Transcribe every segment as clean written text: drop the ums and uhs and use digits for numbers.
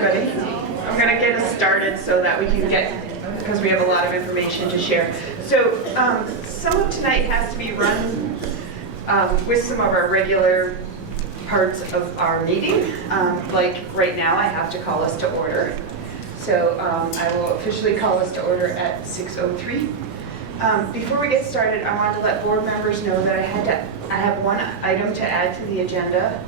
everybody. I'm going to get us started so that we can get, because we have a lot of information to share. So some of tonight has to be run with some of our regular parts of our meeting. Like right now, I have to call us to order. So I will officially call us to order at 6:03. Before we get started, I wanted to let board members know that I have one item to add to the agenda.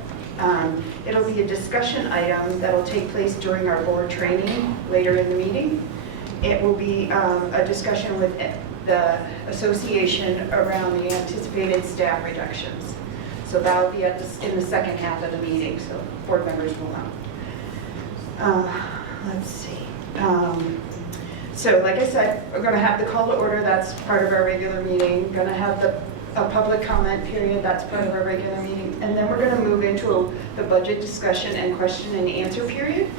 It'll be a discussion item that will take place during our board training later in the meeting. It will be a discussion with the association around the anticipated staff reductions. So that'll be in the second half of the meeting, so board members will know. Let's see. So like I said, we're going to have the call to order. That's part of our regular meeting. We're going to have a public comment period. That's part of our regular meeting. And then we're going to move into the budget discussion and question and answer period.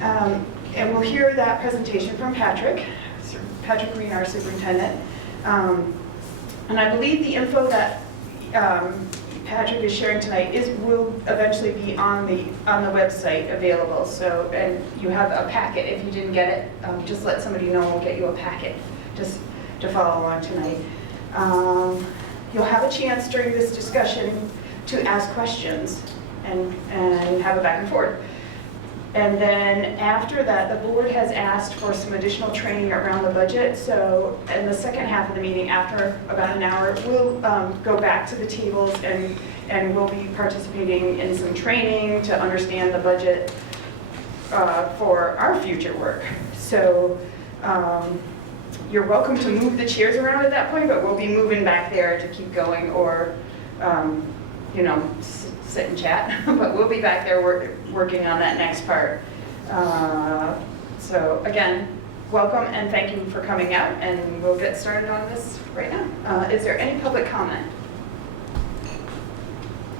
And we'll hear that presentation from Patrick Green, our superintendent. And I believe the info that Patrick is sharing tonight will eventually be on the website available. So, and you have a packet. If you didn't get it, just let somebody know. We'll get you a packet just to follow along tonight. You'll have a chance during this discussion to ask questions and have a back and forth. And then after that, the board has asked for some additional training around the budget. So in the second half of the meeting, after about an hour, we'll go back to the tables and we'll be participating in some training to understand the budget for our future work. So you're welcome to move the chairs around at that point, but we'll be moving back there to keep going or, sit and chat. But we'll be back there working on that next part. So again, welcome and thank you for coming out, and we'll get started on this right now. Is there any public comment?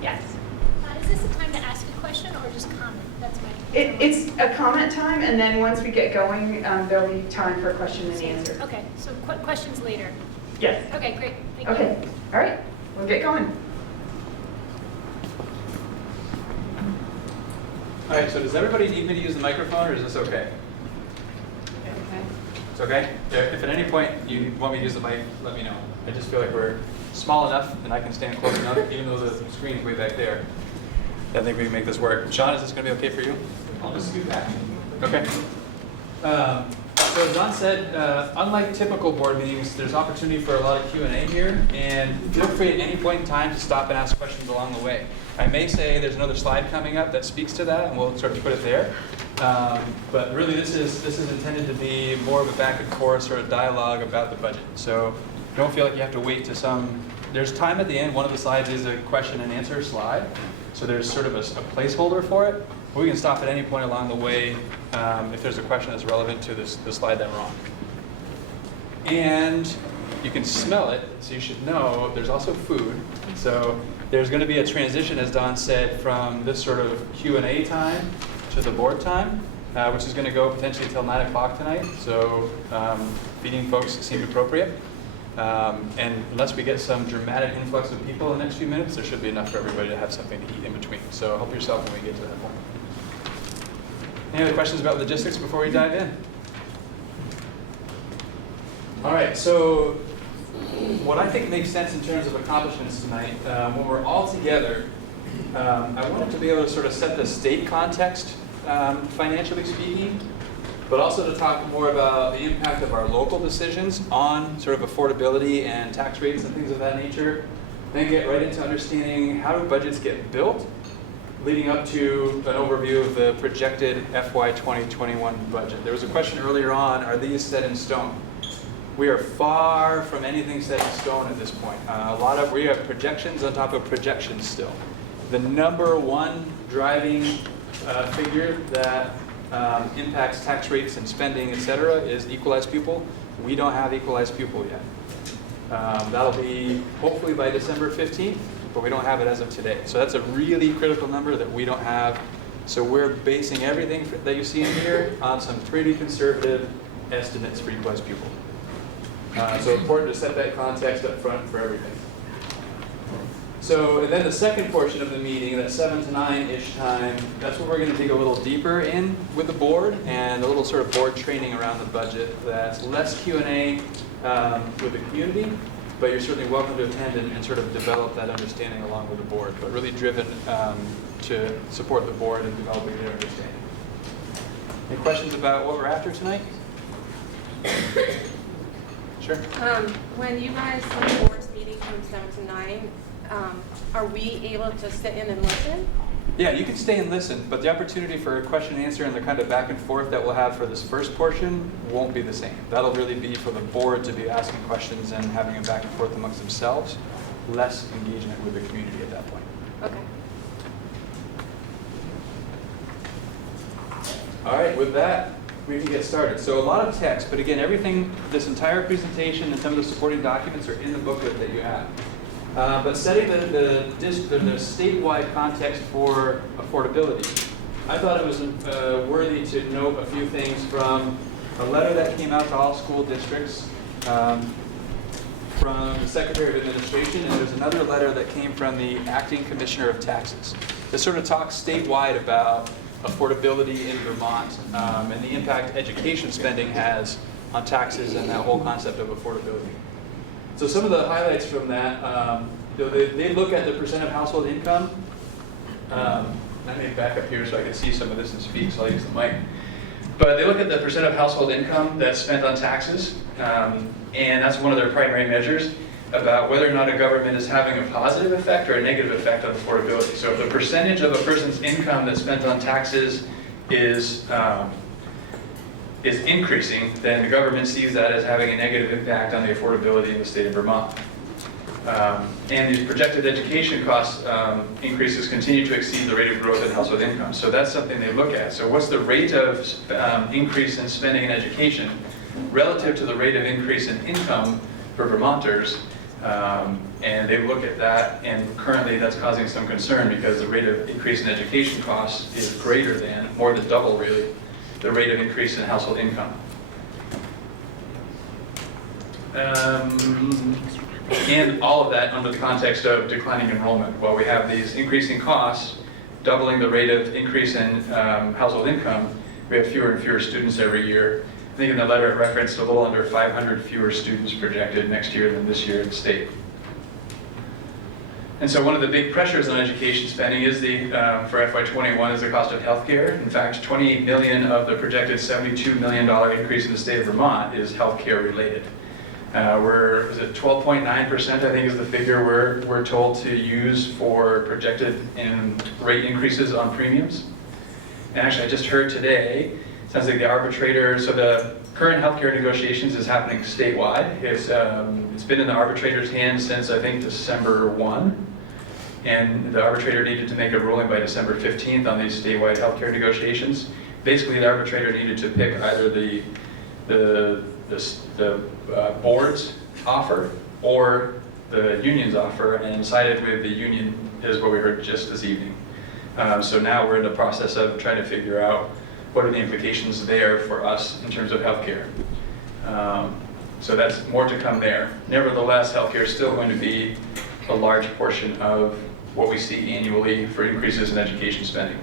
Yes. Is this a time to ask a question or just comment? That's my. It's a comment time, and then once we get going, there'll be time for question and answer. Okay, so questions later. Yes. Okay, great. Thank you. Okay. All right. We'll get going. All right, so does everybody need me to use the microphone, or is this okay? Okay. It's okay? If at any point you want me to use the mic, let me know. I just feel like we're small enough and I can stand close enough, even though the screen is way back there. I think we can make this work. Sean, is this going to be okay for you? I'll just scoot back. Okay. So as Don said, unlike typical board meetings, there's opportunity for a lot of Q&A here, and feel free at any point in time to stop and ask questions along the way. I may say there's another slide coming up that speaks to that, and we'll sort of put it there. But really, this is intended to be more of a back and forth sort of dialogue about the budget. So don't feel like you have to wait to there's time at the end. One of the slides is a question and answer slide. So there's sort of a placeholder for it. But we can stop at any point along the way if there's a question that's relevant to the slide that we're on. And you can smell it, so you should know there's also food. So there's going to be a transition, as Don said, from this sort of Q&A time to the board time, which is going to go potentially until 9 o'clock tonight. So feeding folks seemed appropriate. And unless we get some dramatic influx of people in the next few minutes, there should be enough for everybody to have something to eat in between. So help yourself when we get to that point. Any other questions about logistics before we dive in? All right, so what I think makes sense in terms of accomplishments tonight, when we're all together, I wanted to be able to sort of set the state context, financially speaking, but also to talk more about the impact of our local decisions on sort of affordability and tax rates and things of that nature. Then get right into understanding how do budgets get built, leading up to an overview of the projected FY 2021 budget. There was a question earlier on, are these set in stone? We are far from anything set in stone at this point. We have projections on top of projections still. The number one driving figure that impacts tax rates and spending, et cetera, is equalized pupil. We don't have equalized pupil yet. That'll be hopefully by December 15th, but we don't have it as of today. So that's a really critical number that we don't have. So we're basing everything that you see in here on some pretty conservative estimates for equalized pupil. So important to set that context up front for everything. So and then the second portion of the meeting, that 7 to 9-ish time, that's where we're going to dig a little deeper in with the board and a little sort of board training around the budget. That's less Q&A with the community, but you're certainly welcome to attend and sort of develop that understanding along with the board, but really driven to support the board in developing their understanding. Any questions about what we're after tonight? Sure. When you guys have the board's meeting from 7 to 9, are we able to sit in and listen? Yeah, you can stay and listen, but the opportunity for a question and answer and the kind of back and forth that we'll have for this first portion won't be the same. That'll really be for the board to be asking questions and having a back and forth amongst themselves, less engagement with the community at that point. Okay. All right, with that, we can get started. So a lot of text, but again, everything, this entire presentation and some of the supporting documents are in the booklet that you have. But setting the statewide context for affordability, I thought it was worthy to note a few things from a letter that came out to all school districts from the Secretary of Administration, and there's another letter that came from the Acting Commissioner of Taxes. This sort of talks statewide about affordability in Vermont and the impact education spending has on taxes and that whole concept of affordability. So some of the highlights from that, they look at the percent of household income. Let me back up here so I can see some of this and speak, so I'll use the mic. But they look at the percent of household income that's spent on taxes, and that's one of their primary measures about whether or not a government is having a positive effect or a negative effect on affordability. So if the percentage of a person's income that's spent on taxes is increasing, then the government sees that as having a negative impact on the affordability in the state of Vermont. And these projected education cost increases continue to exceed the rate of growth in household income. So that's something they look at. So what's the rate of increase in spending in education relative to the rate of increase in income for Vermonters? And they look at that, and currently that's causing some concern because the rate of increase in education costs is greater than, more than double really, the rate of increase in household income. And all of that under the context of declining enrollment. While we have these increasing costs, doubling the rate of increase in household income, we have fewer and fewer students every year. I think in the letter it referenced a little under 500 fewer students projected next year than this year in the state. And so one of the big pressures on education spending is for FY21 is the cost of healthcare. In fact, $28 million of the projected $72 million increase in the state of Vermont is healthcare related. Is it 12.9%, I think is the figure we're told to use for projected rate increases on premiums. And actually I just heard today, sounds like the arbitrator, so the current healthcare negotiations is happening statewide. It's been in the arbitrator's hands since I think December 1. And the arbitrator needed to make a ruling by December 15th on these statewide healthcare negotiations. Basically, the arbitrator needed to pick either the board's offer or the union's offer, and sided with the union is what we heard just this evening. So now we're in the process of trying to figure out what are the implications there for us in terms of healthcare. So that's more to come there. Nevertheless, healthcare is still going to be a large portion of what we see annually for increases in education spending.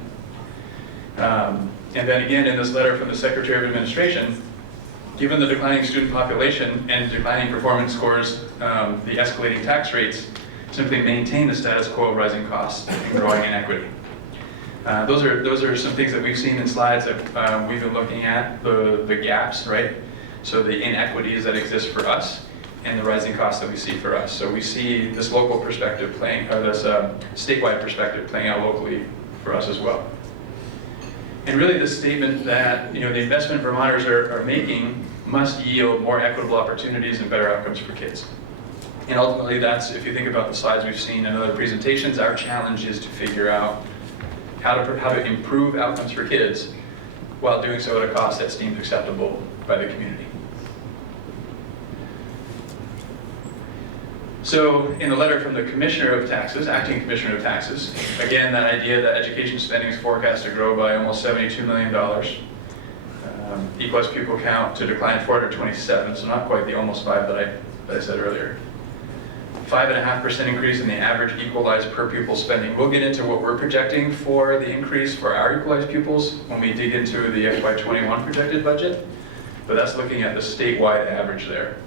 And then again, in this letter from the Secretary of Administration, given the declining student population and declining performance scores, the escalating tax rates simply maintain the status quo of rising costs and growing inequity. Those are some things that we've seen in slides that we've been looking at, the gaps, right? So the inequities that exist for us and the rising costs that we see for us. So we see this local perspective playing, or this statewide perspective playing out locally for us as well. And really the statement that the investment Vermonters are making must yield more equitable opportunities and better outcomes for kids. And ultimately that's, if you think about the slides we've seen in other presentations, our challenge is to figure out how to improve outcomes for kids while doing so at a cost that's deemed acceptable by the community. So in a letter from the Commissioner of Taxes, Acting Commissioner of Taxes, again, that idea that education spending is forecast to grow by almost $72 million. E-plus pupil count to decline 427, so not quite the almost 5 that I said earlier. 5.5% increase in the average equalized per pupil spending. We'll get into what we're projecting for the increase for our equalized pupils when we dig into the FY21 projected budget, but that's looking at the statewide average there.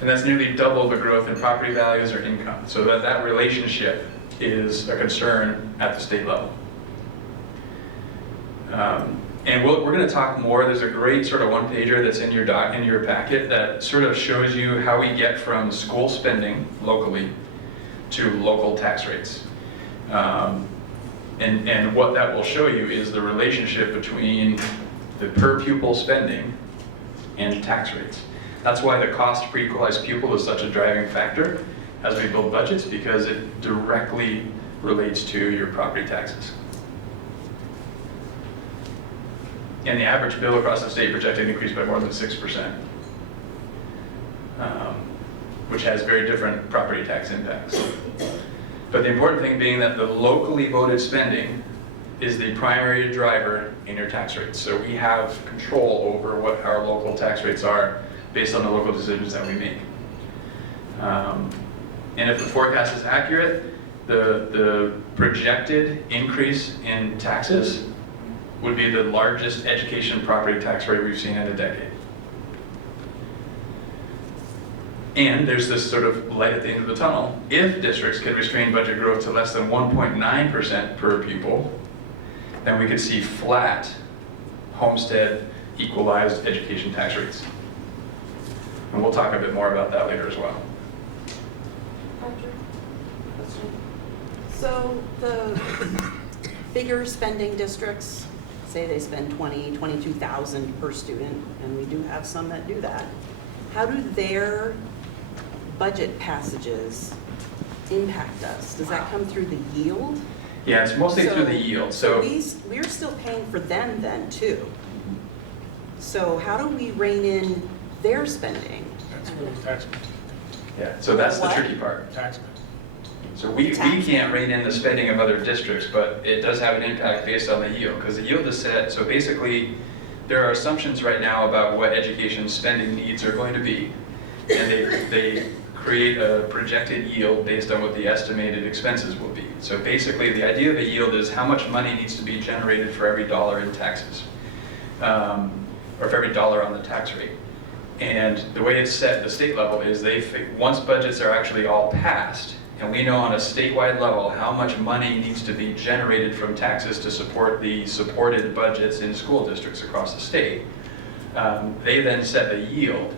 And that's nearly double the growth in property values or income. So that relationship is a concern at the state level. And we're going to talk more. There's a great sort of one-pager that's in your packet that sort of shows you how we get from school spending locally to local tax rates. And what that will show you is the relationship between the per pupil spending and tax rates. That's why the cost per equalized pupil is such a driving factor as we build budgets, because it directly relates to your property taxes. And the average bill across the state projected to increase by more than 6%, which has very different property tax impacts. But the important thing being that the locally voted spending is the primary driver in your tax rates. So we have control over what our local tax rates are based on the local decisions that we make. And if the forecast is accurate, the projected increase in taxes would be the largest education property tax rate we've seen in a decade. And there's this sort of light at the end of the tunnel. If districts could restrain budget growth to less than 1.9% per pupil, then we could see flat homestead equalized education tax rates. And we'll talk a bit more about that later as well. So the bigger spending districts, say they spend $22,000 per student, and we do have some that do that. How do their budget passages impact us? Does that come through the yield? Yeah, it's mostly through the yield. So we're still paying for them then too. So how do we rein in their spending? That's where the tax cuts. yeah, so that's the What? tricky part. Tax cuts. So we can't rein in the spending of other districts, but it does have an impact based on the yield, because the yield is set. So basically, there are assumptions right now about what education spending needs are going to be, and they create a projected yield based on what the estimated expenses will be. So basically, the idea of a yield is how much money needs to be generated for every dollar in taxes, or for every dollar on the tax rate. And the way it's set at the state level is once budgets are actually all passed, and we know on a statewide level how much money needs to be generated from taxes to support the supported budgets in school districts across the state, they then set a yield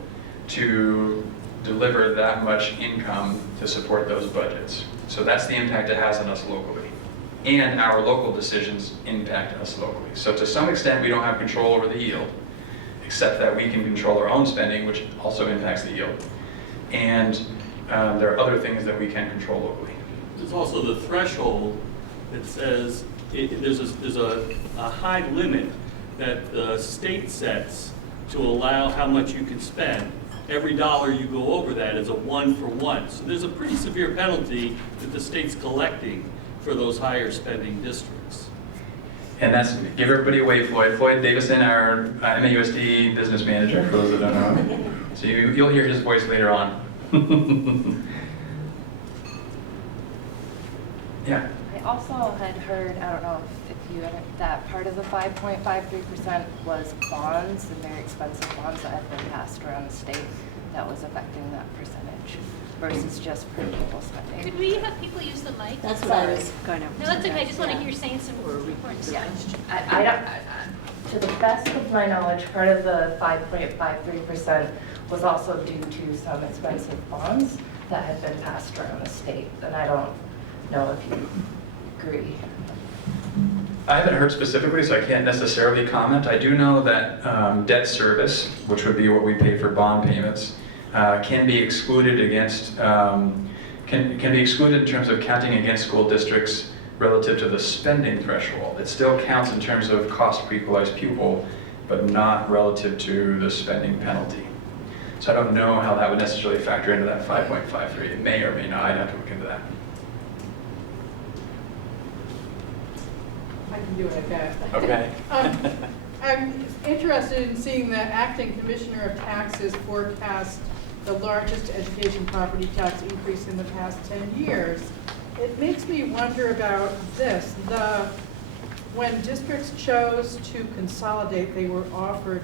to deliver that much income to support those budgets. So that's the impact it has on us locally. And our local decisions impact us locally. So to some extent, we don't have control over the yield, except that we can control our own spending, which also impacts the yield. And there are other things that we can control locally. There's also the threshold that says there's a high limit that the state sets to allow how much you can spend. Every dollar you go over that is a 1-for-1. So there's a pretty severe penalty that the state's collecting for those higher spending districts. And that's, give everybody a wave, Floyd. Floyd Davison, our MAUSD business manager, for those that don't know. So you'll hear his voice later on. Yeah. I also had heard, I don't know if you had, that part of the 5.53% was bonds and very expensive bonds that had been passed around the state that was affecting that percentage versus just per pupil spending. Could we have people use the mic? That's what I was going to. No, that's okay. I just want to hear you saying some important stuff. I don't, to the best of my knowledge, part of the 5.53% was also due to some expensive bonds that had been passed around the state, and I don't know if you agree. I haven't heard specifically, so I can't necessarily comment. I do know that debt service, which would be what we pay for bond payments, can be excluded against, can be excluded in terms of counting against school districts relative to the spending threshold. It still counts in terms of cost per equalized pupil, but not relative to the spending penalty. So I don't know how that would necessarily factor into that 5.53. It may or may not. I'd have to look into that. I can do it again. Okay. I'm interested in seeing the acting commissioner of taxes forecast the largest education property tax increase in the past 10 years. It makes me wonder about this. When districts chose to consolidate, they were offered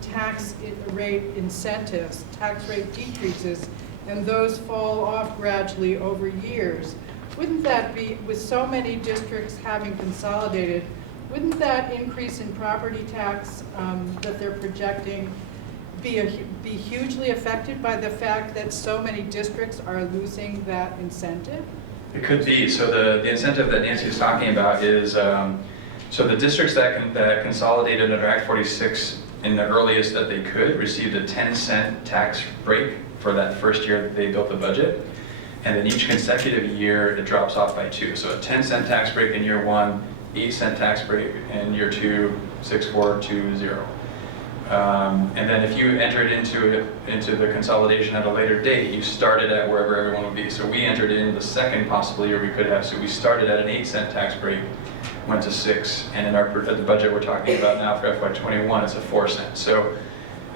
tax rate incentives, tax rate decreases, and those fall off gradually over years. Wouldn't that be, with so many districts having consolidated, wouldn't that increase in property tax that they're projecting be hugely affected by the fact that so many districts are losing that incentive? It could be. So the incentive that Nancy is talking about is, so the districts that consolidated under Act 46 in the earliest that they could received a 10-cent tax break for that first year that they built the budget. And then each consecutive year, it drops off by 2. So a 10-cent tax break in year 1, 8-cent tax break in year 2, 6, 4, 2, 0. And then if you entered into the consolidation at a later date, you started at wherever everyone would be. So we entered in the second possible year we could have. So we started at an 8-cent tax break, went to 6, and in the budget we're talking about now for FY21, it's a 4-cent. So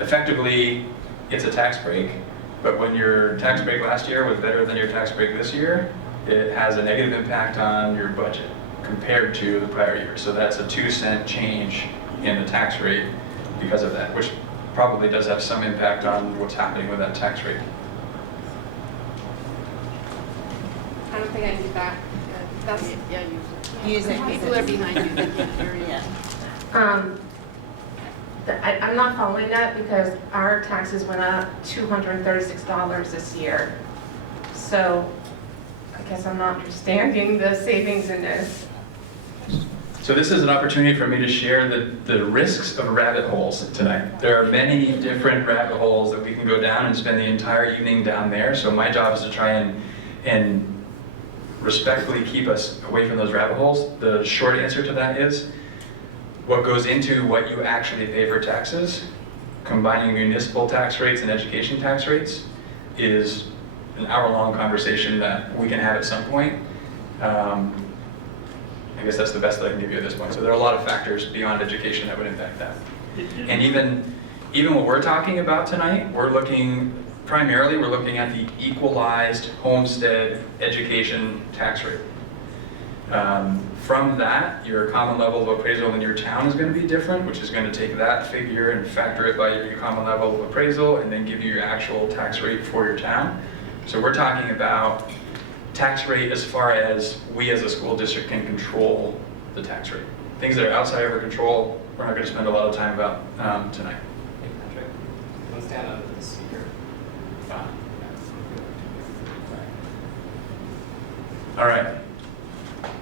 effectively, it's a tax break. But when your tax break last year was better than your tax break this year, it has a negative impact on your budget compared to the prior year. So that's a 2-cent change in the tax rate because of that, which probably does have some impact on what's happening with that tax rate. I don't think I need that. That's, Yeah, Use it. People are behind you. They can't hear you. I'm not following that because our taxes went up $236 this year. So I guess I'm not understanding the savings in this. So this is an opportunity for me to share the risks of rabbit holes tonight. There are many different rabbit holes that we can go down and spend the entire evening down there. So my job is to try and respectfully keep us away from those rabbit holes. The short answer to that is what goes into what you actually pay for taxes, combining municipal tax rates and education tax rates, is an hour-long conversation that we can have at some point. I guess that's the best that I can give you at this point. So there are a lot of factors beyond education that would impact that. And even what we're talking about tonight, we're looking at the equalized homestead education tax rate. From that, your common level of appraisal in your town is going to be different, which is going to take that figure and factor it by your common level of appraisal and then give you your actual tax rate for your town. So we're talking about tax rate as far as we as a school district can control the tax rate. Things that are outside of our control, we're not going to spend a lot of time about tonight. Hey Patrick, let's stand under the speaker. Fine. All right,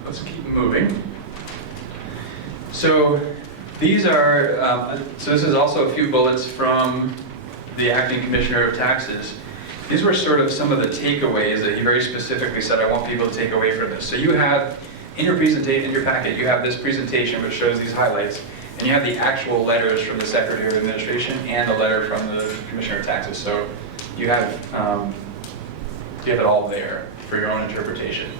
let's keep moving. So these are, so this is also a few bullets from the acting commissioner of taxes. These were sort of some of the takeaways that he very specifically said, I want people to take away from this. So you have, in your presentation, in your packet, you have this presentation which shows these highlights, and you have the actual letters from the Secretary of Administration and the letter from the Commissioner of Taxes. So you have it all there for your own interpretation.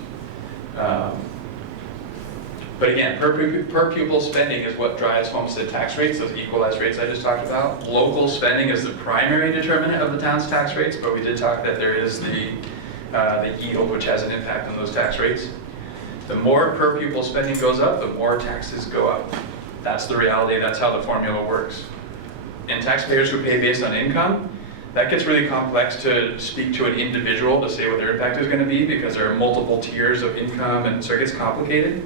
But again, per pupil spending is what drives homestead tax rates, those equalized rates I just talked about. Local spending is the primary determinant of the town's tax rates, but we did talk that there is the yield, which has an impact on those tax rates. The more per pupil spending goes up, the more taxes go up. That's the reality, that's how the formula works. And taxpayers who pay based on income, that gets really complex to speak to an individual to say what their impact is going to be because there are multiple tiers of income, and so it gets complicated.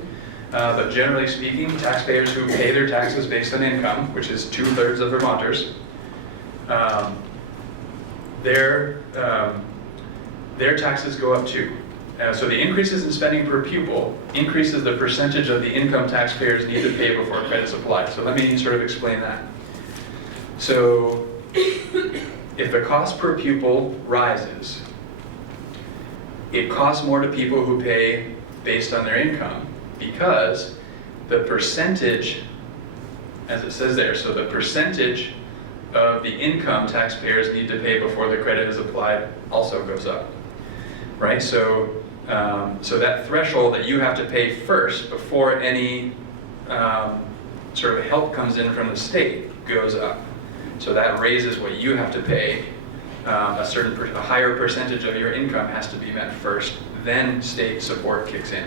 But generally speaking, taxpayers who pay their taxes based on income, which is 2/3 of Vermonters, their taxes go up too. So the increases in spending per pupil increases the percentage of the income taxpayers need to pay before credit's applied. So let me sort of explain that. So if the cost per pupil rises, it costs more to people who pay based on their income, because the percentage, as it says there, so the percentage of the income taxpayers need to pay before the credit is applied also goes up, right? So, so that threshold that you have to pay first before any sort of help comes in from the state goes up. So that raises what you have to pay a higher percentage of your income has to be met first, then state support kicks in.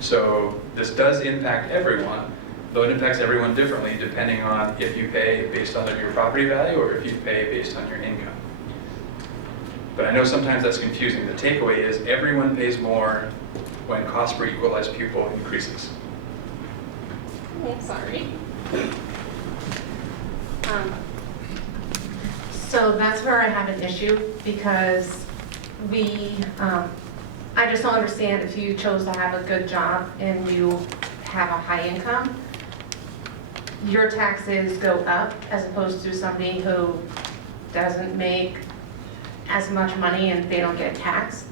So this does impact everyone, though it impacts everyone differently depending on if you pay based on your property value or if you pay based on your income. But I know sometimes that's confusing. The takeaway is everyone pays more when cost per equalized pupil increases. Oh, sorry. So that's where I have an issue, because I just don't understand if you chose to have a good job and you have a high income, your taxes go up as opposed to somebody who doesn't make as much money and they don't get taxed.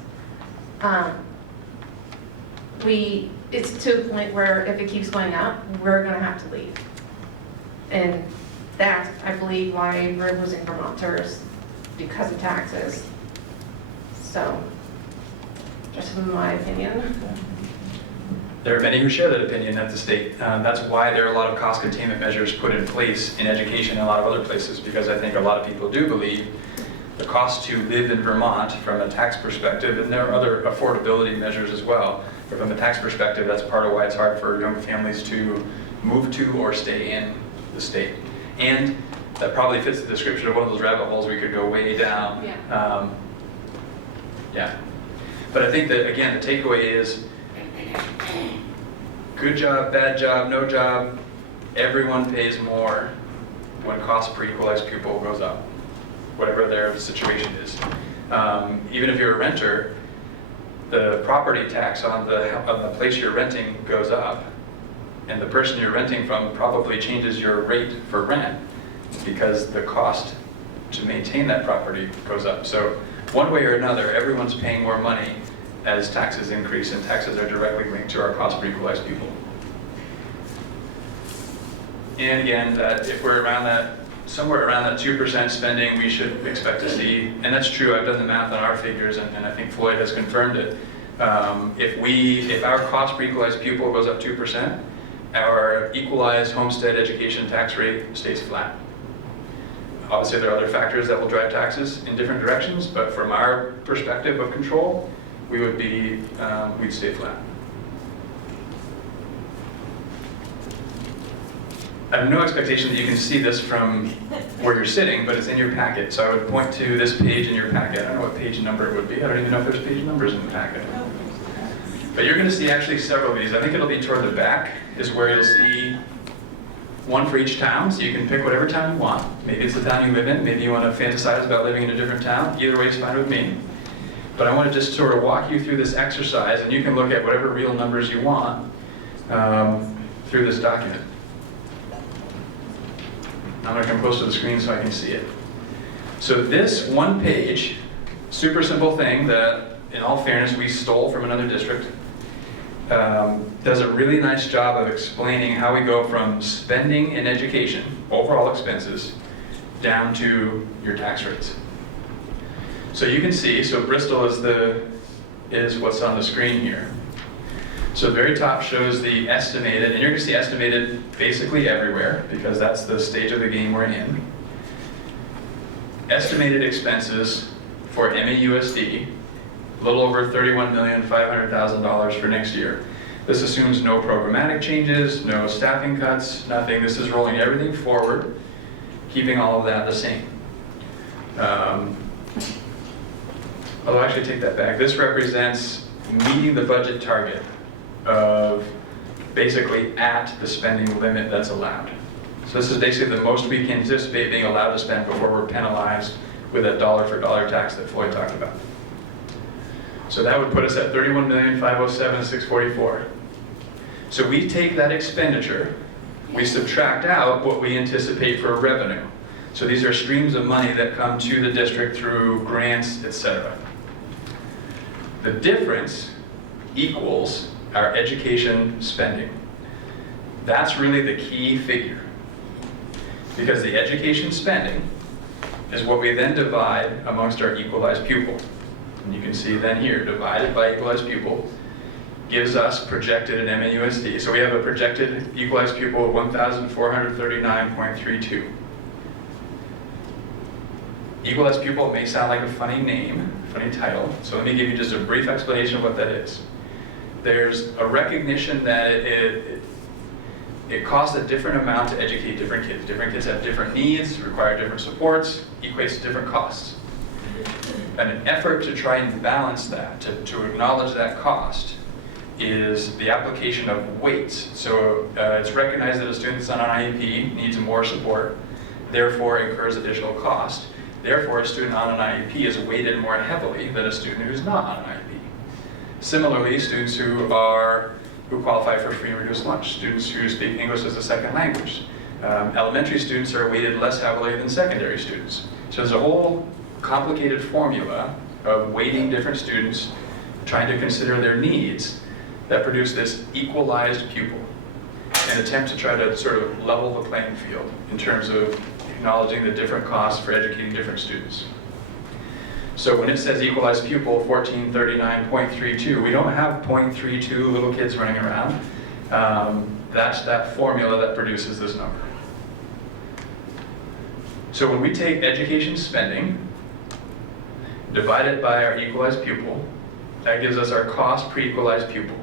It's to the point where if it keeps going up, we're gonna have to leave. And that's, I believe, why we're losing Vermonters, because of taxes. So, just in my opinion. There are many who share that opinion at the state. That's why there are a lot of cost containment measures put in place in education and a lot of other places, because I think a lot of people do believe the cost to live in Vermont from a tax perspective, and there are other affordability measures as well, but from a tax perspective, that's part of why it's hard for young families to move to or stay in the state. And that probably fits the description of one of those rabbit holes we could go way down. Yeah. Yeah. But I think that, again, the takeaway is good job, bad job, no job, everyone pays more when cost per equalized pupil goes up, whatever their situation is. Even if you're a renter, the property tax on the place you're renting goes up, and the person you're renting from probably changes your rate for rent because the cost to maintain that property goes up. So one way or another, everyone's paying more money as taxes increase, and taxes are directly linked to our cost per equalized pupil. And again, that if we're around that, somewhere around that 2% spending, we should expect to see, and that's true, I've done the math on our figures, and I think Floyd has confirmed it. If our cost per equalized pupil goes up 2%, our equalized homestead education tax rate stays flat. Obviously, there are other factors that will drive taxes in different directions, but from our perspective of control, we would be, we'd stay flat. I have no expectation that you can see this from where you're sitting, but it's in your packet. So I would point to this page in your packet. I don't know what page number it would be. I don't even know if there's page numbers in the packet. But you're going to see actually several of these. I think it'll be toward the back is where you'll see one for each town. So you can pick whatever town you want. Maybe it's the town you live in. Maybe you want to fantasize about living in a different town. Either way is fine with me. But I want to just sort of walk you through this exercise, and you can look at whatever real numbers you want through this document. I'm going to come close to the screen so I can see it. So this one page, super simple thing that, in all fairness, we stole from another district, does a really nice job of explaining how we go from spending in education, overall expenses, down to your tax rates. So you can see, so Bristol is what's on the screen here. So the very top shows the estimated, and you're going to see estimated basically everywhere, because that's the stage of the game we're in. Estimated expenses for MAUSD, a little over $31,500,000 for next year. This assumes no programmatic changes, no staffing cuts, nothing. This is rolling everything forward, keeping all of that the same. I'll actually take that back. This represents meeting the budget target of basically at the spending limit that's allowed. So this is basically the most we can anticipate being allowed to spend before we're penalized with that dollar for dollar tax that Floyd talked about. So that would put us at $31,507,644. So we take that expenditure, we subtract out what we anticipate for revenue. So these are streams of money that come to the district through grants, etc. The difference equals our education spending. That's really the key figure. Because the education spending is what we then divide amongst our equalized pupil. And you can see then here, divided by equalized pupil, gives us projected in MAUSD. So we have a projected equalized pupil of 1,439.32. Equalized pupil may sound like a funny name, funny title, so let me give you just a brief explanation of what that is. There's a recognition that it costs a different amount to educate different kids. Different kids have different needs, require different supports, equates to different costs. And an effort to try and balance that, to acknowledge that cost, is the application of weights. So it's recognized that a student that's on an IEP needs more support, therefore incurs additional cost. Therefore, a student on an IEP is weighted more heavily than a student who's not on an IEP. Similarly, students who qualify for free and reduced lunch, students who speak English as a second language. Elementary students are weighted less heavily than secondary students. So there's a whole complicated formula of weighting different students, trying to consider their needs, that produce this equalized pupil, an attempt to try to sort of level the playing field in terms of acknowledging the different costs for educating different students. So when it says equalized pupil 1439.32, we don't have 0.32 little kids running around. That's that formula that produces this number. So when we take education spending, divide it by our equalized pupil, that gives us our cost per equalized pupil.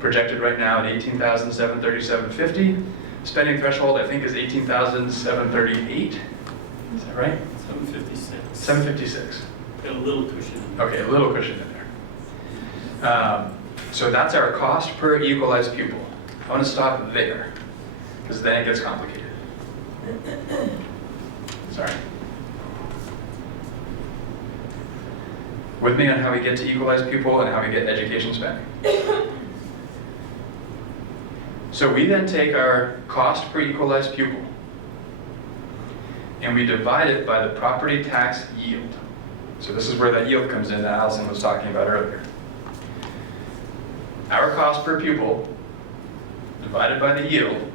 Projected right now at $18,737.50. Spending threshold, I think, is $18,738. Is that right? 756. 756. Got a little cushion. Okay, a little cushion in there. So that's our cost per equalized pupil. I want to stop there, because then it gets complicated. Sorry. With me on how we get to equalized pupil and how we get education spending. So we then take our cost per equalized pupil and we divide it by the property tax yield. So this is where that yield comes in that Allison was talking about earlier. Our cost per pupil divided by the yield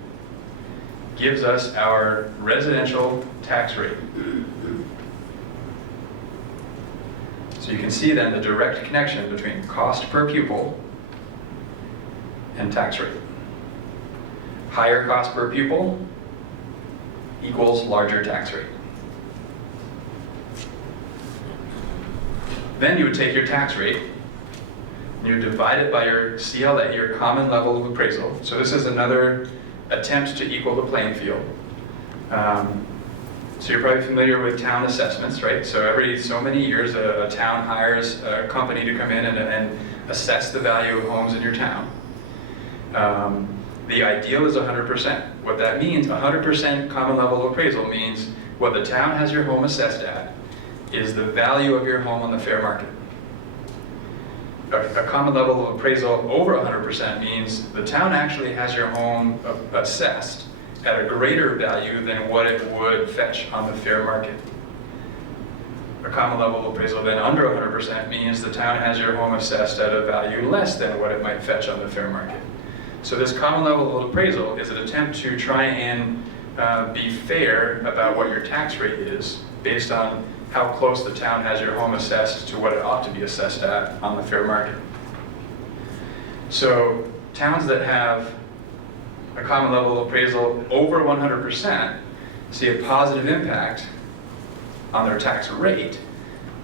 gives us our residential tax rate. So you can see then the direct connection between cost per pupil and tax rate. Higher cost per pupil equals larger tax rate. Then you would take your tax rate and you would divide it by your CLA, your common level of appraisal. So this is another attempt to equal the playing field. So you're probably familiar with town assessments, right? So every so many years a town hires a company to come in and assess the value of homes in your town. The ideal is 100%. What that means, 100% common level of appraisal means what the town has your home assessed at is the value of your home on the fair market. A common level of appraisal over 100% means the town actually has your home assessed at a greater value than what it would fetch on the fair market. A common level of appraisal then under 100% means the town has your home assessed at a value less than what it might fetch on the fair market. So this common level of appraisal is an attempt to try and be fair about what your tax rate is based on how close the town has your home assessed to what it ought to be assessed at on the fair market. So towns that have a common level of appraisal over 100% see a positive impact on their tax rate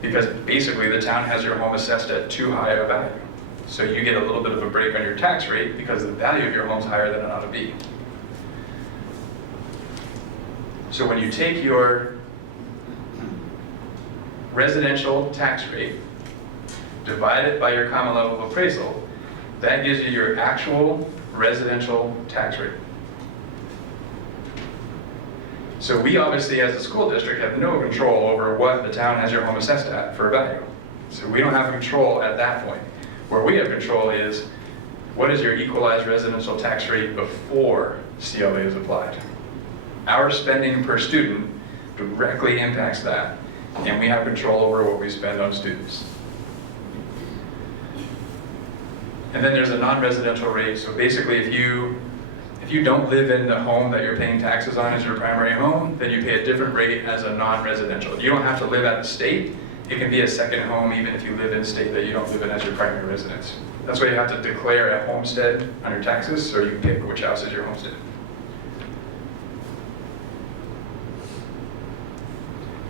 because basically the town has your home assessed at too high of a value. So you get a little bit of a break on your tax rate because the value of your home's higher than it ought to be. So when you take your residential tax rate, divide it by your common level of appraisal, that gives you your actual residential tax rate. So we obviously, as a school district, have no control over what the town has your home assessed at for a value. So we don't have control at that point. Where we have control is, what is your equalized residential tax rate before CLA is applied? Our spending per student directly impacts that, and we have control over what we spend on students. And then there's a non-residential rate. So basically, if you don't live in the home that you're paying taxes on as your primary home, then you pay a different rate as a non-residential. You don't have to live out of state. It can be a second home even if you live in a state that you don't live in as your primary residence. That's why you have to declare a homestead on your taxes, so you can pick which house is your homestead.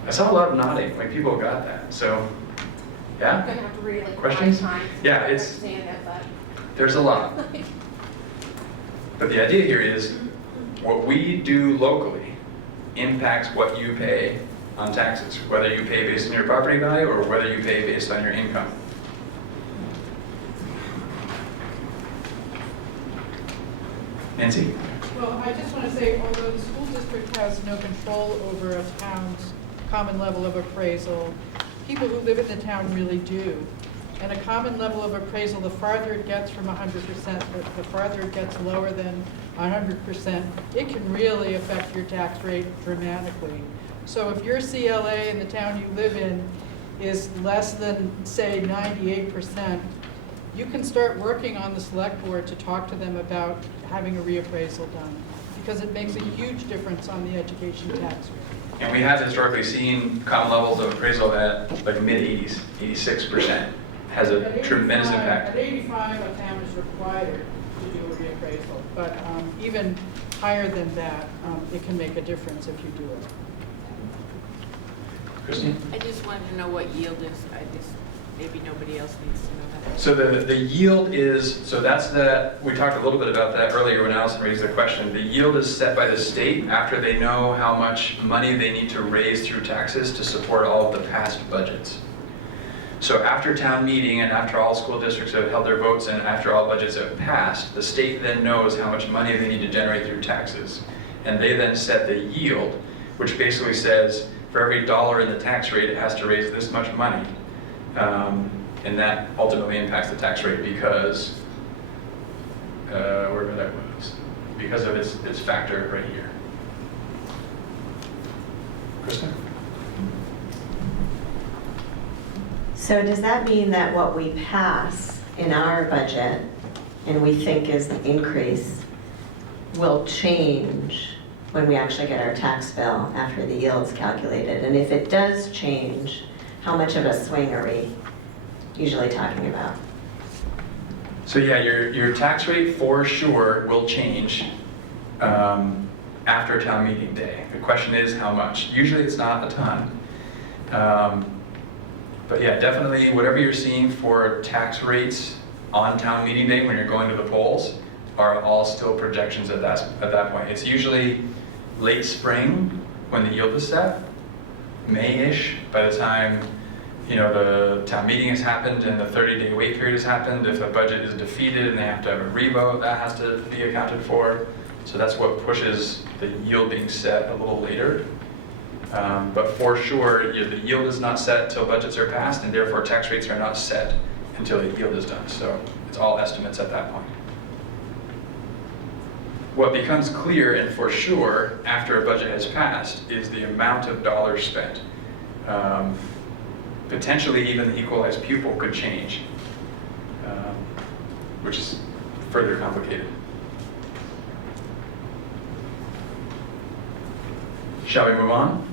I saw a lot of nodding, like people got that, so, yeah? I'm gonna have to read it like Questions? 5 times. Yeah, to it's- understand it, but. There's a lot. But the idea here is, what we do locally impacts what you pay on taxes, whether you pay based on your property value or whether you pay based on your income. Nancy? Well, I just want to say, although the school district has no control over a town's common level of appraisal, people who live in the town really do. And a common level of appraisal, the farther it gets from 100%, the farther it gets lower than 100%, it can really affect your tax rate dramatically. So if your CLA in the town you live in is less than, say, 98%, you can start working on the select board to talk to them about having a reappraisal done, because it makes a huge difference on the education tax rate. And we have historically seen common levels of appraisal at like mid-80s, 86%. Has a At tremendous 85 impact. At 85, a town is required to do a reappraisal, but even higher than that, it can make a difference if you do it. Christine? I just wanted to know what yield is. Maybe nobody else needs to know that. So the yield is, so that's we talked a little bit about that earlier when Allison raised the question. The yield is set by the state after they know how much money they need to raise through taxes to support all of the past budgets. So after town meeting and after all school districts have held their votes and after all budgets have passed, the state then knows how much money they need to generate through taxes. And they then set the yield, which basically says for every dollar in the tax rate, it has to raise this much money. And that ultimately impacts the tax rate because, where that was, because of its factor right here. Kristen? So does that mean that what we pass in our budget and we think is the increase will change when we actually get our tax bill after the yield's calculated? And if it does change, how much of a swing are we usually talking about? So yeah, your tax rate for sure will change after town meeting day. The question is how much. Usually it's not a ton. But yeah, definitely whatever you're seeing for tax rates on town meeting day when you're going to the polls are all still projections at that point. It's usually late spring when the yield is set, May-ish by the time the town meeting has happened and the 30-day wait period has happened. If a budget is defeated and they have to have a revote, that has to be accounted for. So that's what pushes the yield being set a little later. But for sure, the yield is not set until budgets are passed, and therefore tax rates are not set until the yield is done. So it's all estimates at that point. What becomes clear and for sure after a budget has passed is the amount of dollars spent. Potentially even the equalized pupil could change, which is further complicated. Shall we move on?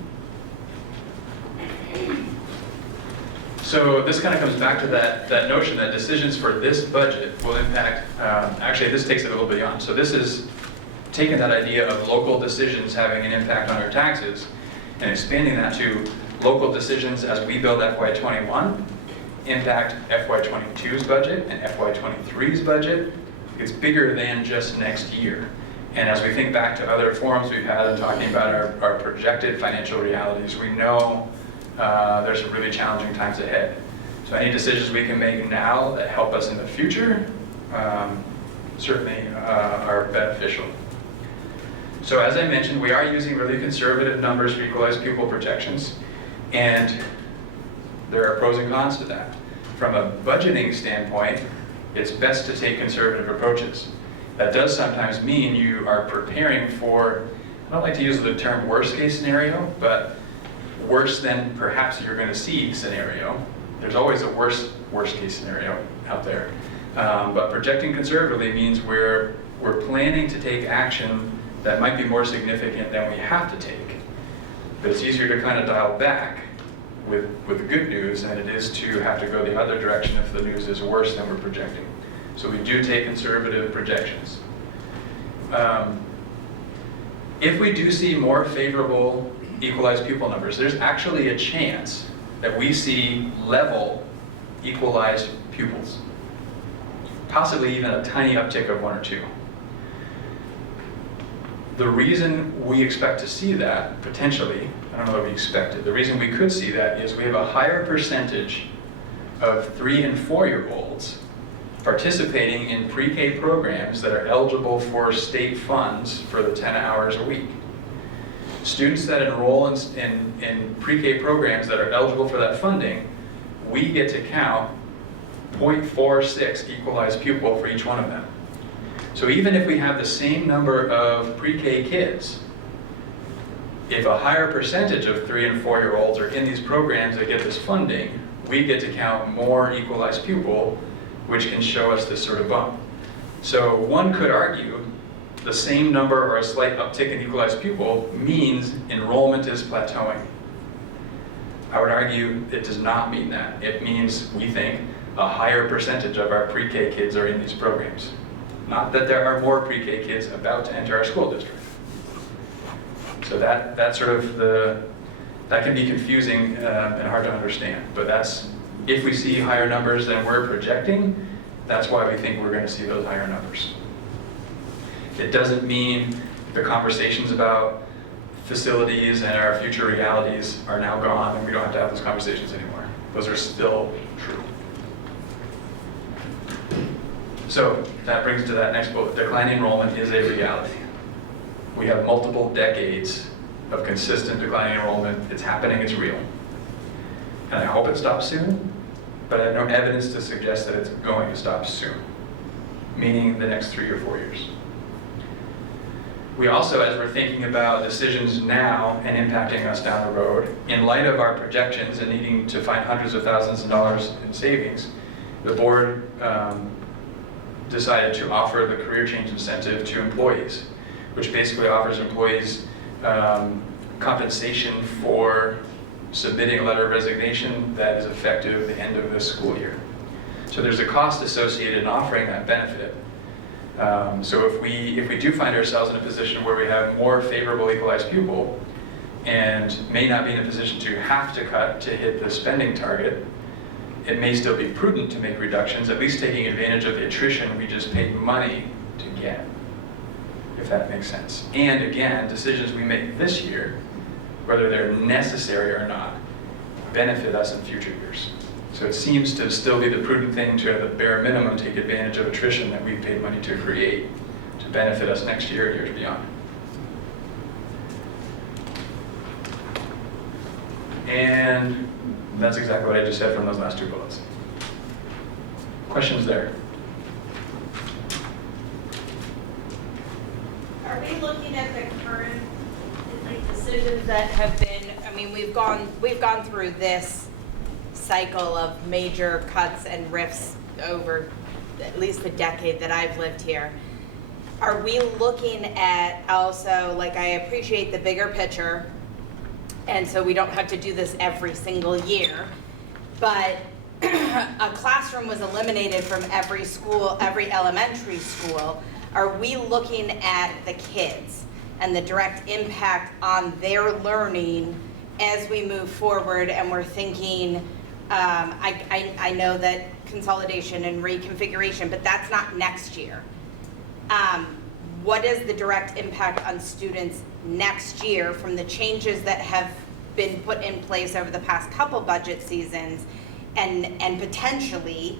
So this kind of comes back to that notion that decisions for this budget will impact, actually this takes it a little beyond. So this is taking that idea of local decisions having an impact on our taxes and expanding that to local decisions as we build FY21 impact FY22's budget and FY23's budget. It's bigger than just next year. And as we think back to other forums we've had in talking about our projected financial realities, we know there's some really challenging times ahead. So any decisions we can make now that help us in the future certainly are beneficial. So as I mentioned, we are using really conservative numbers for equalized pupil projections, and there are pros and cons to that. From a budgeting standpoint, it's best to take conservative approaches. That does sometimes mean you are preparing for, I don't like to use the term worst case scenario, but worse than perhaps you're going to see scenario. There's always a worst case scenario out there. But projecting conservatively means we're planning to take action that might be more significant than we have to take. But it's easier to kind of dial back with good news than it is to have to go the other direction if the news is worse than we're projecting. So we do take conservative projections. If we do see more favorable equalized pupil numbers, there's actually a chance that we see level equalized pupils. Possibly even a tiny uptick of 1 or 2. The reason we expect to see that, potentially, I don't know if we expect it, the reason we could see that is we have a higher percentage of 3 and 4-year-olds participating in pre-K programs that are eligible for state funds for the 10 hours a week. Students that enroll in pre-K programs that are eligible for that funding, we get to count 0.46 equalized pupil for each one of them. So even if we have the same number of pre-K kids, if a higher percentage of 3 and 4-year-olds are in these programs that get this funding, we get to count more equalized pupil, which can show us this sort of bump. So one could argue the same number or a slight uptick in equalized pupil means enrollment is plateauing. I would argue it does not mean that. It means, we think, a higher percentage of our pre-K kids are in these programs. Not that there are more pre-K kids about to enter our school district. So that sort of that can be confusing and hard to understand. But that's, if we see higher numbers than we're projecting, that's why we think we're going to see those higher numbers. It doesn't mean the conversations about facilities and our future realities are now gone and we don't have to have those conversations anymore. Those are still true. So that brings to that next bullet. Declining enrollment is a reality. We have multiple decades of consistent declining enrollment. It's happening, it's real. And I hope it stops soon, but I have no evidence to suggest that it's going to stop soon, meaning the next 3 or 4 years. We also, as we're thinking about decisions now and impacting us down the road, in light of our projections and needing to find hundreds of thousands of dollars in savings, the board decided to offer the career change incentive to employees, which basically offers employees compensation for submitting a letter of resignation that is effective at the end of this school year. So there's a cost associated in offering that benefit. So if we do find ourselves in a position where we have more favorable equalized pupil and may not be in a position to have to cut to hit the spending target, it may still be prudent to make reductions, at least taking advantage of the attrition we just paid money to get, if that makes sense. And again, decisions we make this year, whether they're necessary or not, benefit us in future years. So it seems to still be the prudent thing to, at the bare minimum, take advantage of attrition that we've paid money to create to benefit us next year and years beyond. And that's exactly what I just said from those last 2 bullets. Questions there? Are we looking at the current decisions that have been, I mean, we've gone through this cycle of major cuts and rifts over at least the decade that I've lived here. Are we looking at also, like, I appreciate the bigger picture, and so we don't have to do this every single year, but a classroom was eliminated from every school, every elementary school. Are we looking at the kids and the direct impact on their learning as we move forward, and we're thinking, I know that consolidation and reconfiguration, but that's not next year. What is the direct impact on students next year from the changes that have been put in place over the past couple budget seasons, and potentially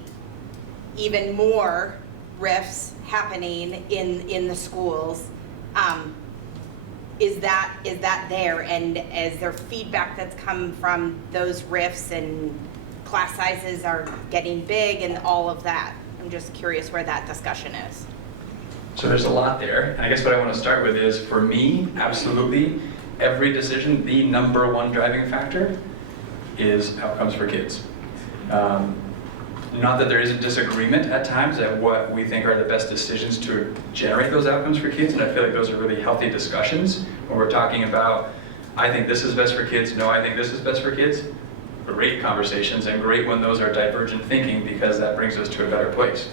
even more rifts happening in the schools? Is that there, and is there feedback that's come from those rifts, and class sizes are getting big and all of that? I'm just curious where that discussion is. So there's a lot there. And I guess what I want to start with is, for me, absolutely, every decision, the number one driving factor is outcomes for kids. Not that there isn't disagreement at times at what we think are the best decisions to generate those outcomes for kids, and I feel like those are really healthy discussions when we're talking about, I think this is best for kids, no, I think this is best for kids. Great conversations, and great when those are divergent thinking, because that brings us to a better place.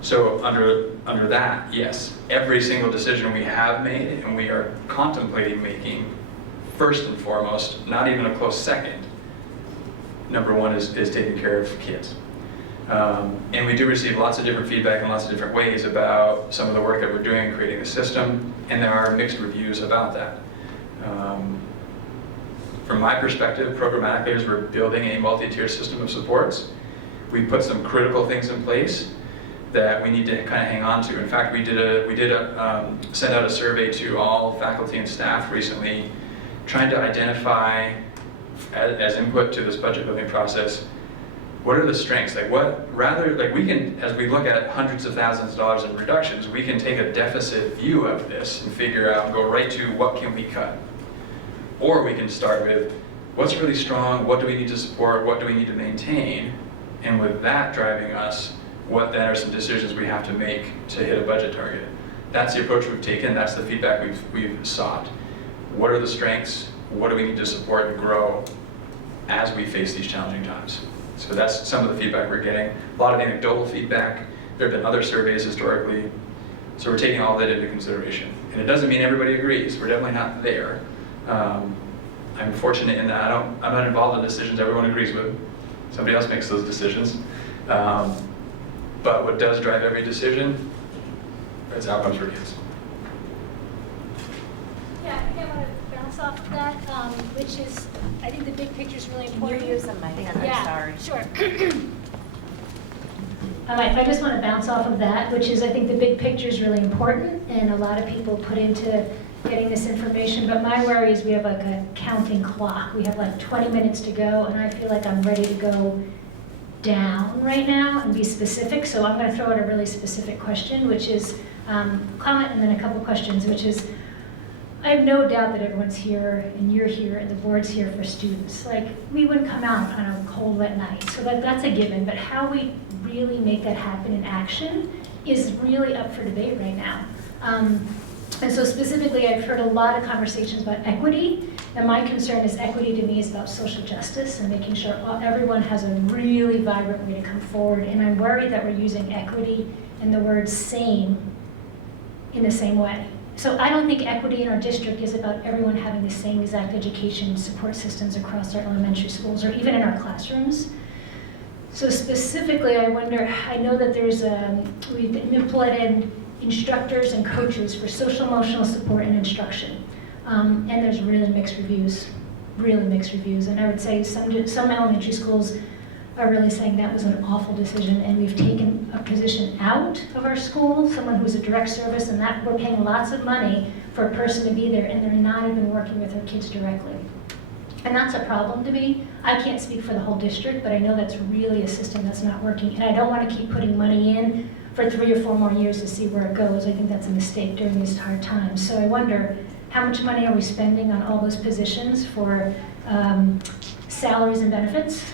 So under that, yes, every single decision we have made and we are contemplating making first and foremost, not even a close second. Number one is taking care of kids. And we do receive lots of different feedback in lots of different ways about some of the work that we're doing in creating the system, and there are mixed reviews about that. From my perspective, programmatically, as we're building a multi-tier system of supports, we put some critical things in place that we need to kind of hang on to. In fact, we did send out a survey to all faculty and staff recently, trying to identify, as input to this budget building process, what are the strengths? Like we can, as we look at hundreds of thousands of dollars in reductions, we can take a deficit view of this and figure out, go right to what can we cut? Or we can start with what's really strong, what do we need to support, what do we need to maintain? And with that driving us, what then are some decisions we have to make to hit a budget target? That's the approach we've taken, that's the feedback we've sought. What are the strengths? What do we need to support and grow as we face these challenging times? So that's some of the feedback we're getting. A lot of anecdotal feedback. There have been other surveys historically. So we're taking all that into consideration. And it doesn't mean everybody agrees. We're definitely not there. I'm fortunate in that I'm not involved in decisions everyone agrees with. Somebody else makes those decisions. But what does drive every decision is outcomes for kids. Yeah, I think I want to bounce off of that, which is, I think the big picture is really important. Can you use a mic? I'm sorry. Sure. I just want to bounce off of that, which is I think the big picture is really important, and a lot of people put into getting this information, but my worry is we have like a counting clock. We have like 20 minutes to go, and I feel like I'm ready to go down right now and be specific, so I'm going to throw out a really specific question, which is comment and then a couple questions, which is, I have no doubt that everyone's here and you're here and the board's here for students. Like, we wouldn't come out on a cold, wet night, so that's a given, but how we really make that happen in action is really up for debate right now. And so specifically, I've heard a lot of conversations about equity, and my concern is equity to me is about social justice and making sure everyone has a really vibrant way to come forward, and I'm worried that we're using equity and the word same in the same way. So I don't think equity in our district is about everyone having the same exact education support systems across our elementary schools or even in our classrooms. So specifically, I wonder, I know that we've implemented instructors and coaches for social emotional support and instruction. And there's really mixed reviews. And I would say some elementary schools are really saying that was an awful decision, and we've taken a position out of our school, someone who's a direct service, and that we're paying lots of money for a person to be there, and they're not even working with their kids directly. And that's a problem to me. I can't speak for the whole district, but I know that's really a system that's not working, and I don't want to keep putting money in for 3 or 4 more years to see where it goes. I think that's a mistake during these hard times. So I wonder, how much money are we spending on all those positions for salaries and benefits?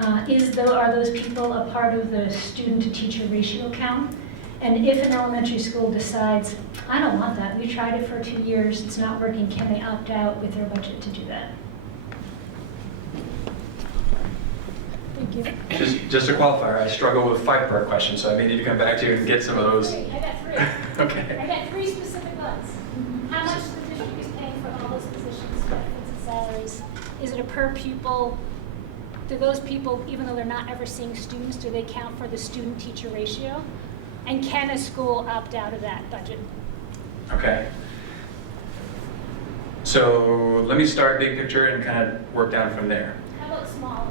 Are those people a part of the student-to-teacher ratio count? And if an elementary school decides, I don't want that, we tried it for 2 years, it's not working, can they opt out with their budget to do that? Thank you. Just a qualifier, I struggle with 5-part questions, so I may need to come back to you and get some of those. I got 3. Okay. I got 3 specific ones. How much the district is paying for all those positions, benefits and salaries? Is it a per pupil? Do those people, even though they're not ever seeing students, do they count for the student-teacher ratio? And can a school opt out of that budget? Okay. So let me start big picture and kind of work down from there. How about small?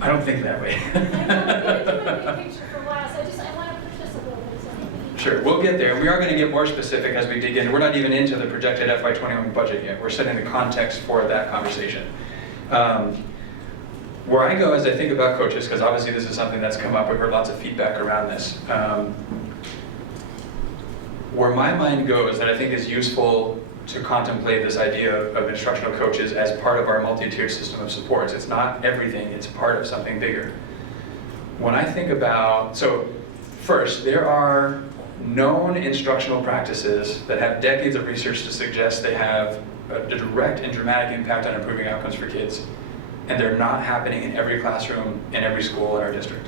I don't think that way. I've been doing a big picture for a while, so I want to push this a little bit. So I think we need Sure, we'll get there. We are going to get more specific as we dig in. We're not even into the projected FY21 budget yet. We're setting the context for that conversation. Where I go as I think about coaches, because obviously this is something that's come up, we've heard lots of feedback around this. Where my mind goes that I think is useful to contemplate this idea of instructional coaches as part of our multi-tiered system of supports. It's not everything, it's part of something bigger. When I think about, so first, there are known instructional practices that have decades of research to suggest they have a direct and dramatic impact on improving outcomes for kids. And they're not happening in every classroom in every school in our district.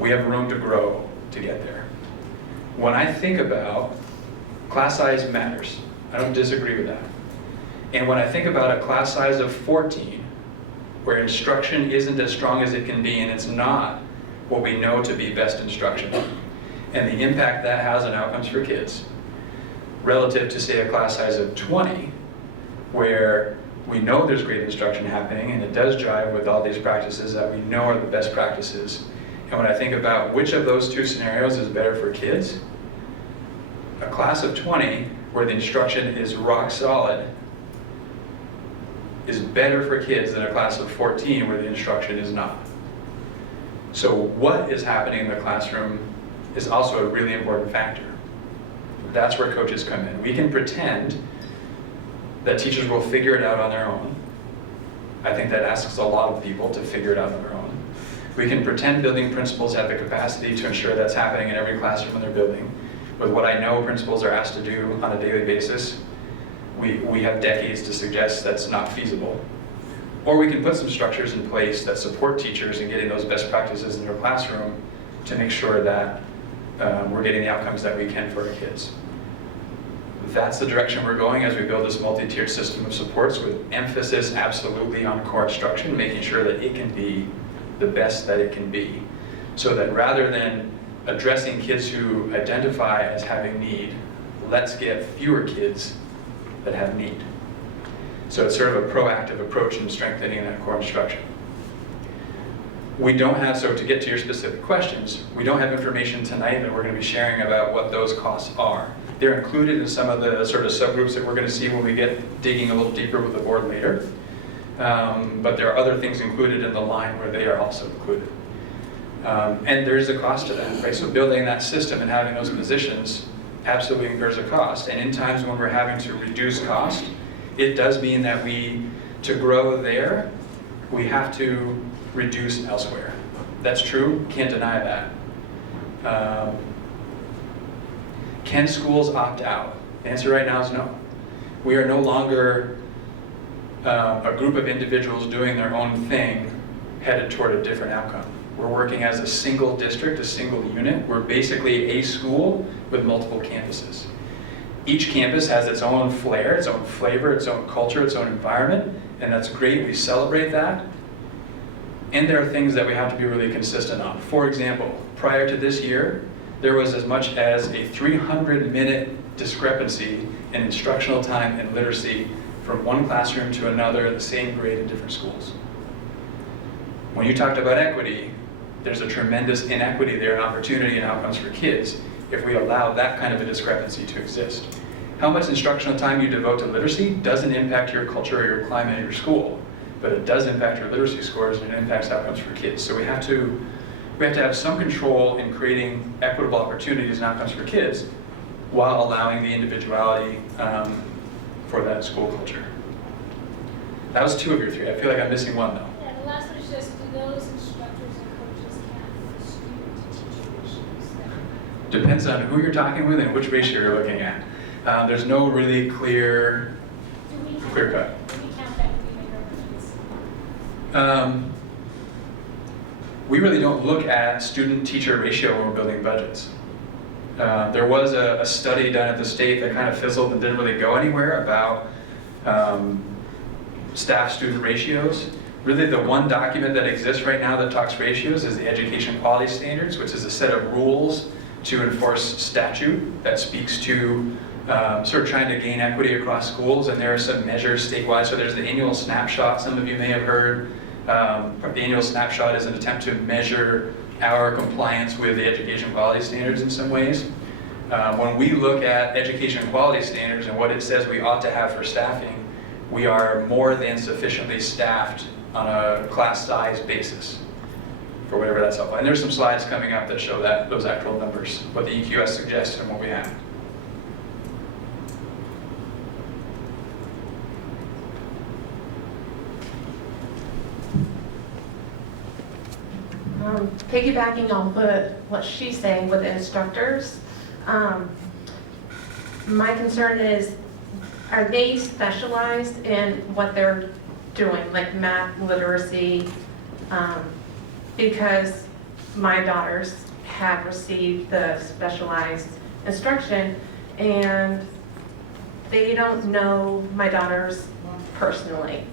We have room to grow to get there. When I think about class size matters, I don't disagree with that. And when I think about a class size of 14, where instruction isn't as strong as it can be, and it's not what we know to be best instruction, and the impact that has on outcomes for kids, relative to, say, a class size of 20, where we know there's great instruction happening, and it does jive with all these practices that we know are the best practices. And when I think about which of those two scenarios is better for kids, a class of 20, where the instruction is rock solid, is better for kids than a class of 14 where the instruction is not. So what is happening in the classroom is also a really important factor. That's where coaches come in. We can pretend that teachers will figure it out on their own. I think that asks a lot of people to figure it out on their own. We can pretend building principals have the capacity to ensure that's happening in every classroom in their building. With what I know principals are asked to do on a daily basis, we have decades to suggest that's not feasible. Or we can put some structures in place that support teachers in getting those best practices in their classroom to make sure that we're getting the outcomes that we can for our kids. That's the direction we're going as we build this multi-tiered system of supports, with emphasis absolutely on core instruction, making sure that it can be the best that it can be. So that rather than addressing kids who identify as having need, let's get fewer kids that have need. So it's sort of a proactive approach in strengthening that core instruction. We don't have, so to get to your specific questions, we don't have information tonight that we're going to be sharing about what those costs are. They're included in some of the sort of subgroups that we're going to see when we get digging a little deeper with the board later. But there are other things included in the line where they are also included. And there is a cost to that, right? So building that system and having those positions absolutely incurs a cost. And in times when we're having to reduce cost, it does mean that to grow there, we have to reduce elsewhere. That's true, can't deny that. Can schools opt out? The answer right now is no. We are no longer a group of individuals doing their own thing headed toward a different outcome. We're working as a single district, a single unit. We're basically a school with multiple campuses. Each campus has its own flair, its own flavor, its own culture, its own environment, and that's great. We celebrate that. And there are things that we have to be really consistent on. For example, prior to this year, there was as much as a 300-minute discrepancy in instructional time and literacy from one classroom to another in the same grade in different schools. When you talked about equity, there's a tremendous inequity there and opportunity and outcomes for kids if we allow that kind of a discrepancy to exist. How much instructional time you devote to literacy doesn't impact your culture or your climate in your school, but it does impact your literacy scores and it impacts outcomes for kids. So we have to have some control in creating equitable opportunities and outcomes for kids while allowing the individuality for that school culture. That was 2 of your 3. I feel like I'm missing one though. Yeah, the last one is just, do those instructors and coaches count for the student-to-teacher ratios? Depends on who you're talking with and which ratio you're looking at. There's no really clear cut. Do we count that when we make our budgets? We really don't look at student-teacher ratio when we're building budgets. There was a study done at the state that kind of fizzled and didn't really go anywhere about staff-student ratios. Really the one document that exists right now that talks ratios is the Education Quality Standards, which is a set of rules to enforce statute that speaks to sort of trying to gain equity across schools, and there are some measures statewide. So there's the annual snapshot, some of you may have heard. The annual snapshot is an attempt to measure our compliance with the education quality standards in some ways. When we look at education quality standards and what it says we ought to have for staffing, we are more than sufficiently staffed on a class size basis for whatever that's helpful. And there's some slides coming up that show that those actual numbers, what the EQS suggests and what we have. Piggybacking off what she's saying with the instructors, my concern is, are they specialized in what they're doing, like math, literacy? Because my daughters have received the specialized instruction and they don't know my daughter's personally.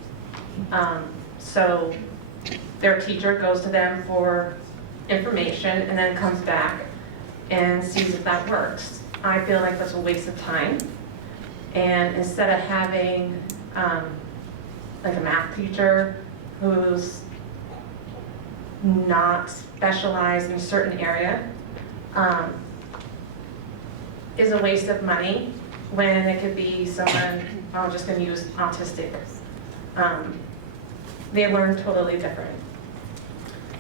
So their teacher goes to them for information and then comes back and sees if that works. I feel like that's a waste of time. And instead of having like a math teacher who's not specialized in a certain area, is a waste of money when it could be someone, I'm just going to use autistic. They learn totally different.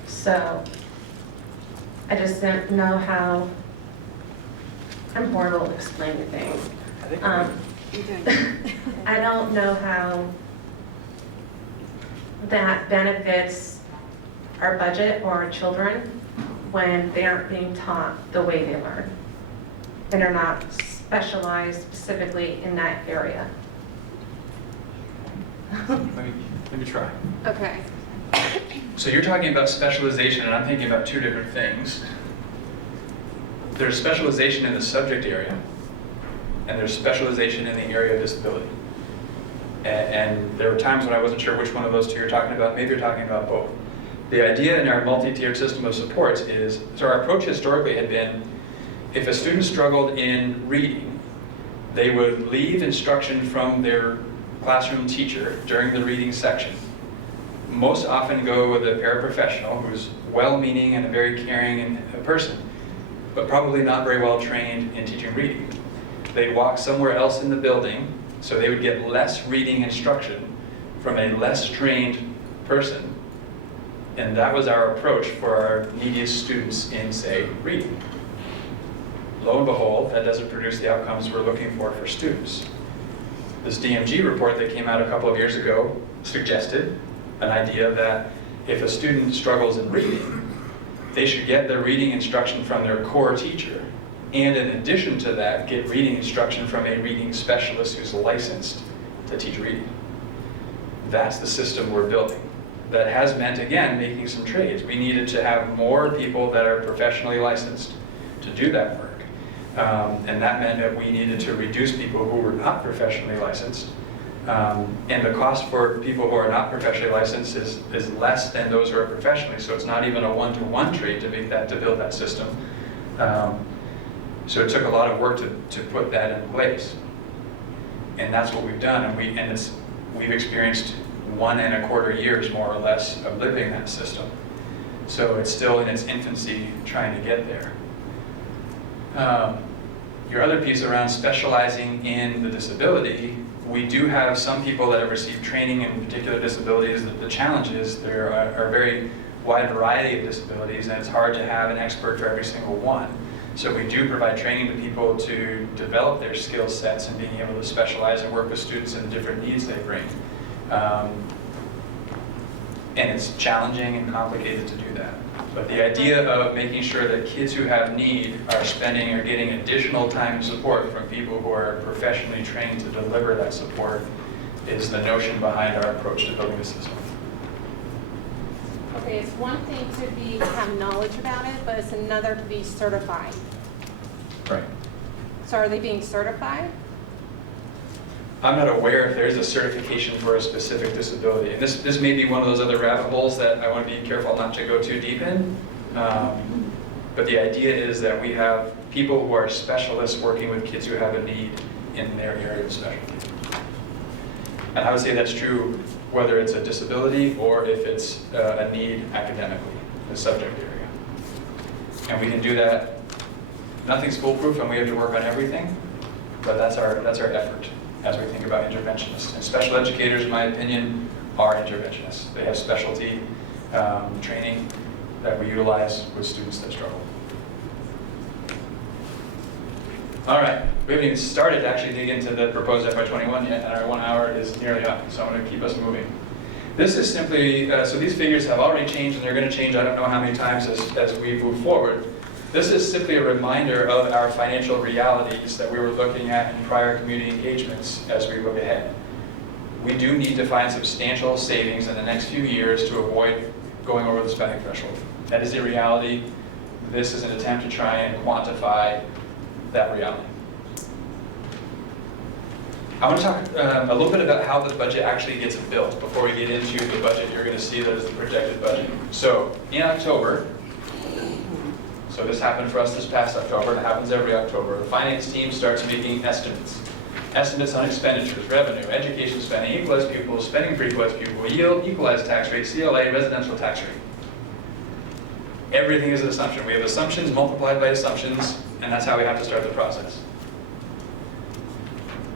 So I just don't know how, I'm horrible at explaining things. I don't know how that benefits our budget or our children when they aren't being taught the way they learn and are not specialized specifically in that area. Let me try. Okay. So you're talking about specialization, and I'm thinking about two different things. There's specialization in the subject area, and there's specialization in the area of disability. And there were times when I wasn't sure which one of those two you're talking about. Maybe you're talking about both. The idea in our multi-tiered system of supports is, so our approach historically had been, if a student struggled in reading, they would leave instruction from their classroom teacher during the reading section. Most often go with a paraprofessional who's well-meaning and a very caring person, but probably not very well trained in teaching reading. They'd walk somewhere else in the building, so they would get less reading instruction from a less trained person. And that was our approach for our neediest students in, say, reading. Lo and behold, that doesn't produce the outcomes we're looking for students. This DMG report that came out a couple of years ago suggested an idea that if a student struggles in reading, they should get their reading instruction from their core teacher, and in addition to that, get reading instruction from a reading specialist who's licensed to teach reading. That's the system we're building. That has meant, again, making some trades. We needed to have more people that are professionally licensed to do that work. And that meant that we needed to reduce people who were not professionally licensed. And the cost for people who are not professionally licensed is less than those who are professionally. So it's not even a one-to-one trade to build that system. So it took a lot of work to put that in place. And that's what we've done. And we've experienced 1.25 years, more or less, of living that system. So it's still in its infancy trying to get there. Your other piece around specializing in the disability, we do have some people that have received training in particular disabilities. The challenge is there are a very wide variety of disabilities, and it's hard to have an expert for every single one. So we do provide training to people to develop their skill sets and being able to specialize and work with students and the different needs they bring. And it's challenging and complicated to do that. But the idea of making sure that kids who have need are spending or getting additional time and support from people who are professionally trained to deliver that support is the notion behind our approach to building the system. Okay, it's one thing to have knowledge about it, but it's another to be certified. Right. So are they being certified? I'm not aware if there's a certification for a specific disability. And this may be one of those other rabbit holes that I want to be careful not to go too deep in. But the idea is that we have people who are specialists working with kids who have a need in their area of specialty. And I would say that's true whether it's a disability or if it's a need academically, the subject area. And we can do that. Nothing's foolproof and we have to work on everything, but that's our effort as we think about interventionists. And special educators, in my opinion, are interventionists. They have specialty training that we utilize with students that struggle. All right, we haven't even started to actually dig into the proposed FY21 yet, and our 1 hour is nearly up, so I'm going to keep us moving. This is simply, so these figures have already changed, and they're going to change I don't know how many times as we move forward. This is simply a reminder of our financial realities that we were looking at in prior community engagements as we look ahead. We do need to find substantial savings in the next few years to avoid going over the spending threshold. That is a reality. This is an attempt to try and quantify that reality. I want to talk a little bit about how the budget actually gets built before we get into the budget you're going to see that is the projected budget. So in October, so this happened for us this past October, and it happens every October, the finance team starts making estimates. Estimates on expenditures, revenue, education spending, equalized pupils, spending per equalized pupil, yield, equalized tax rate, CLA, residential tax rate. Everything is an assumption. We have assumptions multiplied by assumptions, and that's how we have to start the process.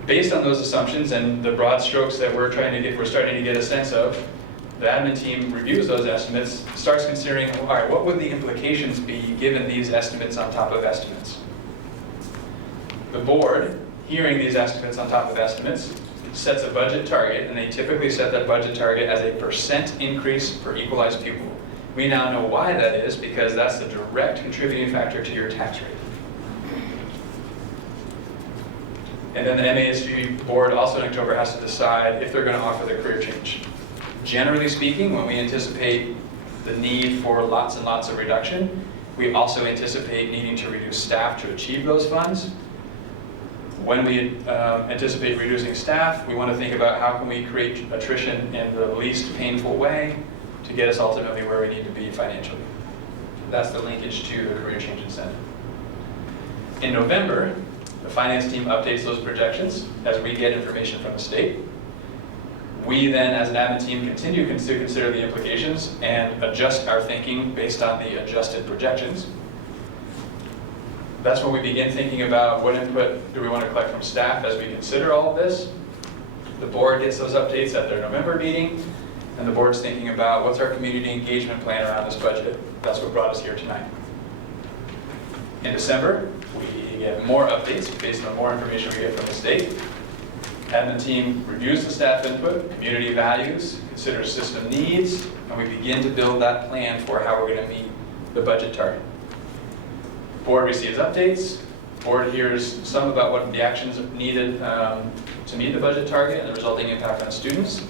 Based on those assumptions and the broad strokes that we're starting to get a sense of, the admin team reviews those estimates, starts considering, all right, what would the implications be given these estimates on top of estimates? The board, hearing these estimates on top of estimates, sets a budget target, and they typically set that budget target as a % increase per equalized pupil. We now know why that is, because that's the direct contributing factor to your tax rate. And then the MAUSD board also in October has to decide if they're going to offer the career change. Generally speaking, when we anticipate the need for lots and lots of reduction, we also anticipate needing to reduce staff to achieve those funds. When we anticipate reducing staff, we want to think about how can we create attrition in the least painful way to get us ultimately where we need to be financially. That's the linkage to the career change incentive. In November, the finance team updates those projections as we get information from the state. We then, as an admin team, continue to consider the implications and adjust our thinking based on the adjusted projections. That's when we begin thinking about what input do we want to collect from staff as we consider all of this. The board gets those updates at their November meeting, and the board's thinking about what's our community engagement plan around this budget. That's what brought us here tonight. In December, we get more updates based on more information we get from the state. Admin team reviews the staff input, community values, considers system needs, and we begin to build that plan for how we're going to meet the budget target. Board receives updates. Board hears some about what the actions needed to meet the budget target and the resulting impact on students.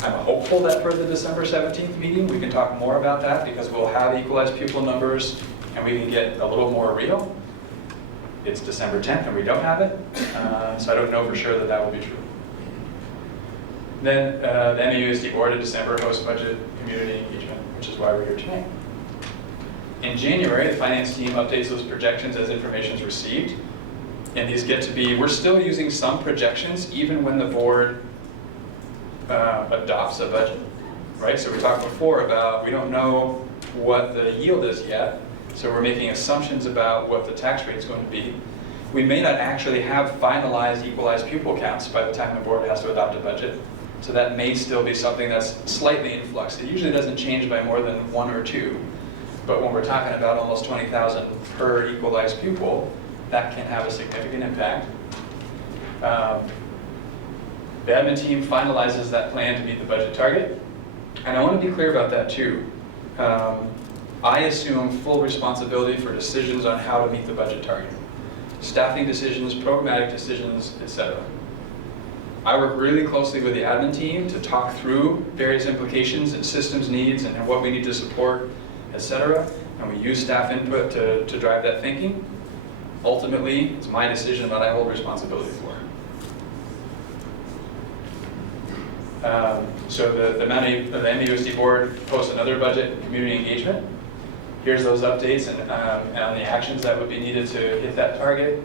I'm hopeful that for the December 17th meeting, we can talk more about that because we'll have equalized pupil numbers and we can get a little more real. It's December 10th and we don't have it, so I don't know for sure that that will be true. Then the MAUSD board in December hosts budget community engagement, which is why we're here tonight. In January, the finance team updates those projections as information is received. And these get to be, we're still using some projections even when the board adopts a budget, right? So we talked before about we don't know what the yield is yet, so we're making assumptions about what the tax rate is going to be. We may not actually have finalized equalized pupil counts by the time the board has to adopt a budget. So that may still be something that's slightly in flux. It usually doesn't change by more than 1 or 2. But when we're talking about almost 20,000 per equalized pupil, that can have a significant impact. The admin team finalizes that plan to meet the budget target. And I want to be clear about that too. I assume full responsibility for decisions on how to meet the budget target. Staffing decisions, programmatic decisions, etc. I work really closely with the admin team to talk through various implications and systems needs and what we need to support, etc. And we use staff input to drive that thinking. Ultimately, it's my decision that I hold responsibility for. So the MAUSD board hosts another budget community engagement. Here's those updates and on the actions that would be needed to hit that target.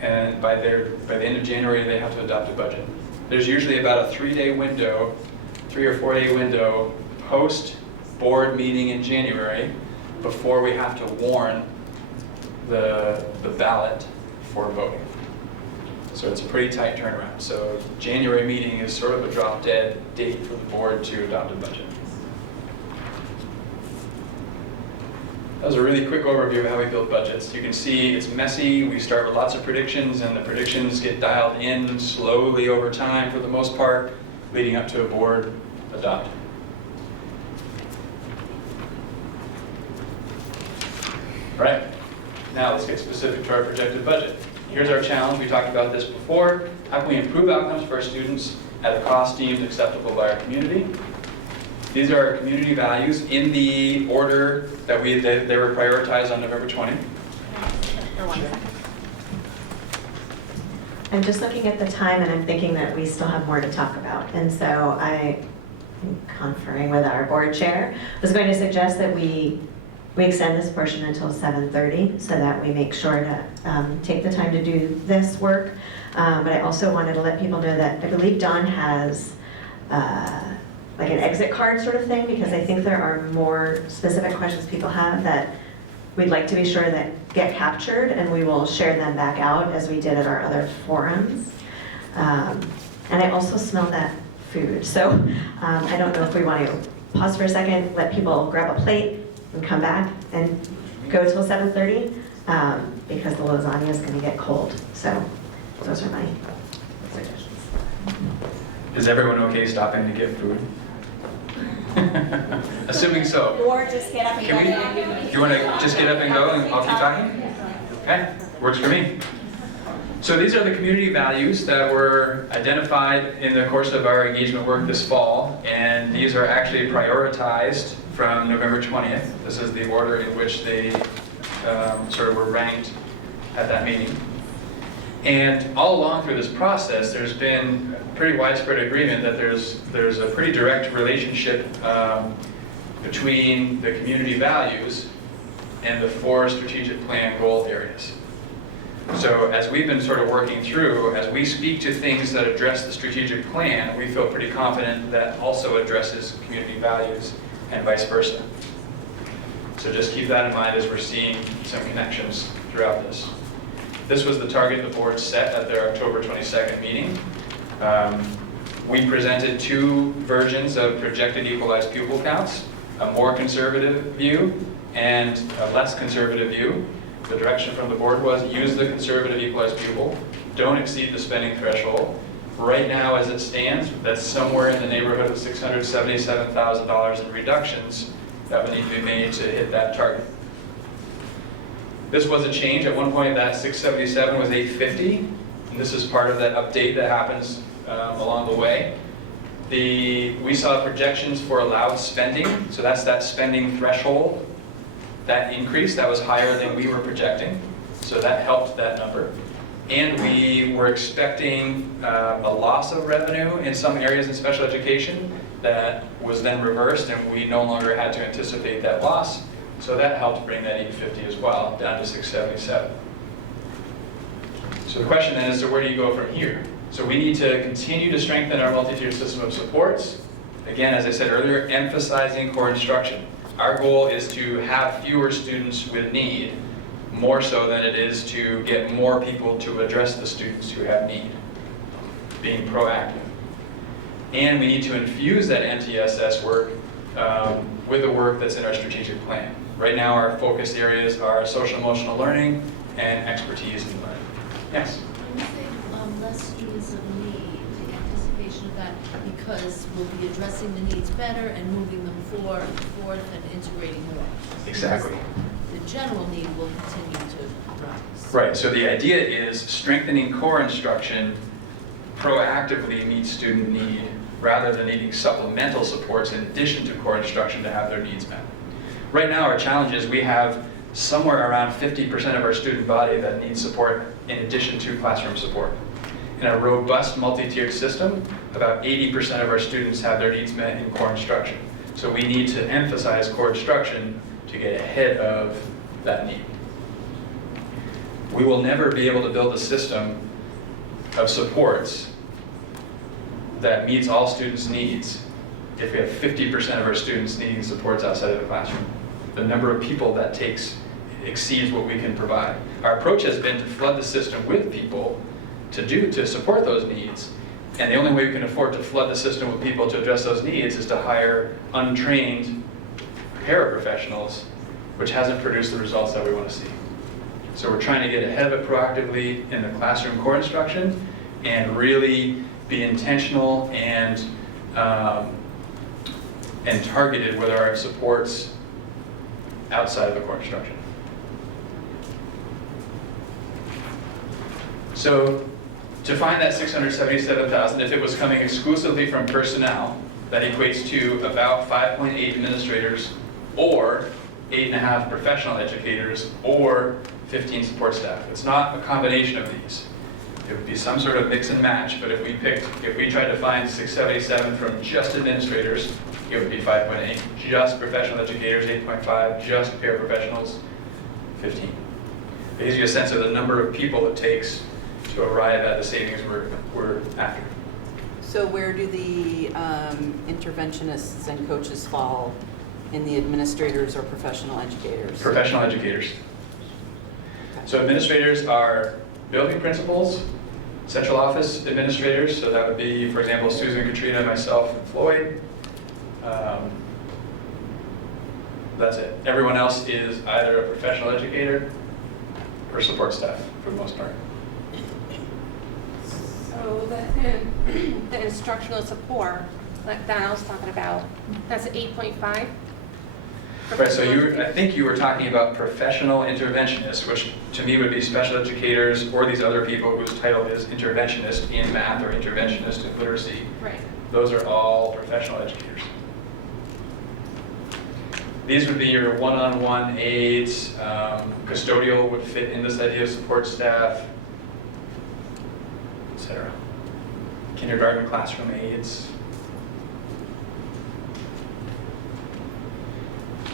And by the end of January, they have to adopt a budget. There's usually about a 3-day window, 3 or 4-day window post-board meeting in January before we have to warn the ballot for voting. So it's a pretty tight turnaround. So January meeting is sort of a drop-dead date for the board to adopt a budget. That was a really quick overview of how we build budgets. You can see it's messy. We start with lots of predictions, and the predictions get dialed in slowly over time for the most part, leading up to a board adopting. All right, now let's get specific to our projected budget. Here's our challenge. We talked about this before. How can we improve outcomes for our students at a cost deemed acceptable by our community? These are our community values in the order that they were prioritized on November 20th. I'm just looking at the time and I'm thinking that we still have more to talk about. And so I, in conferring with our board chair, was going to suggest that we extend this portion until 7:30 so that we make sure to take the time to do this work. But I also wanted to let people know that I believe Dawn has like an exit card sort of thing, because I think there are more specific questions people have that we'd like to be sure that get captured, and we will share them back out as we did at our other forums. And I also smell that food, so I don't know if we want to pause for a second, let people grab a plate and come back and go till 7:30, because the lasagna is going to get cold. So those are my suggestions. Is everyone okay stopping to get food? Assuming so. Or just get up and go. Do you want to just get up and go and I'll keep talking? Okay, works for me. So these are the community values that were identified in the course of our engagement work this fall, and these are actually prioritized from November 20th. This is the order in which they sort of were ranked at that meeting. And all along through this process, there's been pretty widespread agreement that there's a pretty direct relationship between the community values and the 4 strategic plan goal areas. So as we've been sort of working through, as we speak to things that address the strategic plan, we feel pretty confident that also addresses community values and vice versa. So just keep that in mind as we're seeing some connections throughout this. This was the target the board set at their October 22nd meeting. We presented 2 versions of projected equalized pupil counts, a more conservative view and a less conservative view. The direction from the board was use the conservative equalized pupil, don't exceed the spending threshold. Right now, as it stands, that's somewhere in the neighborhood of $677,000 in reductions that would need to be made to hit that target. This was a change. At one point, that 677 was 850, and this is part of that update that happens along the way. We saw projections for allowed spending, so that's that spending threshold. That increase, that was higher than we were projecting, so that helped that number. And we were expecting a loss of revenue in some areas in special education that was then reversed, and we no longer had to anticipate that loss. So that helped bring that 850 as well, down to 677. So the question then is, so where do you go from here? So we need to continue to strengthen our multi-tiered system of supports. Again, as I said earlier, emphasizing core instruction. Our goal is to have fewer students with need, more so than it is to get more people to address the students who have need, being proactive. And we need to infuse that MTSS work with the work that's in our strategic plan. Right now, our focus areas are social emotional learning and expertise in learning. Yes? When you say less students of need, the anticipation of that, because we'll be addressing the needs better and moving them forth and integrating more. Exactly. The general need will continue to rise. Right, so the idea is strengthening core instruction proactively meets student need rather than needing supplemental supports in addition to core instruction to have their needs met. Right now, our challenge is we have somewhere around 50% of our student body that needs support in addition to classroom support. In a robust multi-tiered system, about 80% of our students have their needs met in core instruction. So we need to emphasize core instruction to get ahead of that need. We will never be able to build a system of supports that meets all students' needs if we have 50% of our students needing supports outside of the classroom. The number of people that takes exceeds what we can provide. Our approach has been to flood the system with people to support those needs. And the only way we can afford to flood the system with people to address those needs is to hire untrained paraprofessionals, which hasn't produced the results that we want to see. So we're trying to get ahead of it proactively in the classroom core instruction and really be intentional and targeted with our supports outside of the core instruction. So to find that 677,000, if it was coming exclusively from personnel, that equates to about 5.8 administrators or 8.5 professional educators or 15 support staff. It's not a combination of these. It would be some sort of mix and match, but if we tried to find 677 from just administrators, it would be 5.8. Just professional educators, 8.5. Just paraprofessionals, 15. It gives you a sense of the number of people it takes to arrive at the savings we're after. So where do the interventionists and coaches fall in the administrators or professional educators? Professional educators. So administrators are building principals, central office administrators, so that would be, for example, Susan, Katrina, myself, and Floyd. That's it. Everyone else is either a professional educator or support staff for the most part. So the instructional support, like that I was talking about, that's 8.5? Right, so I think you were talking about professional interventionists, which to me would be special educators or these other people whose title is interventionist in math or interventionist in literacy. Right. Those are all professional educators. These would be your one-on-one aides. Custodial would fit in this idea of support staff, etc. Kindergarten classroom aides.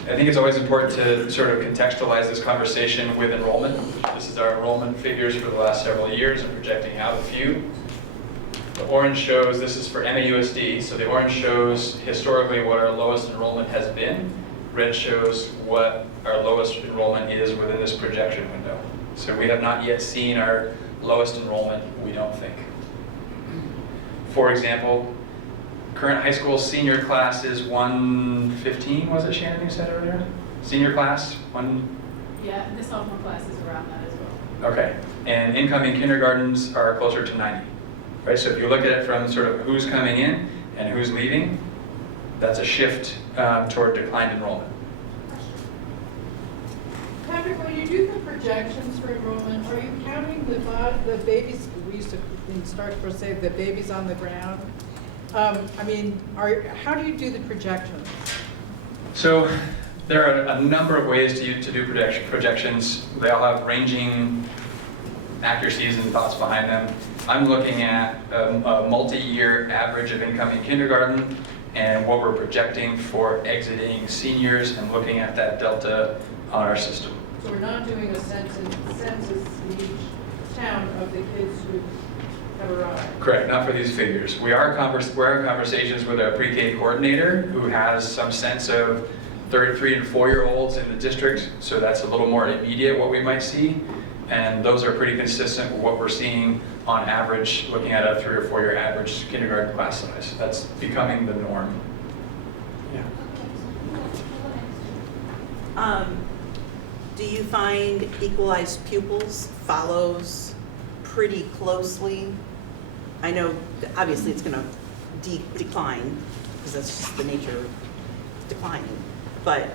I think it's always important to sort of contextualize this conversation with enrollment. This is our enrollment figures for the last several years and projecting out a few. The orange shows, this is for MAUSD, so the orange shows historically what our lowest enrollment has been. Red shows what our lowest enrollment is within this projection window. So we have not yet seen our lowest enrollment, we don't think. For example, current high school senior class is 115, was it Shannon you said earlier? Senior class, Yeah, the sophomore class is around that as well. Okay, and incoming kindergartens are closer to 90, right? So if you look at it from sort of who's coming in and who's leaving, that's a shift toward declined enrollment. Patrick, when you do the projections for enrollment, are you counting the babies, we used to in Start to Crusade, the babies on the ground? I mean, how do you do the projections? So there are a number of ways to do projections. They all have ranging accuracies and thoughts behind them. I'm looking at a multi-year average of incoming kindergarten and what we're projecting for exiting seniors and looking at that delta on our system. So we're not doing a census in each town of the kids who have arrived? Correct, not for these figures. We're in conversations with our pre-K coordinator who has some sense of 3 and 4-year-olds in the district, so that's a little more immediate what we might see. And those are pretty consistent with what we're seeing on average, looking at a 3 or 4 year average kindergarten class size. That's becoming the norm. Yeah. Do you find equalized pupils follows pretty closely? I know obviously it's going to decline because that's just the nature of declining. But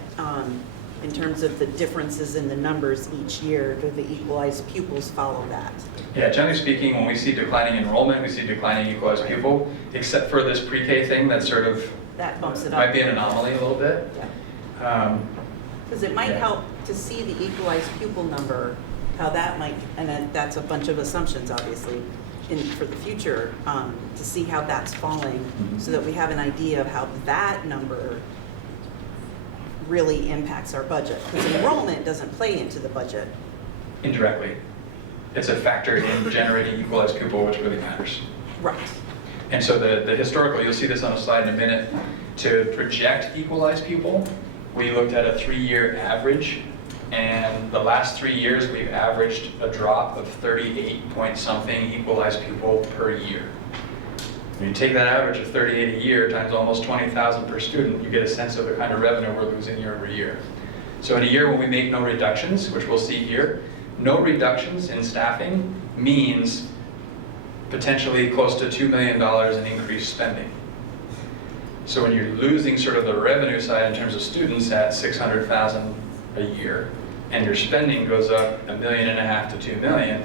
in terms of the differences in the numbers each year, do the equalized pupils follow that? Yeah, generally speaking, when we see declining enrollment, we see declining equalized pupil, except for this pre-K thing that sort of That bumps it up. might be an anomaly a little bit. Yeah. Because it might Yeah. help to see the equalized pupil number, how that might, and then that's a bunch of assumptions, obviously, for the future, to see how that's falling, so that we have an idea of how that number really impacts our budget. Because enrollment doesn't play into the budget. Indirectly. It's a factor in generating equalized pupil, which really matters. Right. And so the historical, you'll see this on a slide in a minute, to project equalized pupil, we looked at a 3-year average, and the last 3 years we've averaged a drop of 38 point something equalized pupil per year. When you take that average of 38 a year times almost 20,000 per student, you get a sense of the kind of revenue we're losing year over year. So in a year when we make no reductions, which we'll see here, no reductions in staffing means potentially close to $2 million in increased spending. So when you're losing sort of the revenue side in terms of students at 600,000 a year, and your spending goes up $1.5 million to $2 million,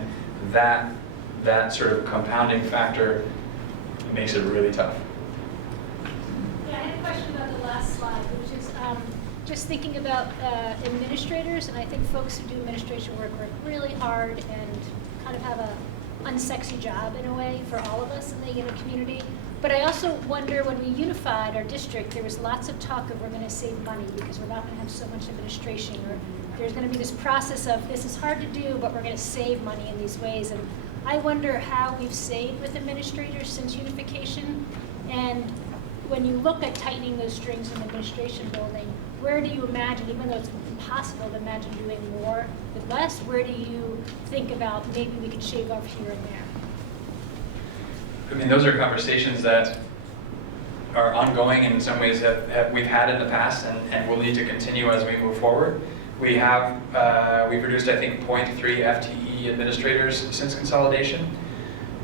that sort of compounding factor makes it really tough. Yeah, I had a question about the last slide, which is just thinking about administrators, and I think folks who do administration work really hard and kind of have a unsexy job in a way for all of us in the community. But I also wonder, when we unified our district, there was lots of talk of we're going to save money because we're not going to have so much administration, or there's going to be this process of this is hard to do, but we're going to save money in these ways. And I wonder how we've saved with administrators since unification. And when you look at tightening those strings in the administration building, where do you imagine, even though it's impossible to imagine doing more with less, where do you think about maybe we could shave off here and there? I mean, those are conversations that are ongoing and in some ways we've had in the past and will need to continue as we move forward. We have, we produced, I think, 0.3 FTE administrators since consolidation.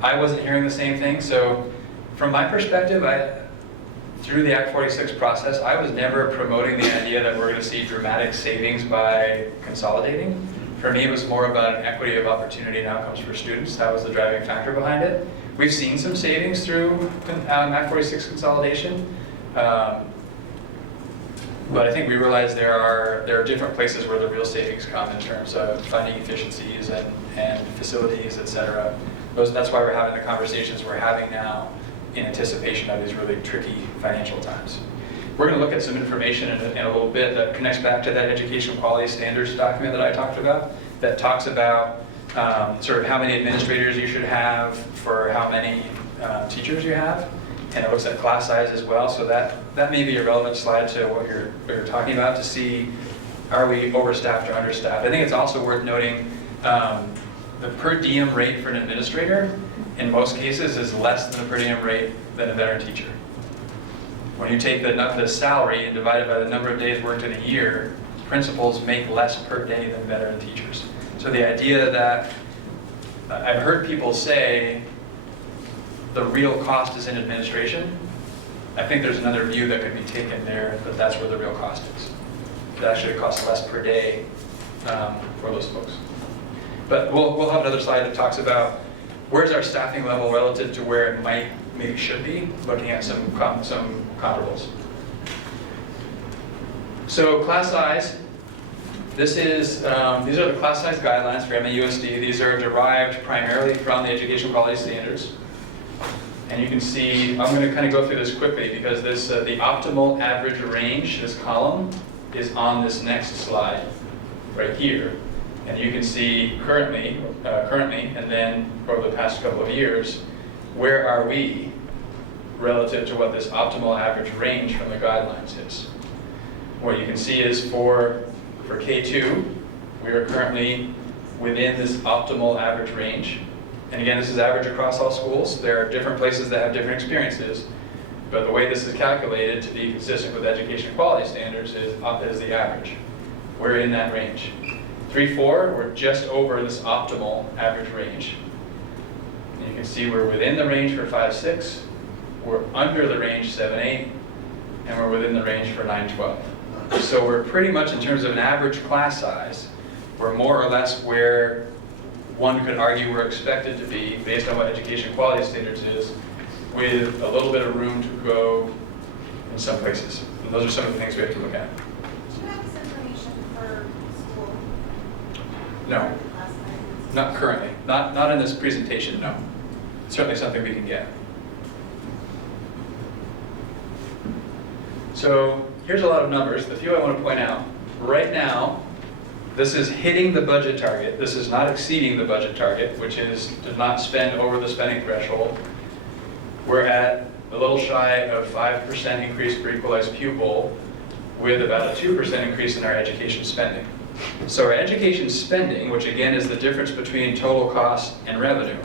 I wasn't hearing the same thing, so from my perspective, through the Act 46 process, I was never promoting the idea that we're going to see dramatic savings by consolidating. For me, it was more about an equity of opportunity and outcomes for students. That was the driving factor behind it. We've seen some savings through Act 46 consolidation, but I think we realize there are different places where the real savings come in terms of funding efficiencies and facilities, et cetera. That's why we're having the conversations we're having now in anticipation of these really tricky financial times. We're going to look at some information in a little bit that connects back to that education quality standards document that I talked about, that talks about sort of how many administrators you should have for how many teachers you have, and it looks at class size as well. So that may be a relevant slide to what you're talking about, to see, are we overstaffed or understaffed. I think it's also worth noting the per diem rate for an administrator in most cases is less than the per diem rate than a veteran teacher. When you take the salary and divide it by the number of days worked in a year, principals make less per day than veteran teachers. So the idea that I've heard people say the real cost is in administration, I think there's another view that could be taken there, that that's where the real cost is. It actually costs less per day for those folks. But we'll have another slide that talks about where's our staffing level relative to where it maybe should be, looking at some comparables. So class size, these are the class size guidelines for MAUSD. These are derived primarily from the education quality standards. And you can see, I'm going to kind of go through this quickly because the optimal average range, this column, is on this next slide right here. And you can see currently, and then over the past couple of years, where are we relative to what this optimal average range from the guidelines is. What you can see is for K2, we are currently within this optimal average range. And again, this is average across all schools. There are different places that have different experiences, but the way this is calculated to be consistent with education quality standards is the average. We're in that range. 3-4, we're just over this optimal average range. And you can see we're within the range for 5-6, we're under the range 7-8, and we're within the range for 9-12. So we're pretty much, in terms of an average class size, we're more or less where one could argue we're expected to be based on what education quality standards is, with a little bit of room to go in some places. And those are some of the things we have to look at. Do you have this information for school? No, not currently. Not in this presentation, no. Certainly something we can get. So here's a lot of numbers. The few I want to point out. Right now, this is hitting the budget target. This is not exceeding the budget target, which is to not spend over the spending threshold. We're at a little shy of 5% increase per equalized pupil, with about a 2% increase in our education spending. So our education spending, which again is the difference between total cost and revenue,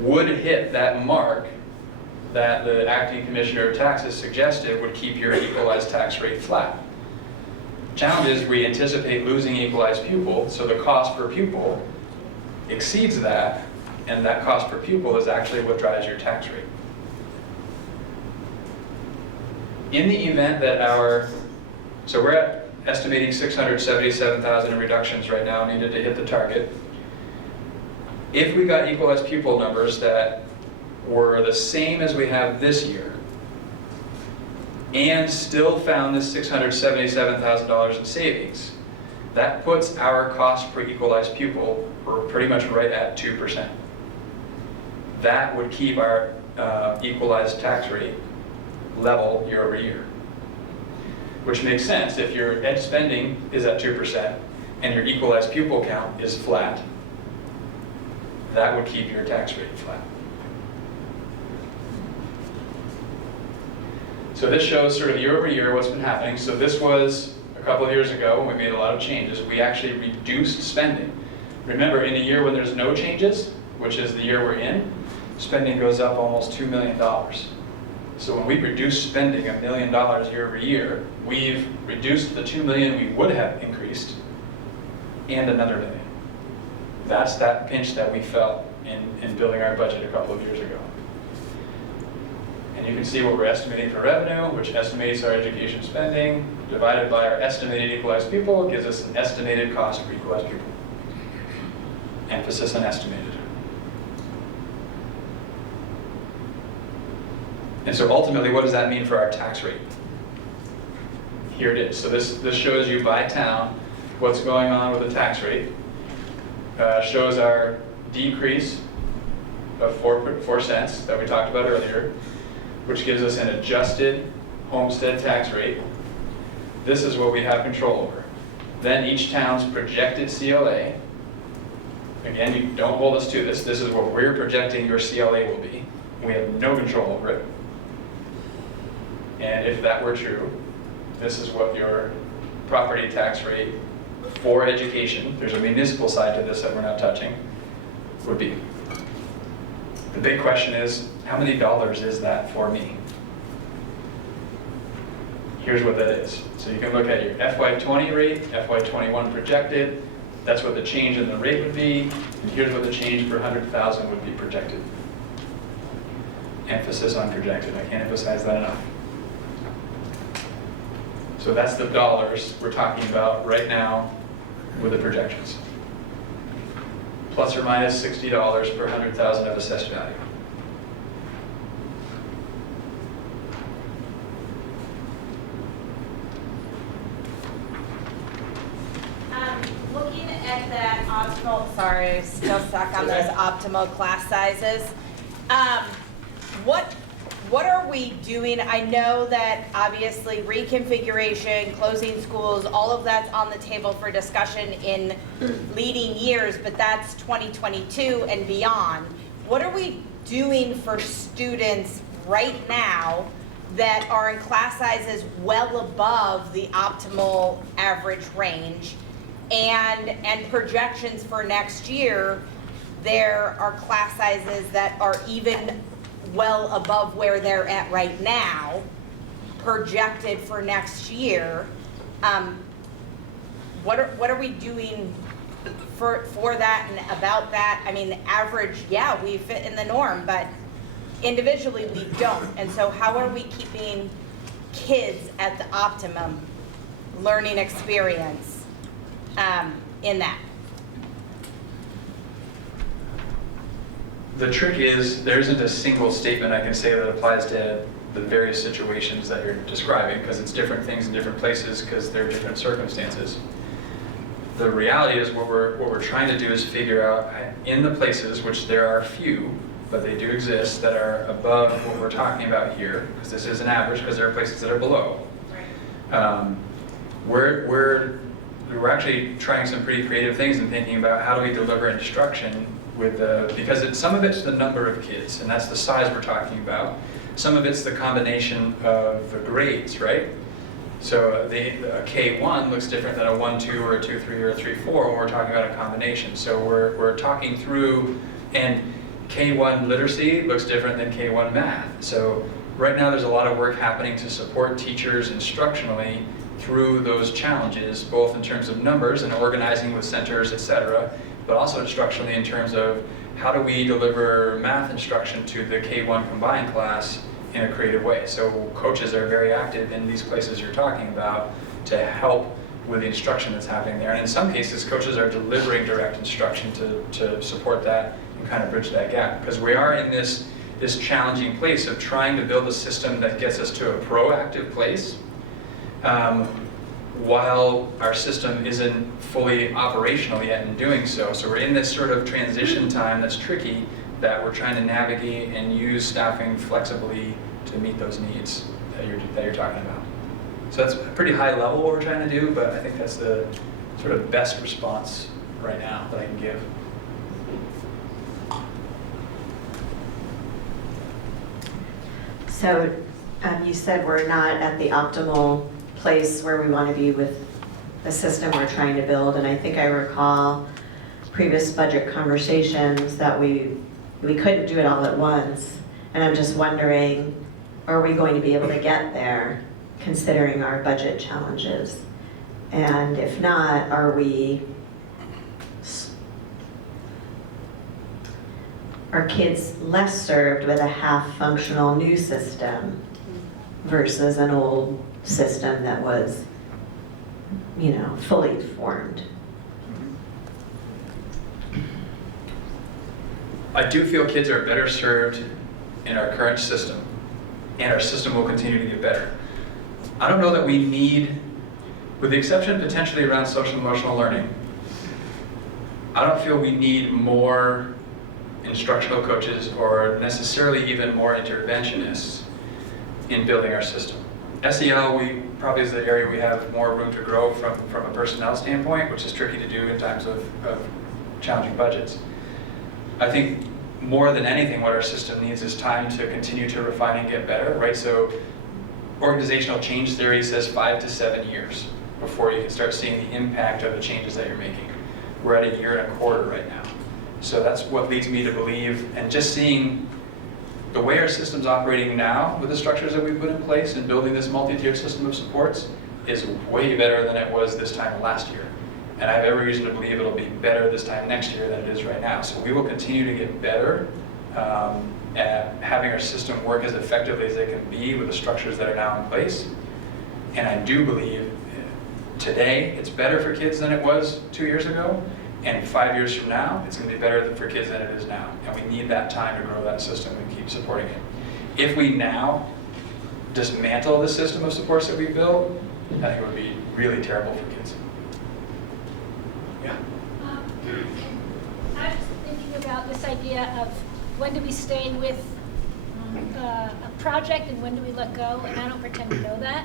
would hit that mark that the acting commissioner of taxes suggested would keep your equalized tax rate flat. Challenge is we anticipate losing equalized pupil, so the cost per pupil exceeds that, and that cost per pupil is actually what drives your tax rate. In the event that so we're at estimating 677,000 in reductions right now needed to hit the target. If we got equalized pupil numbers that were the same as we have this year, and still found this $677,000 in savings, that puts our cost per equalized pupil pretty much right at 2%. that would keep our equalized tax rate level year over year. Which makes sense if your ed spending is at 2% and your equalized pupil count is flat. That would keep your tax rate flat. So this shows sort of year over year what's been happening. So this was a couple of years ago when we made a lot of changes. We actually reduced spending. Remember, in a year when there's no changes, which is the year we're in, spending goes up almost $2 million. So when we reduce spending $1 million year over year, we've reduced the $2 million we would have increased and another $1 million. That's that pinch that we felt in building our budget a couple of years ago. And you can see what we're estimating for revenue, which estimates our education spending, divided by our estimated equalized pupil, gives us an estimated cost per equalized pupil. Emphasis on estimated. And so ultimately, what does that mean for our tax rate? Here it is. So this shows you by town what's going on with the tax rate. Shows our decrease of 4 cents that we talked about earlier, which gives us an adjusted homestead tax rate. This is what we have control over. Then each town's projected CLA. Again, you don't hold us to this. This is what we're projecting your CLA will be. We have no control over it. And if that were true, this is what your property tax rate for education, there's a municipal side to this that we're not touching, would be. The big question is, how many dollars is that for me? Here's what that is. So you can look at your FY20 rate, FY21 projected, that's what the change in the rate would be, and here's what the change per 100,000 would be projected. Emphasis on projected, I can't emphasize that enough. So that's the dollars we're talking about right now with the projections. Plus or minus $60 per 100,000 of assessed value. Looking at that optimal, sorry, still stuck on those optimal class sizes. What are we doing? I know that obviously reconfiguration, closing schools, all of that's on the table for discussion in leading years, but that's 2022 and beyond. What are we doing for students right now that are in class sizes well above the optimal average range? And projections for next year, there are class sizes that are even well above where they're at right now, projected for next year. What are we doing for that and about that? I mean, average, yeah, we fit in the norm, but individually we don't. And so how are we keeping kids at the optimum learning experience in that? The trick is there isn't a single statement I can say that applies to the various situations that you're describing, because it's different things in different places because they're different circumstances. The reality is what we're trying to do is figure out in the places, which there are few, but they do exist, that are above what we're talking about here, because this is an average, because there are places that are below. We're actually trying some pretty creative things and thinking about how do we deliver instruction with because some of it's the number of kids, and that's the size we're talking about. Some of it's the combination of the grades, right? So the K1 looks different than a 1-2 or a 2-3 or a 3-4 when we're talking about a combination. So we're talking through, and K1 literacy looks different than K1 math. So right now there's a lot of work happening to support teachers instructionally through those challenges, both in terms of numbers and organizing with centers, et cetera, but also instructionally in terms of how do we deliver math instruction to the K1 combined class in a creative way. So coaches are very active in these places you're talking about to help with the instruction that's happening there. And in some cases, coaches are delivering direct instruction to support that and kind of bridge that gap. Because we are in this challenging place of trying to build a system that gets us to a proactive place, while our system isn't fully operational yet in doing so. So we're in this sort of transition time that's tricky, that we're trying to navigate and use staffing flexibly to meet those needs that you're talking about. So that's a pretty high level what we're trying to do, but I think that's the sort of best response right now that I can give. So you said we're not at the optimal place where we want to be with the system we're trying to build, and I think I recall previous budget conversations that we couldn't do it all at once, and I'm just wondering, are we going to be able to get there considering our budget challenges? And if not, are kids less served with a half-functional new system versus an old system that was, you know, fully formed? I do feel kids are better served in our current system, and our system will continue to get better. I don't know that we need, with the exception potentially around social emotional learning, I don't feel we need more instructional coaches or necessarily even more interventionists in building our system. SEL probably is the area we have more room to grow from a personnel standpoint, which is tricky to do in times of challenging budgets. I think more than anything what our system needs is time to continue to refine and get better, right? So organizational change theory says 5 to 7 years before you can start seeing the impact of the changes that you're making. We're at 1.25 years right now. So that's what leads me to believe, and just seeing the way our system's operating now with the structures that we put in place and building this multi-tiered system of supports is way better than it was this time last year. And I have every reason to believe it'll be better this time next year than it is right now. So we will continue to get better at having our system work as effectively as it can be with the structures that are now in place. And I do believe today it's better for kids than it was 2 years ago. And 5 years from now, it's going to be better for kids than it is now. And we need that time to grow that system and keep supporting it. If we now dismantle the system of supports that we built, I think it would be really terrible for kids. Yeah. I was thinking about this idea of when do we stay with a project and when do we let go, and I don't pretend to know that,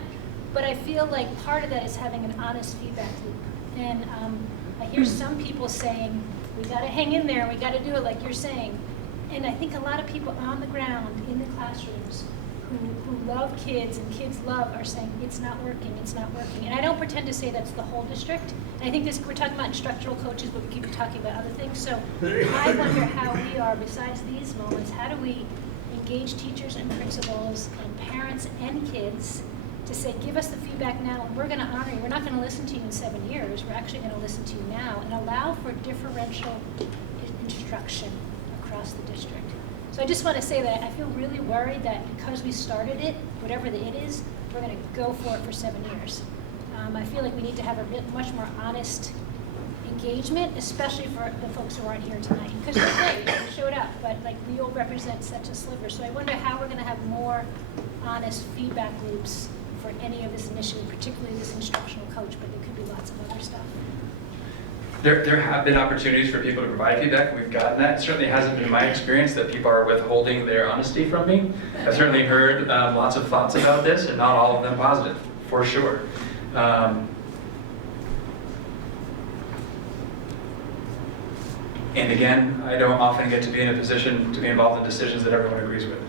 but I feel like part of that is having an honest feedback loop. And I hear some people saying, we gotta hang in there, we gotta do it like you're saying. And I think a lot of people on the ground, in the classrooms, who love kids and kids love are saying, it's not working, it's not working. And I don't pretend to say that's the whole district. And I think we're talking about instructional coaches, but we keep talking about other things. So I wonder how we are, besides these moments, how do we engage teachers and principals and parents and kids to say, give us the feedback now, and we're going to honor you. We're not going to listen to you in 7 years. We're actually going to listen to you now and allow for differential instruction across the district. So I just want to say that I feel really worried that because we started it, whatever the it is, we're going to go for it for 7 years. I feel like we need to have a bit much more honest engagement, especially for the folks who aren't here tonight. Because you're great, you showed up, but like we all represent such a sliver. So I wonder how we're going to have more honest feedback loops for any of this initiative, particularly this instructional coach, but there could be lots of other stuff. There have been opportunities for people to provide feedback, and we've gotten that. It certainly hasn't been my experience that people are withholding their honesty from me. I've certainly heard lots of thoughts about this, and not all of them positive, for sure. And again, I don't often get to be in a position to be involved in decisions that everyone agrees with.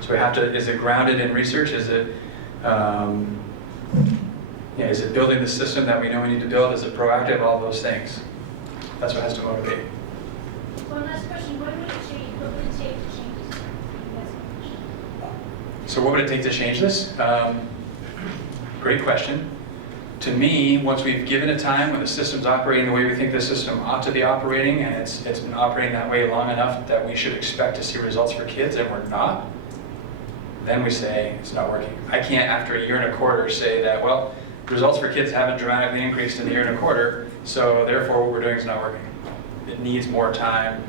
So we have to, is it grounded in research? Is it is it building the system that we know we need to build? Is it proactive? All those things. That's what has to motivate. One last question, what would it change? What would it take to change this? So what would it take to change this? Great question. To me, once we've given it time when the system's operating the way we think the system ought to be operating, and it's been operating that way long enough that we should expect to see results for kids, and we're not, then we say it's not working. I can't, after 1.25 years, say that, well, results for kids haven't dramatically increased in 1.25 years, so therefore what we're doing is not working. It needs more time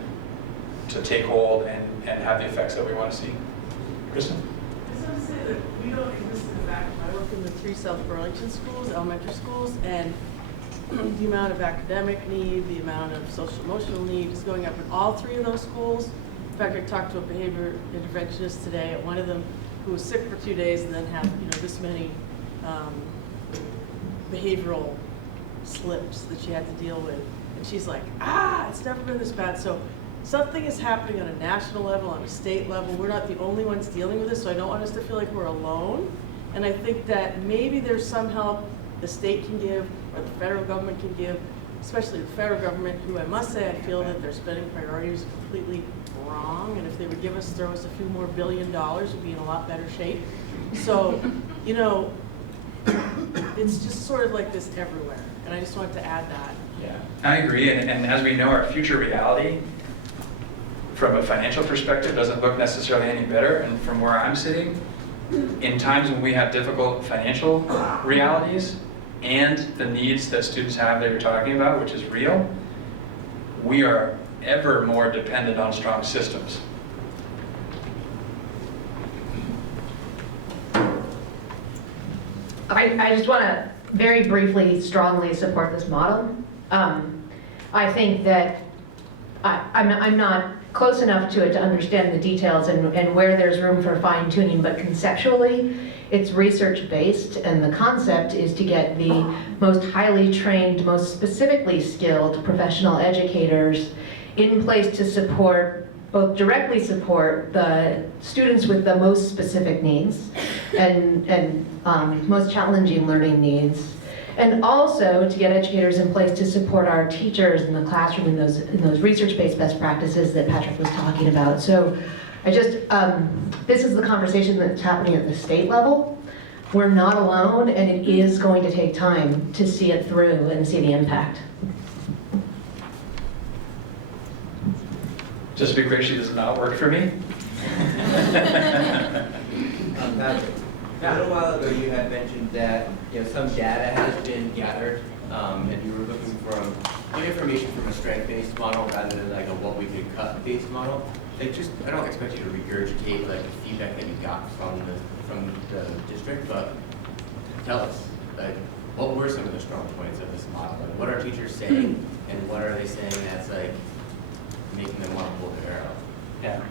to take hold and have the effects that we want to see. Kristen? I just want to say that we don't exist in a vacuum. I work in the 3 South Burlington schools, elementary schools, and the amount of academic need, the amount of social emotional need is going up in all 3 of those schools. In fact, I talked to a behavior interventionist today at one of them who was sick for 2 days and then had, this many behavioral slips that she had to deal with. And she's like, it's never been this bad. So something is happening on a national level, on a state level. We're not the only ones dealing with this, so I don't want us to feel like we're alone. And I think that maybe there's some help the state can give or the federal government can give, especially the federal government, who I must say I feel that their spending priorities are completely wrong. And if they would throw us a few more $1 billion, we'd be in a lot better shape. So, it's just sort of like this everywhere. And I just wanted to add that. Yeah, I agree. And as we know, our future reality from a financial perspective doesn't look necessarily any better. And from where I'm sitting, in times when we have difficult financial realities and the needs that students have that you're talking about, which is real, we are ever more dependent on strong systems. I just want to very briefly, strongly support this model. I think that I'm not close enough to it to understand the details and where there's room for fine-tuning, but conceptually, it's research-based, and the concept is to get the most highly trained, most specifically skilled professional educators in place to support, both directly support the students with the most specific needs and most challenging learning needs, and also to get educators in place to support our teachers in the classroom in those research-based best practices that Patrick was talking about. So I just, this is the conversation that's happening at the state level. We're not alone, and it is going to take time to see it through and see the impact. Just to be clear, she does not work for me. Patrick, a little while ago you had mentioned that some data has been gathered, and you were looking for information from a strength-based model rather than like a what we could cut-based model. Like, I don't expect you to regurgitate like the feedback that you got from the district, but tell us, like, what were some of the strong points of this model? Like, what are teachers saying, and what are they saying that's like making them want to pull their arrow? Yeah.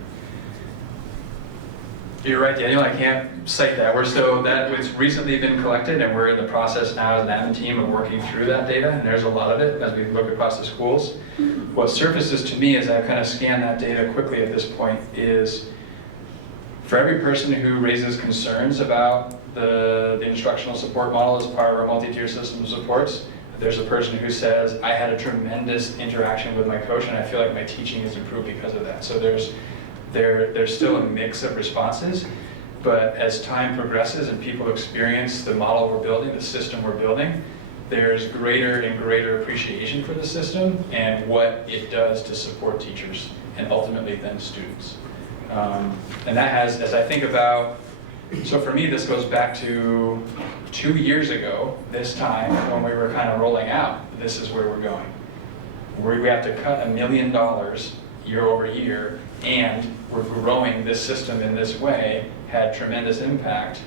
You're right, Daniel. I can't cite that. It's recently been collected, and we're in the process now as an admin team of working through that data, and there's a lot of it as we look across the schools. What surfaces to me as I kind of scan that data quickly at this point is, for every person who raises concerns about the instructional support model as part of our multi-tier system of supports, there's a person who says, I had a tremendous interaction with my coach, and I feel like my teaching has improved because of that. So there's still a mix of responses, but as time progresses and people experience the model we're building, the system we're building, there's greater and greater appreciation for the system and what it does to support teachers and ultimately then students. And that has, as I think about, so for me this goes back to 2 years ago, this time when we were kind of rolling out, this is where we're going. We have to cut $1 million year over year, and we're growing this system in this way, had tremendous impact.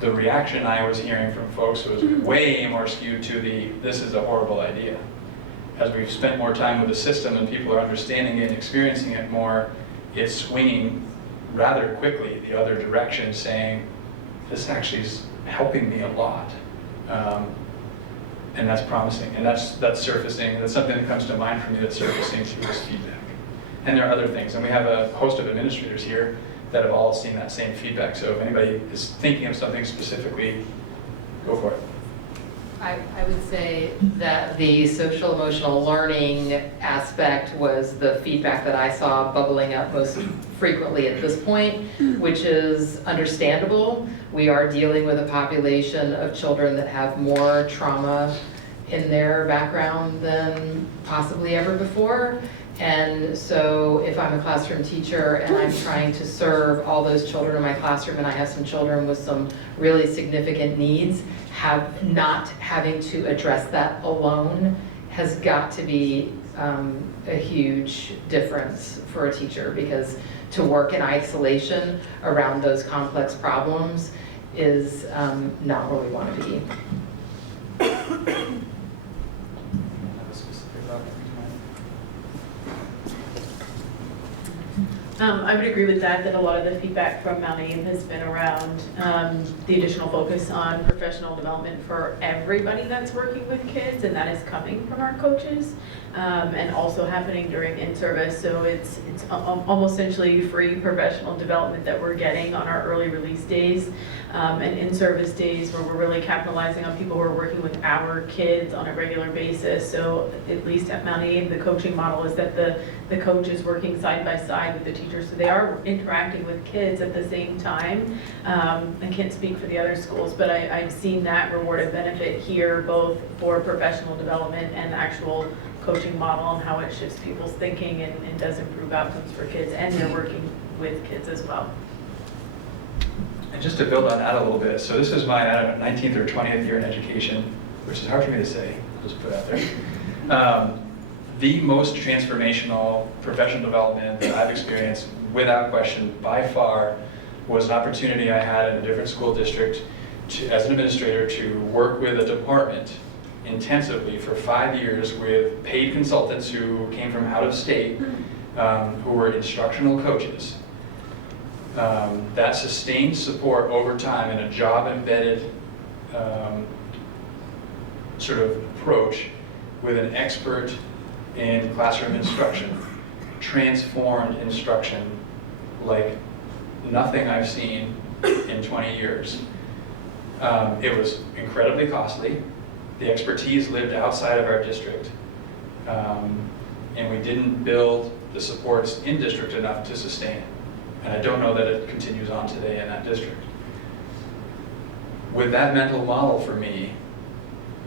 The reaction I was hearing from folks was way more skewed to this is a horrible idea. As we've spent more time with the system and people are understanding it and experiencing it more, it's swinging rather quickly the other direction, saying, this actually is helping me a lot. And that's promising, and that's surfacing. That's something that comes to mind for me that's surfacing through this feedback. And there are other things, and we have a host of administrators here that have all seen that same feedback. So if anybody is thinking of something specifically, go for it. I would say that the social emotional learning aspect was the feedback that I saw bubbling up most frequently at this point, which is understandable. We are dealing with a population of children that have more trauma in their background than possibly ever before. And so if I'm a classroom teacher and I'm trying to serve all those children in my classroom, and I have some children with some really significant needs, not having to address that alone has got to be a huge difference for a teacher, because to work in isolation around those complex problems is not where we want to be. I would agree with that a lot of the feedback from Mount Aim has been around the additional focus on professional development for everybody that's working with kids, and that is coming from our coaches, and also happening during in-service. So it's almost essentially free professional development that we're getting on our early release days and in-service days, where we're really capitalizing on people who are working with our kids on a regular basis. So at least at Mount Aim, the coaching model is that the coach is working side by side with the teachers, so they are interacting with kids at the same time. I can't speak for the other schools, but I've seen that rewarded benefit here, both for professional development and the actual coaching model, and how it shifts people's thinking and does improve outcomes for kids, and they're working with kids as well. And just to build on that a little bit, so this is my 19th or 20th year in education, which is hard for me to say, I'll just put it out there. The most transformational professional development that I've experienced, without question, by far, was an opportunity I had in a different school district as an administrator to work with a department intensively for 5 years with paid consultants who came from out of state, who were instructional coaches. That sustained support over time in a job-embedded sort of approach with an expert in classroom instruction transformed instruction like nothing I've seen in 20 years. It was incredibly costly. The expertise lived outside of our district, and we didn't build the supports in district enough to sustain it. And I don't know that it continues on today in that district. With that mental model for me,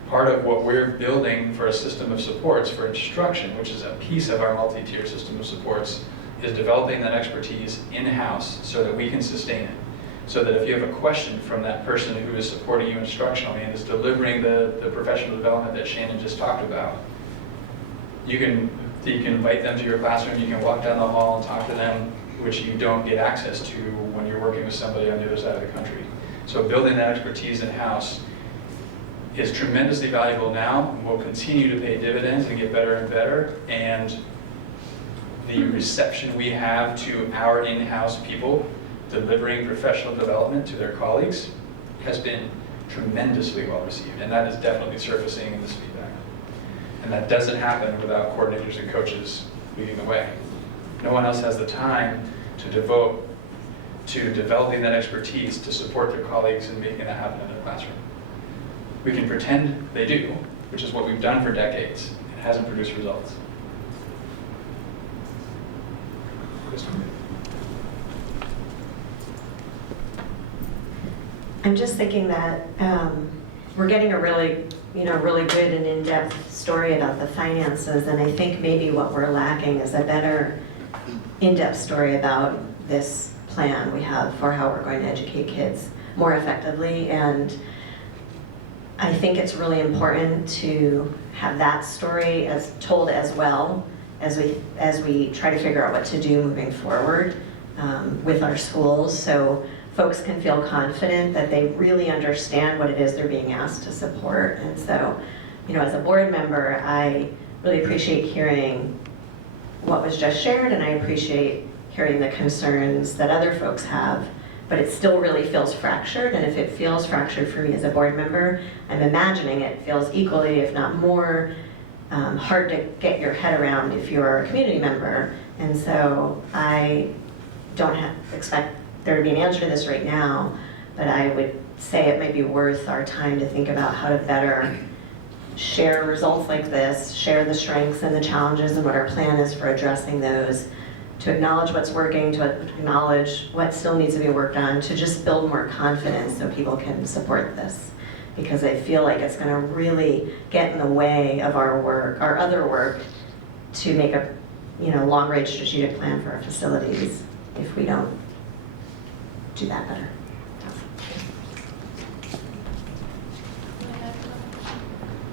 part of what we're building for a system of supports for instruction, which is a piece of our multi-tier system of supports, is developing that expertise in-house so that we can sustain it. So that if you have a question from that person who is supporting you instructionally and is delivering the professional development that Shannon just talked about, you can invite them to your classroom, you can walk down the hall and talk to them, which you don't get access to when you're working with somebody on the other side of the country. So building that expertise in-house is tremendously valuable now, and will continue to pay dividends and get better and better. And the reception we have to our in-house people delivering professional development to their colleagues has been tremendously well received, and that is definitely surfacing in this feedback. And that doesn't happen without coordinators and coaches leading the way. No one else has the time to devote to developing that expertise to support their colleagues and making that happen in their classroom. We can pretend they do, which is what we've done for decades. It hasn't produced results. I'm just thinking that we're getting a really good and in-depth story about the finances, and I think maybe what we're lacking is a better in-depth story about this plan we have for how we're going to educate kids more effectively. And I think it's really important to have that story as told as well as we try to figure out what to do moving forward with our schools, so folks can feel confident that they really understand what it is they're being asked to support. And so, as a board member, I really appreciate hearing what was just shared, and I appreciate hearing the concerns that other folks have, but it still really feels fractured. And if it feels fractured for me as a board member, I'm imagining it feels equally, if not more, hard to get your head around if you're a community member. And so I don't expect there to be an answer to this right now, but I would say it might be worth our time to think about how to better share results like this, share the strengths and the challenges and what our plan is for addressing those, to acknowledge what's working, to acknowledge what still needs to be worked on, to just build more confidence so people can support this. Because I feel like it's going to really get in the way of our work, our other work, to make a long-range strategic plan for our facilities if we don't do that better.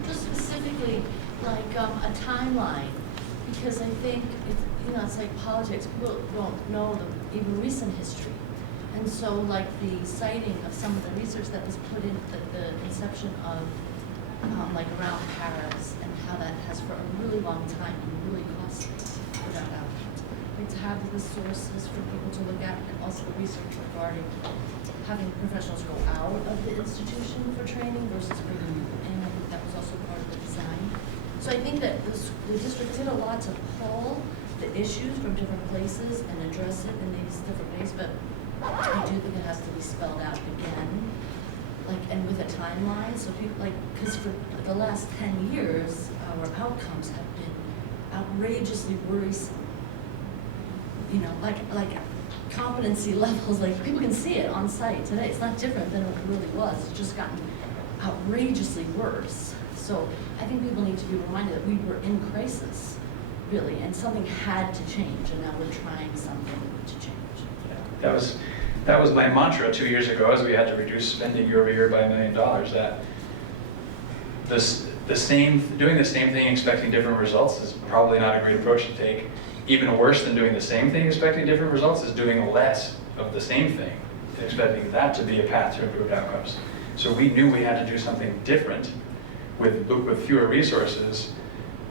Just specifically, like a timeline, because I think it's like politics. People don't know the even recent history, and so like the citing of some of the research that was put in the inception of like around Paris, and how that has for a really long time been really costly without outcomes. to have the sources for people to look at, and also the research regarding having professionals go out of the institution for training versus bringing them in. I think that was also part of the design. So I think that the district did a lot to pull the issues from different places and address it in these different ways, but I do think it has to be spelled out again, like, and with a timeline, so people, like, because for the last 10 years, our outcomes have been outrageously worrisome. You know, like competency levels, like, people can see it on site today. It's not different than it really was. It's just gotten outrageously worse. So I think people need to be reminded that we were in crisis, really, and something had to change, and now we're trying something to change. That was my mantra 2 years ago, as we had to reduce spending year over year by $1 million. That doing the same thing expecting different results is probably not a great approach to take. Even worse than doing the same thing expecting different results is doing less of the same thing, expecting that to be a path to improved outcomes. So we knew we had to do something different with fewer resources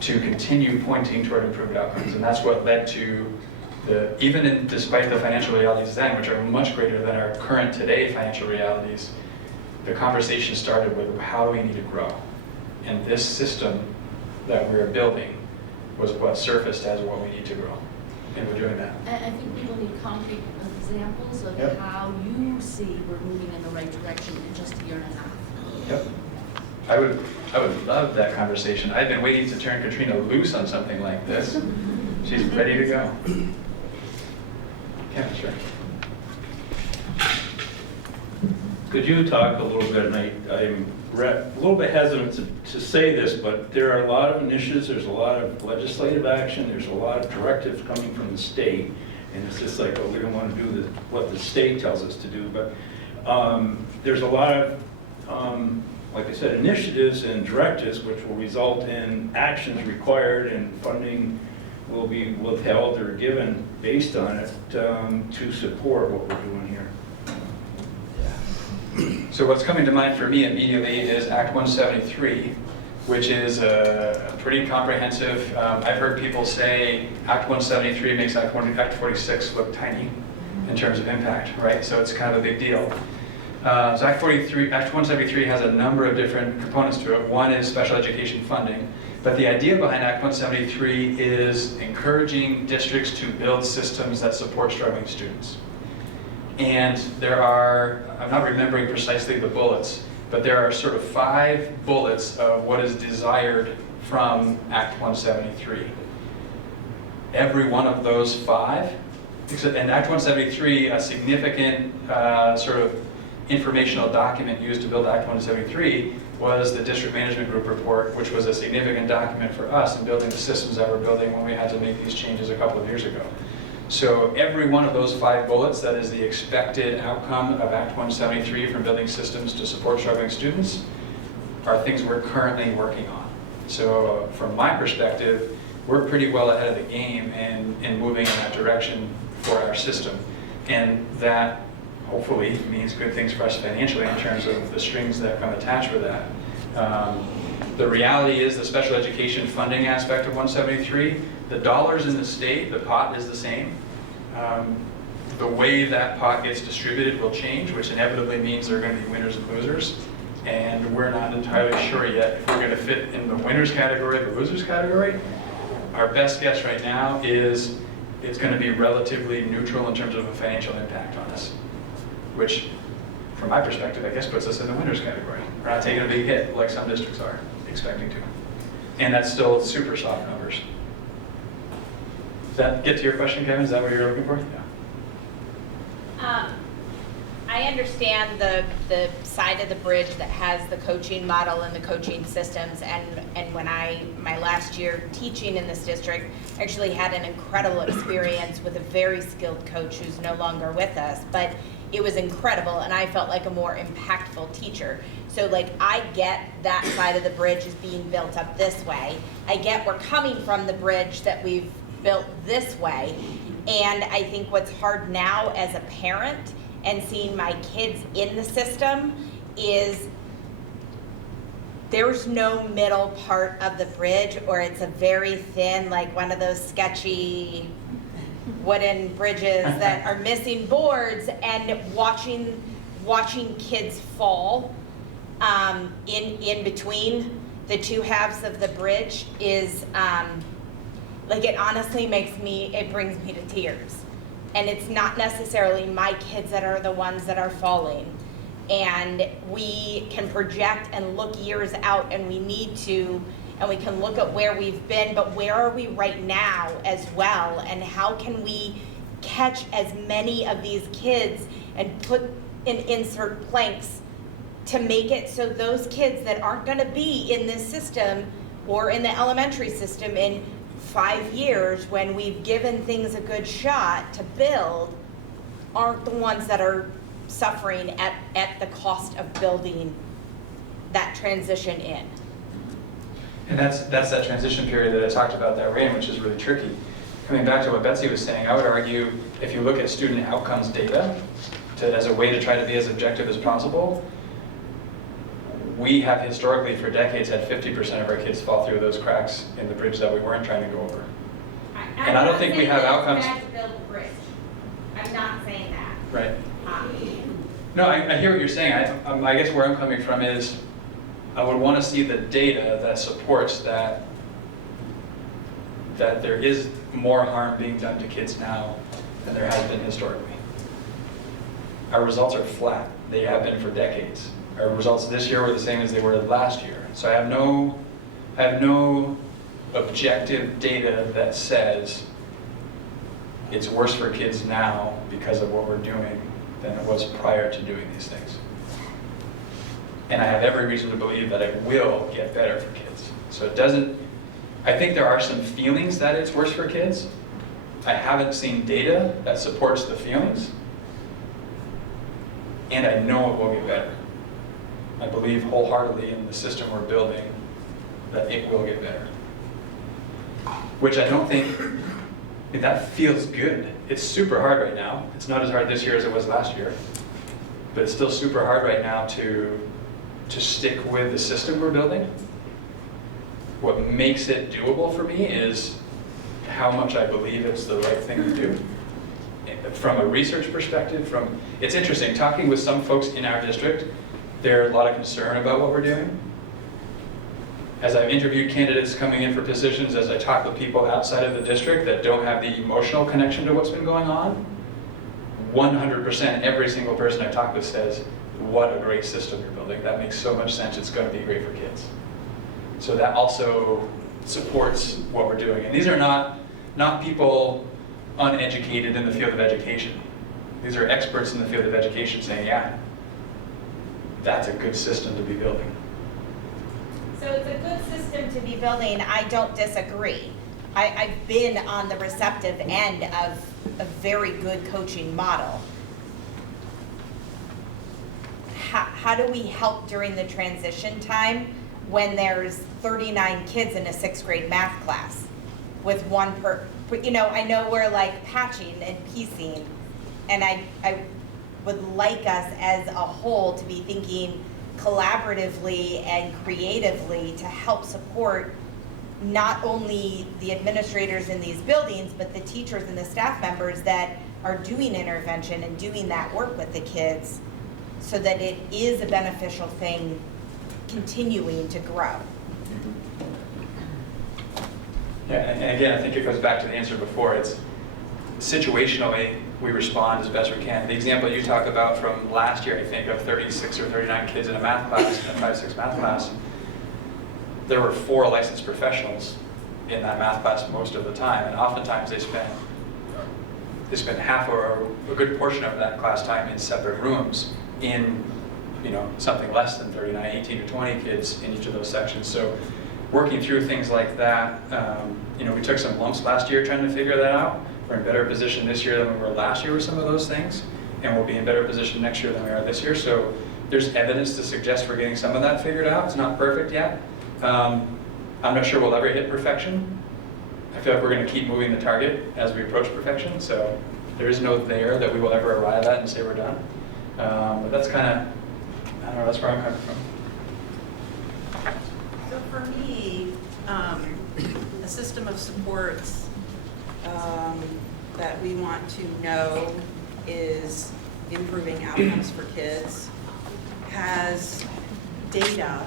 to continue pointing toward improved outcomes, and that's what led to despite the financial realities then, which are much greater than our current today financial realities, the conversation started with how do we need to grow? And this system that we're building was what surfaced as what we need to grow. And we're doing that. And I think people need concrete examples of how you see we're moving in the right direction in just a year and a half. Yep. I would love that conversation. I've been waiting to turn Katrina loose on something like this. She's ready to go. Yeah, sure. Could you talk a little bit, and I'm a little bit hesitant to say this, but there are a lot of initiatives, there's a lot of legislative action, there's a lot of directives coming from the state, and it's just like, oh, we don't want to do what the state tells us to do, but there's a lot of, like I said, initiatives and directives which will result in actions required and funding will be withheld or given based on it to support what we're doing here. So what's coming to mind for me immediately is Act 173, which is a pretty comprehensive, I've heard people say Act 173 makes Act 46 look tiny in terms of impact, right? So it's kind of a big deal. So Act 173 has a number of different components to it. One is special education funding, but the idea behind Act 173 is encouraging districts to build systems that support struggling students. And there are, I'm not remembering precisely the bullets, but there are sort of 5 bullets of what is desired from Act 173. Every one of those 5, and Act 173, a significant sort of informational document used to build Act 173 was the District Management Group report, which was a significant document for us in building the systems that we're building when we had to make these changes a couple of years ago. So every one of those 5 bullets, that is the expected outcome of Act 173 from building systems to support struggling students, are things we're currently working on. So from my perspective, we're pretty well ahead of the game in moving in that direction for our system. And that hopefully means good things for us financially in terms of the strings that come attached with that. The reality is the special education funding aspect of 173, the dollars in the state, the pot is the same. The way that pot gets distributed will change, which inevitably means there are going to be winners and losers. And we're not entirely sure yet if we're going to fit in the winners category or the losers category. Our best guess right now is it's going to be relatively neutral in terms of a financial impact on us, which, from my perspective, I guess puts us in the winners category. We're not taking a big hit like some districts are expecting to. And that's still super soft numbers. Does that get to your question, Kevin? Is that what you're looking for? Yeah. I understand the side of the bridge that has the coaching model and the coaching systems, and when my last year teaching in this district, actually had an incredible experience with a very skilled coach who's no longer with us, but it was incredible, and I felt like a more impactful teacher. So like, I get that side of the bridge is being built up this way. I get we're coming from the bridge that we've built this way, and I think what's hard now as a parent and seeing my kids in the system is there's no middle part of the bridge, or it's a very thin, like one of those sketchy wooden bridges that are missing boards, and watching kids fall in between the two halves of the bridge is like, it honestly brings me to tears. And it's not necessarily my kids that are the ones that are falling. And we can project and look years out, and we need to, and we can look at where we've been, but where are we right now as well? And how can we catch as many of these kids and insert planks to make it so those kids that aren't gonna be in this system or in the elementary system in 5 years, when we've given things a good shot to build, aren't the ones that are suffering at the cost of building that transition in. And that's that transition period that I talked about that we're in, which is really tricky. Coming back to what Betsy was saying, I would argue if you look at student outcomes data as a way to try to be as objective as possible, we have historically for decades had 50% of our kids fall through those cracks in the bridge that we weren't trying to go over. And I don't think we have outcomes. I'm not saying that it's bad to build a bridge. I'm not saying that. Right. No, I hear what you're saying. I guess where I'm coming from is I would want to see the data that supports that there is more harm being done to kids now than there has been historically. Our results are flat. They have been for decades. Our results this year were the same as they were last year. So I have no objective data that says it's worse for kids now because of what we're doing than it was prior to doing these things. And I have every reason to believe that it will get better for kids. So it doesn't, I think there are some feelings that it's worse for kids. I haven't seen data that supports the feelings. And I know it will get better. I believe wholeheartedly in the system we're building that it will get better. Which I don't think, that feels good. It's super hard right now. It's not as hard this year as it was last year. But it's still super hard right now to stick with the system we're building. What makes it doable for me is how much I believe it's the right thing to do. From a research perspective, it's interesting, talking with some folks in our district, there's a lot of concern about what we're doing. As I've interviewed candidates coming in for positions, as I talk with people outside of the district that don't have the emotional connection to what's been going on, 100% every single person I talk with says, what a great system you're building. That makes so much sense, it's going to be great for kids. So that also supports what we're doing. And these are not people uneducated in the field of education. These are experts in the field of education saying, yeah, that's a good system to be building. So it's a good system to be building. I don't disagree. I've been on the receptive end of a very good coaching model. How do we help during the transition time when there's 39 kids in a 6th grade math class with one I know we're like patching and piecing, and I would like us as a whole to be thinking collaboratively and creatively to help support not only the administrators in these buildings, but the teachers and the staff members that are doing intervention and doing that work with the kids, so that it is a beneficial thing continuing to grow. Yeah, and again, I think it goes back to the answer before. It's situationally, we respond as best we can. The example you talk about from last year, I think, of 36 or 39 kids in a math class, a 5-6 math class, there were 4 licensed professionals in that math class most of the time, and oftentimes they spend half or a good portion of that class time in separate rooms in something less than 39, 18 to 20 kids in each of those sections. So working through things like that, we took some lumps last year trying to figure that out. We're in better position this year than we were last year with some of those things, and we'll be in better position next year than we are this year. So there's evidence to suggest we're getting some of that figured out. It's not perfect yet. I'm not sure we'll ever hit perfection. I feel like we're going to keep moving the target as we approach perfection. So there is no there that we will ever arrive at and say we're done. But that's kind of, I don't know, that's where I'm coming from. So for me, a system of supports that we want to know is improving outcomes for kids has data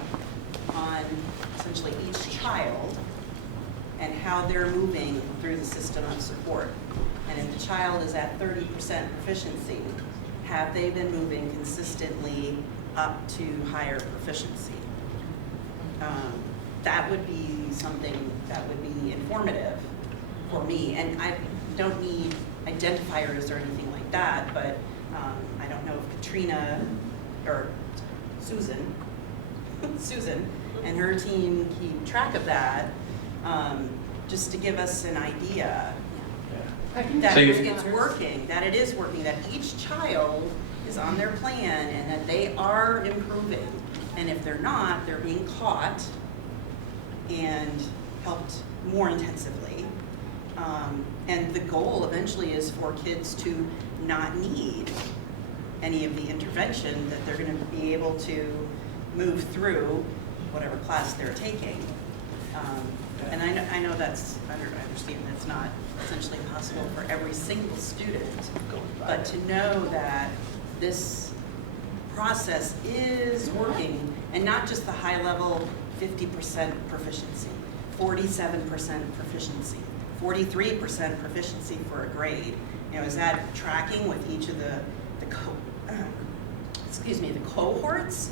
on essentially each child and how they're moving through the system of support. And if the child is at 30% proficiency, have they been moving consistently up to higher proficiency? That would be something that would be informative for me. And I don't need identifiers or anything like that, but I don't know if Katrina or Susan and her team keep track of that, just to give us an idea that it's working, that it is working, that each child is on their plan and that they are improving. And if they're not, they're being caught and helped more intensively. And the goal eventually is for kids to not need any of the intervention, that they're going to be able to move through whatever class they're taking. And I know that's, I understand that's not essentially possible for every single student, but to know that this process is working, and not just the high level 50% proficiency, 47% proficiency, 43% proficiency for a grade. You know, is that tracking with each of the cohorts,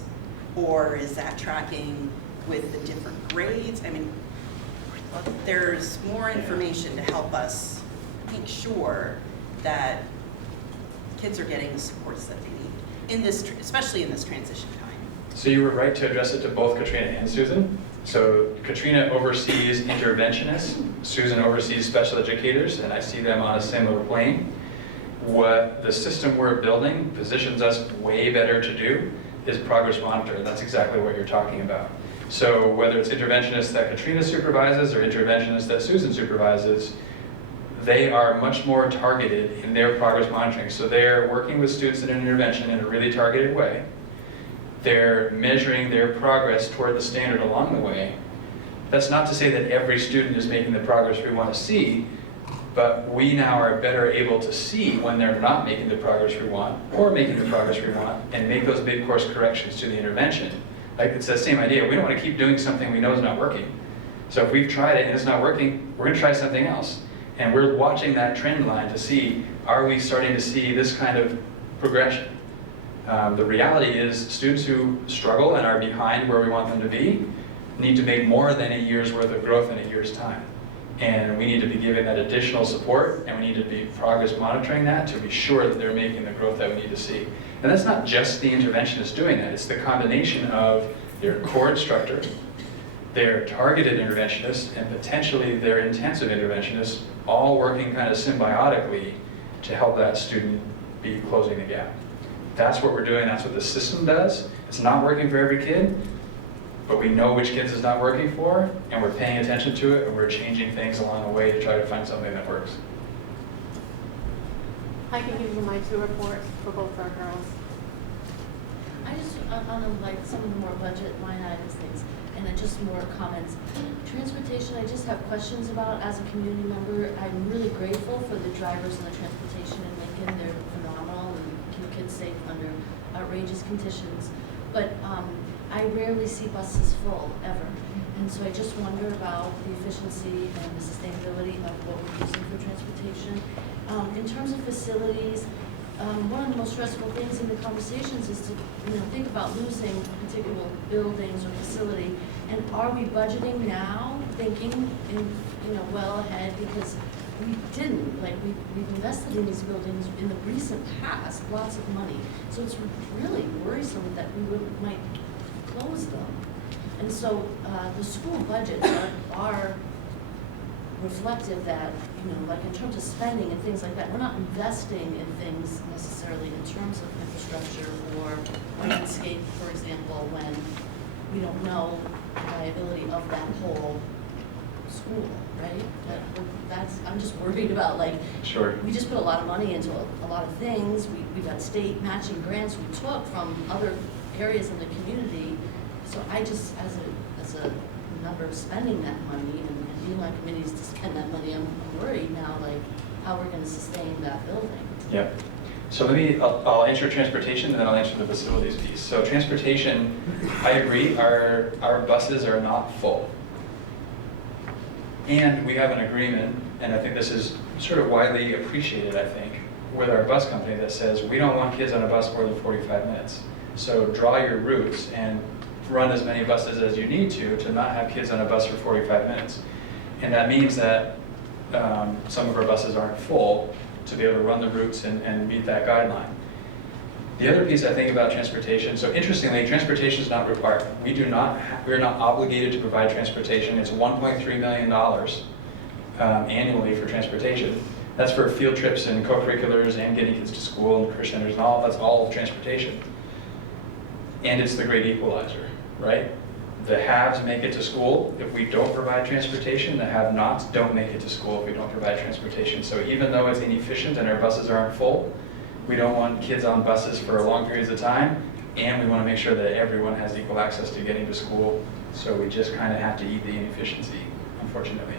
or is that tracking with the different grades? I mean, there's more information to help us make sure that kids are getting the supports that they need in this, especially in this transition time. So you were right to address it to both Katrina and Susan. So Katrina oversees interventionists, Susan oversees special educators, and I see them on a similar plane. What the system we're building positions us way better to do is progress monitor, and that's exactly what you're talking about. So whether it's interventionists that Katrina supervises or interventionists that Susan supervises, they are much more targeted in their progress monitoring. So they're working with students in an intervention in a really targeted way. They're measuring their progress toward the standard along the way. That's not to say that every student is making the progress we want to see, but we now are better able to see when they're not making the progress we want or making the progress we want and make those big course corrections to the intervention. Like, it's the same idea. We don't want to keep doing something we know is not working. So if we've tried it and it's not working, we're going to try something else. And we're watching that trend line to see, are we starting to see this kind of progression? The reality is students who struggle and are behind where we want them to be need to make more than a year's worth of growth in a year's time. And we need to be giving that additional support, and we need to be progress monitoring that to be sure that they're making the growth that we need to see. And that's not just the interventionist doing that, it's the combination of their core instructor, their targeted interventionist, and potentially their intensive interventionist, all working kind of symbiotically to help that student be closing the gap. That's what we're doing, that's what the system does. It's not working for every kid, but we know which kids it's not working for, and we're paying attention to it, and we're changing things along the way to try to find something that works. I can give you my 2 reports for both our girls. I just, on like some of the more budget line items things, and then just more comments. Transportation, I just have questions about as a community member. I'm really grateful for the drivers and the transportation in Lincoln. They're phenomenal and keep kids safe under outrageous conditions. But I rarely see buses full, ever. And so I just wonder about the efficiency and the sustainability of what we're using for transportation. In terms of facilities, one of the most stressful things in the conversations is to think about losing particular buildings or facility. And are we budgeting now, thinking well ahead, because we didn't. Like we've invested in these buildings in the recent past, lots of money. So it's really worrisome that we might close them. And so the school budgets are reflective that, like in terms of spending and things like that, we're not investing in things necessarily in terms of infrastructure or landscape, for example, when we don't know the viability of that whole school, right? I'm just worried about, like, sure. We just put a lot of money into a lot of things. We got state matching grants we took from other areas in the community. So I just, as a member spending that money and being on committees to spend that money, I'm worried now, like, how we're gonna sustain that building. Yep. So I'll answer transportation and then I'll answer the facilities piece. So transportation, I agree, our buses are not full. And we have an agreement, and I think this is sort of widely appreciated, I think, with our bus company that says we don't want kids on a bus more than 45 minutes. So draw your routes and run as many buses as you need to not have kids on a bus for 45 minutes. And that means that some of our buses aren't full to be able to run the routes and meet that guideline. The other piece I think about transportation, so interestingly, transportation is not required. We're not obligated to provide transportation. It's $1.3 million annually for transportation. That's for field trips and co-curriculars and getting kids to school and career centers and all, that's all transportation. And it's the great equalizer, right? The haves make it to school if we don't provide transportation. The have-nots don't make it to school if we don't provide transportation. So even though it's inefficient and our buses aren't full, we don't want kids on buses for long periods of time, and we want to make sure that everyone has equal access to getting to school. So we just kind of have to eat the inefficiency, unfortunately.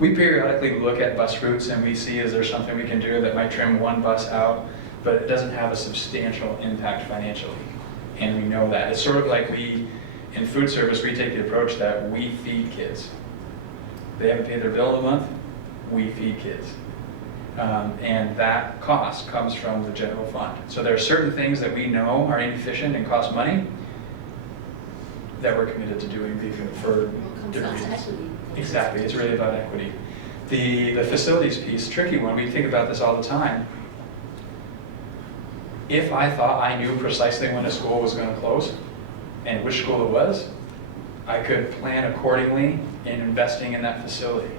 We periodically look at bus routes and we see is there something we can do that might trim one bus out, but it doesn't have a substantial impact financially. And we know that. It's sort of like in food service, we take the approach that we feed kids. They haven't paid their bill in a month, we feed kids. And that cost comes from the general fund. So there are certain things that we know are inefficient and cost money that we're committed to doing for different reasons. Exactly, it's really about equity. The facilities piece, tricky one, we think about this all the time. If I thought I knew precisely when a school was going to close and which school it was, I could plan accordingly in investing in that facility.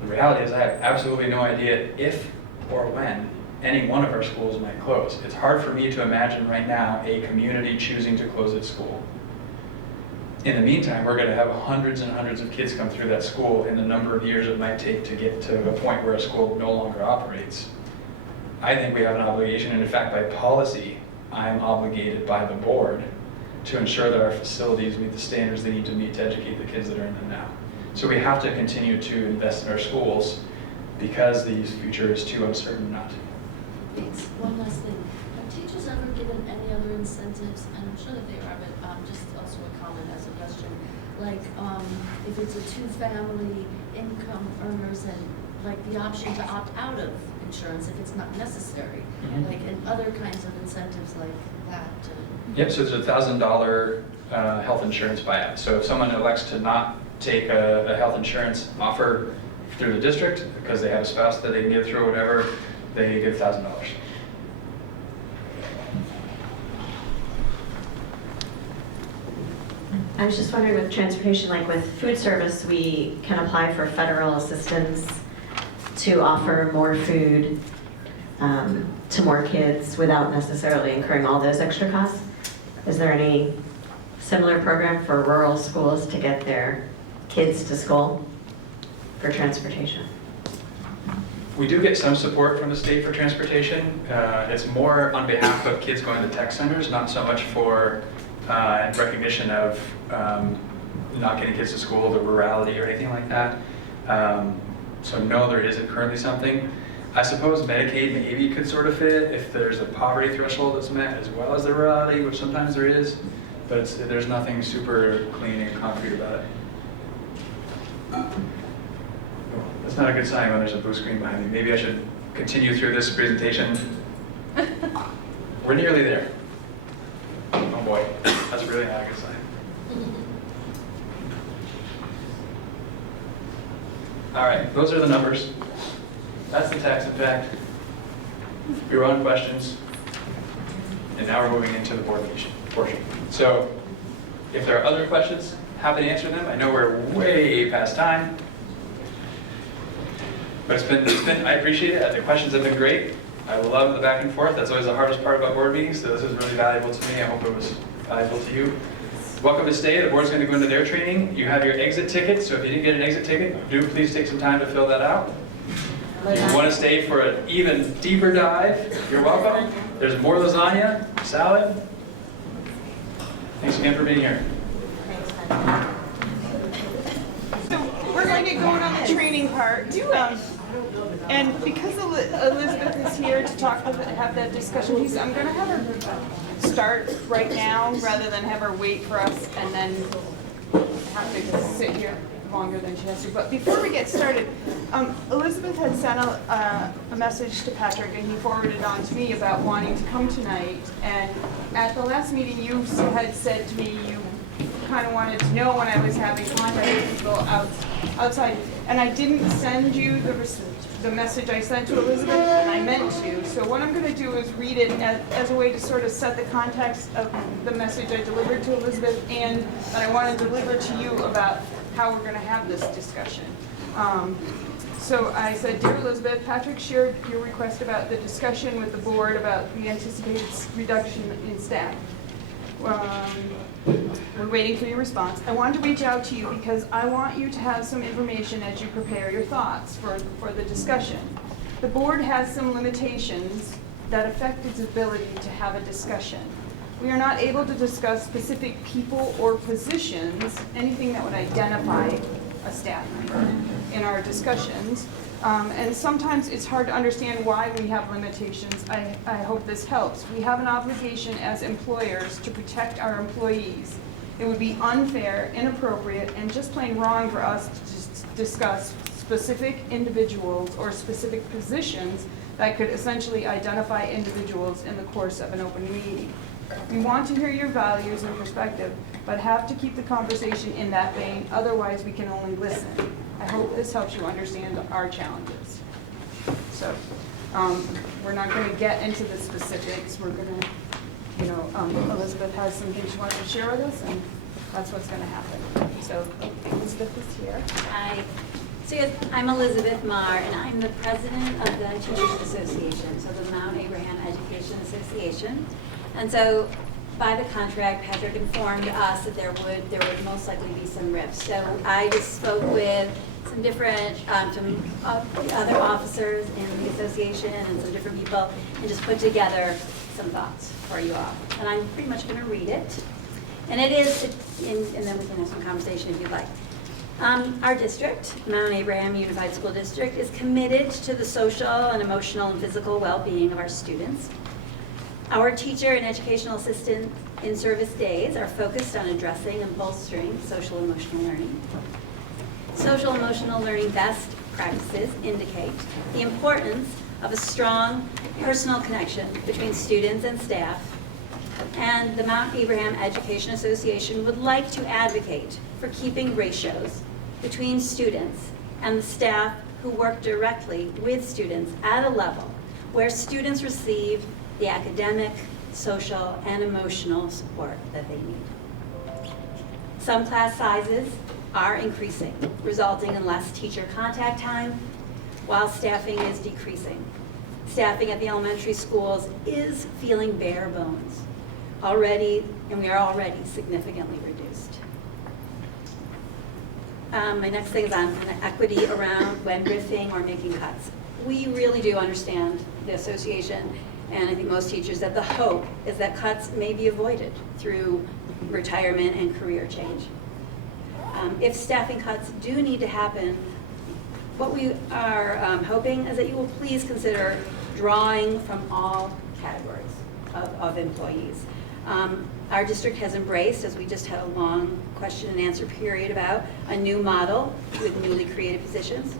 The reality is I have absolutely no idea if or when any one of our schools might close. It's hard for me to imagine right now a community choosing to close its school. In the meantime, we're going to have hundreds and hundreds of kids come through that school in the number of years it might take to get to a point where a school no longer operates. I think we have an obligation, and in fact, by policy, I'm obligated by the board to ensure that our facilities meet the standards they need to meet to educate the kids that are in them now. So we have to continue to invest in our schools because the future is too uncertain not to. Thanks. One last thing. Have teachers ever given any other incentives? And I'm sure that they are, but just also a comment as a question. Like if it's a two-family income earners and like the option to opt out of insurance if it's not necessary, like and other kinds of incentives like that. Yep, so there's a $1,000 health insurance buyout. So if someone elects to not take a health insurance offer through the district because they have a spouse that they can get through or whatever, they get $1,000. I was just wondering with transportation, like with food service, we can apply for federal assistance to offer more food to more kids without necessarily incurring all those extra costs. Is there any similar program for rural schools to get their kids to school for transportation? We do get some support from the state for transportation. It's more on behalf of kids going to tech centers, not so much for recognition of not getting kids to school, the rurality or anything like that. So no, there isn't currently something. I suppose Medicaid maybe could sort of fit if there's a poverty threshold that's met as well as the rurality, which sometimes there is, but there's nothing super clean and concrete about it. That's not a good sign when there's a blue screen behind me. Maybe I should continue through this presentation. We're nearly there. Oh boy, that's really not a good sign. All right, those are the numbers. That's the tax impact. We were on questions, and now we're moving into the board portion. So if there are other questions, happy to answer them. I know we're way past time, but it's been I appreciate it. The questions have been great. I love the back and forth. That's always the hardest part about board meetings, so this is really valuable to me. I hope it was valuable to you. Welcome to stay. The board's going to go into their training. You have your exit ticket, so if you didn't get an exit ticket, do please take some time to fill that out. If you want to stay for an even deeper dive, you're welcome. There's more lasagna, salad. Thanks again for being here. So we're going to go on the training part. And because Elizabeth is here to have that discussion piece, I'm gonna have her start right now rather than have her wait for us and then have to sit here longer than she has to. But before we get started, Elizabeth had sent a message to Patrick and he forwarded it on to me about wanting to come tonight. And at the last meeting, you had said to me you kind of wanted to know when I was having contact with people outside. And I didn't send you the message I sent to Elizabeth, and I meant to. So what I'm going to do is read it as a way to sort of set the context of the message I delivered to Elizabeth and that I want to deliver to you about how we're going to have this discussion. So I said, Dear Elizabeth, Patrick shared your request about the discussion with the board about the anticipated reduction in staff. We're waiting for your response. I wanted to reach out to you because I want you to have some information as you prepare your thoughts for the discussion. The board has some limitations that affect its ability to have a discussion. We are not able to discuss specific people or positions, anything that would identify a staff member in our discussions. And sometimes it's hard to understand why we have limitations. I hope this helps. We have an obligation as employers to protect our employees. It would be unfair, inappropriate, and just plain wrong for us to discuss specific individuals or specific positions that could essentially identify individuals in the course of an open meeting. We want to hear your values and perspective, but have to keep the conversation in that vein, otherwise we can only listen. I hope this helps you understand our challenges. So, we're not going to get into the specifics. We're going to, Elizabeth has some things she wants to share with us, and that's what's going to happen. So, Elizabeth is here. Hi. So yes, I'm Elizabeth Marr, and I'm the president of the Teachers Association, so the Mount Abraham Education Association. And so, by the contract, Patrick informed us that there would most likely be some rifts. So I just spoke with some different, some other officers in the association and some different people, and just put together some thoughts for you all. And I'm pretty much going to read it. And it is, and then we can have some conversation if you'd like. Our district, Mount Abraham Unified School District, is committed to the social and emotional and physical well-being of our students. Our teacher and educational assistant in-service days are focused on addressing and bolstering social emotional learning. Social emotional learning best practices indicate the importance of a strong personal connection between students and staff, and the Mount Abraham Education Association would like to advocate for keeping ratios between students and the staff who work directly with students at a level where students receive the academic, social, and emotional support that they need. Some class sizes are increasing, resulting in less teacher contact time, while staffing is decreasing. Staffing at the elementary schools is feeling bare bones already, and we are already significantly reduced. My next thing is on kind of equity around when riffing or making cuts. We really do understand the association, and I think most teachers, that the hope is that cuts may be avoided through retirement and career change. If staffing cuts do need to happen, what we are hoping is that you will please consider drawing from all categories of employees. Our district has embraced, as we just had a long question and answer period about, a new model with newly created positions.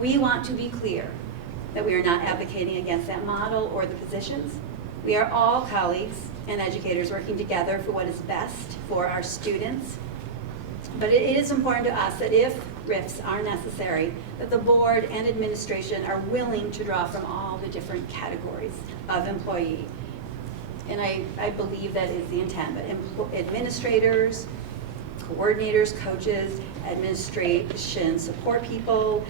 We want to be clear that we are not advocating against that model or the positions. We are all colleagues and educators working together for what is best for our students. But it is important to us that if RIFs are necessary, that the board and administration are willing to draw from all the different categories of employee. And I believe that is the intent, but administrators, coordinators, coaches, administration support people,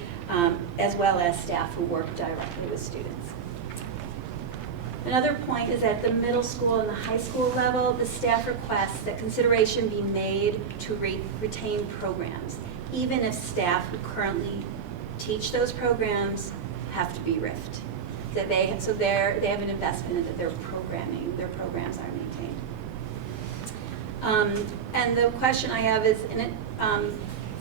as well as staff who work directly with students. Another point is at the middle school and the high school level, the staff requests that consideration be made to retain programs, even if staff who currently teach those programs have to be RIFed. That they have an investment in that their programs are maintained. And the question I have is,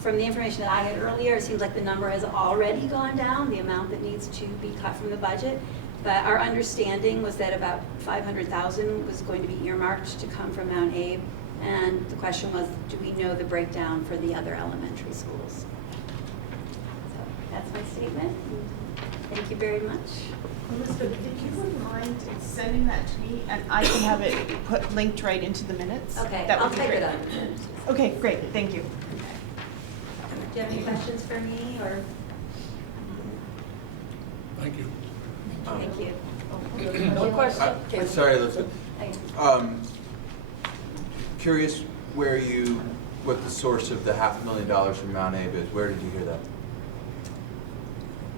from the information that I had earlier, it seems like the number has already gone down, the amount that needs to be cut from the budget. But our understanding was that about 500,000 was going to be earmarked to come from Mount Abe. And the question was, do we know the breakdown for the other elementary schools? So that's my statement. Thank you very much. Elizabeth, if you wouldn't mind sending that to me, and I can have it linked right into the minutes. Okay, That would I'll be type great. it up. Okay, great, thank you. Do you have any questions for me, or? Thank you. Thank you. No question. Sorry, Elizabeth. Curious what the source of the $500,000 from Mount Abe is. Where did you hear that?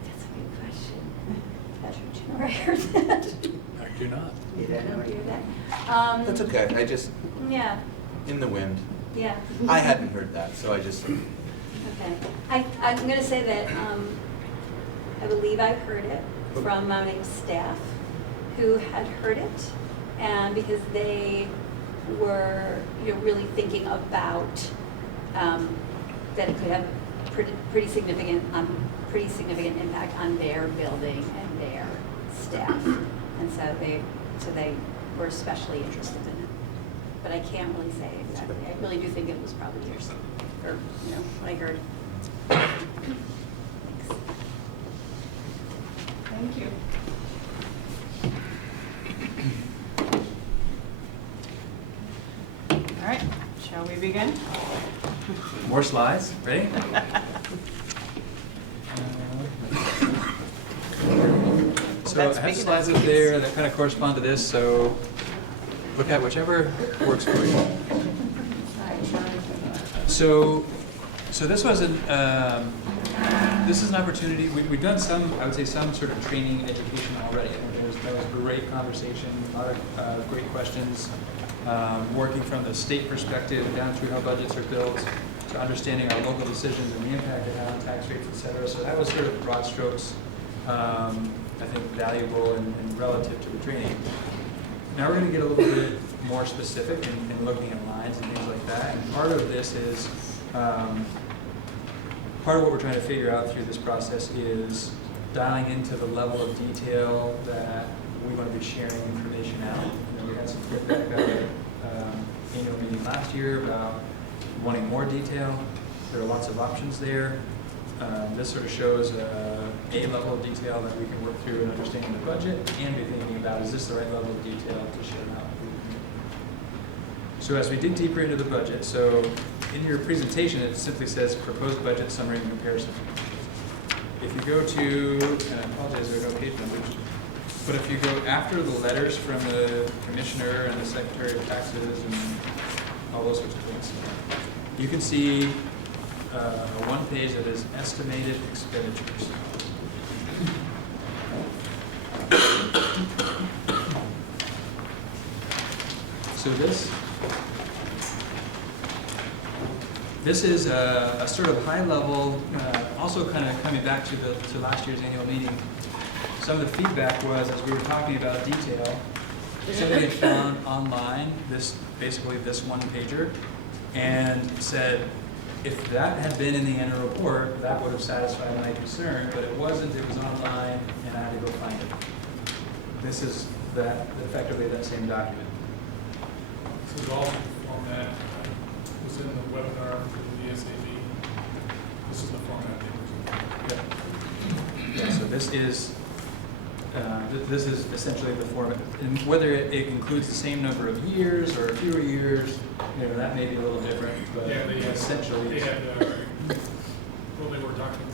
That's a good question. Patrick, do you know where I heard that? I do not. You don't know where you heard that? That's okay. I just, Yeah, in the wind. yeah. I hadn't heard that, so I just. Okay. I'm going to say that I believe I've heard it from Mount Abe staff who had heard it, and because they were really thinking about that it could have pretty significant impact on their building and their staff, and so they were especially interested in it. But I can't really say exactly. I really do think it was probably yours, or what I heard. Thank you. All right, shall we begin? More slides, ready? So I have slides up there that kind of correspond to this, so look at whichever works for you. So this was this is an opportunity. We've done some, I would say, some sort of training education already. There was great conversation, a lot of great questions, working from the state perspective down through how budgets are built, to understanding our local decisions and the impact it had on tax rates, et cetera. So that was sort of broad strokes, I think, valuable and relative to the training. Now we're going to get a little bit more specific in looking at lines and things like that. And part of this is, part of what we're trying to figure out through this process is dialing into the level of detail that we want to be sharing information out. We had some feedback at the annual meeting last year about wanting more detail. There are lots of options there. This sort of shows a level of detail that we can work through in understanding the budget and be thinking about, is this the right level of detail to share out? So as we dig deeper into the budget, so in your presentation it simply says proposed budget summary and comparison. If you go to, and I apologize there are no page numbers, but if you go after the letters from the commissioner and the secretary of taxes and all those sorts of things, you can see one page that is estimated expenditures. So this is a sort of high level, also kind of coming back to last year's annual meeting. Some of the feedback was, as we were talking about detail, somebody had found online basically this one pager and said, if that had been in the annual report, that would have satisfied my concern, but it wasn't, it was online, and I had to go find it. This is effectively that same document. This is all the format was in the webinar for the SAB. This is the format they were. Yeah, so this is essentially the format, and whether it includes the same number of years or fewer years, that may be a little different, but Yeah, essentially. they had well, they were talking,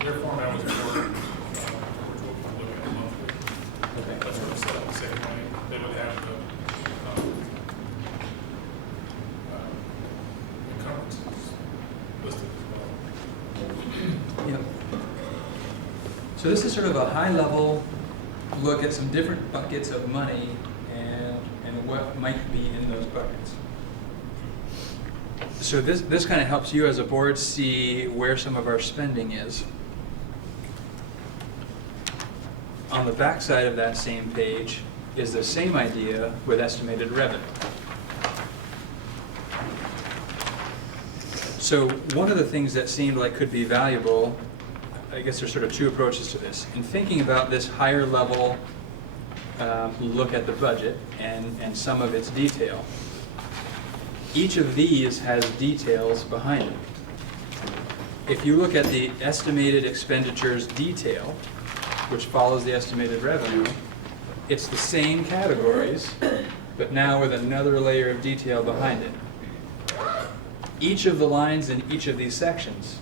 their format was more, what we look at monthly. Okay. That's what it's set up the same way. They would have the encumbrances listed as well. Yep. So this is sort of a high level look at some different buckets of money and what might be in those buckets. So this kind of helps you as a board see where some of our spending is. On the back side of that same page is the same idea with estimated revenue. So one of the things that seemed like could be valuable, I guess there's sort of two approaches to this. In thinking about this higher level look at the budget and some of its detail, each of these has details behind it. If you look at the estimated expenditures detail, which follows the estimated revenue, it's the same categories, but now with another layer of detail behind it. Each of the lines in each of these sections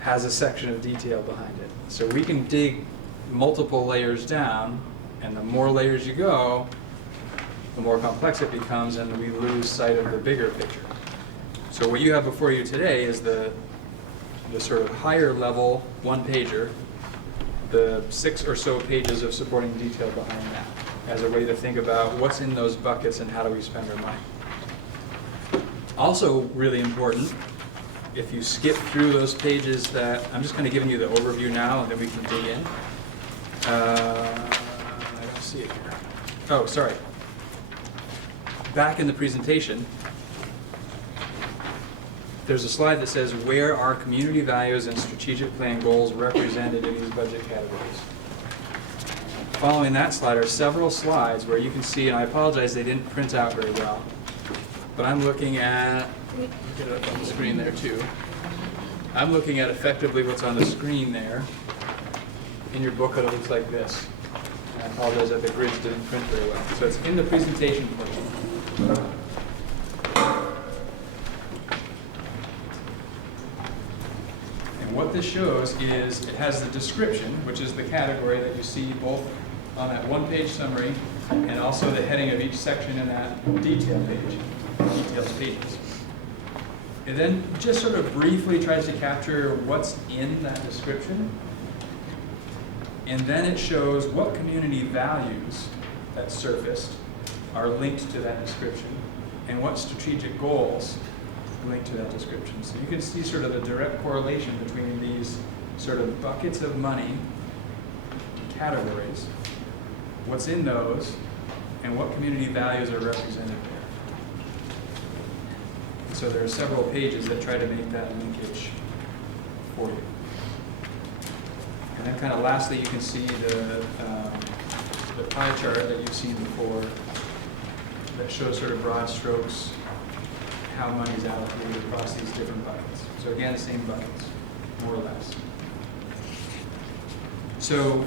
has a section of detail behind it. So we can dig multiple layers down, and the more layers you go, the more complex it becomes, and we lose sight of the bigger picture. So what you have before you today is the sort of higher level one-pager, the 6 or so pages of supporting detail behind that, as a way to think about what's in those buckets and how do we spend our money. Also really important, if you skip through those pages that, I'm just kind of giving you the overview now and then we can dig in. I don't see it here. Oh, sorry. Back in the presentation, there's a slide that says, where are community values and strategic plan goals represented in these budget categories? Following that slide are several slides where you can see, and I apologize they didn't print out very well, but I'm looking at, get it up on the screen there too. I'm looking at effectively what's on the screen there. In your book it looks like this. And I apologize that the grids didn't print very well. So it's in the presentation portion. And what this shows is it has the description, which is the category that you see both on that one-page summary and also the heading of each section in that detail page, details pages. It then just sort of briefly tries to capture what's in that description. And then it shows what community values that surfaced are linked to that description and what strategic goals linked to that description. So you can see sort of a direct correlation between these sort of buckets of money, categories, what's in those, and what community values are represented there. And so there are several pages that try to make that linkage for you. And then kind of lastly, you can see the pie chart that you've seen before that shows sort of broad strokes how money is allocated across these different buckets. So again, same buckets, more or less. So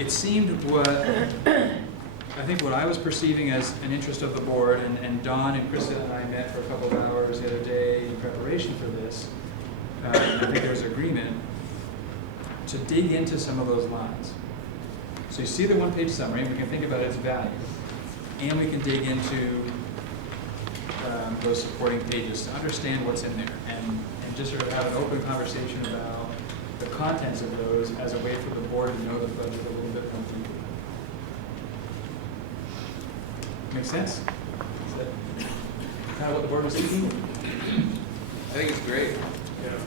it seemed I think what I was perceiving as an interest of the board, and Dawn and Kristen and I met for a couple of hours the other day in preparation for this, and I think there was agreement to dig into some of those lines. So you see the one-page summary, and we can think about its value, and we can dig into those supporting pages to understand what's in there, and just sort of have an open conversation about the contents of those as a way for the board to know the budget a little bit more deeply. Make sense? Is that kind of what the board was thinking? I think it's great. Yeah.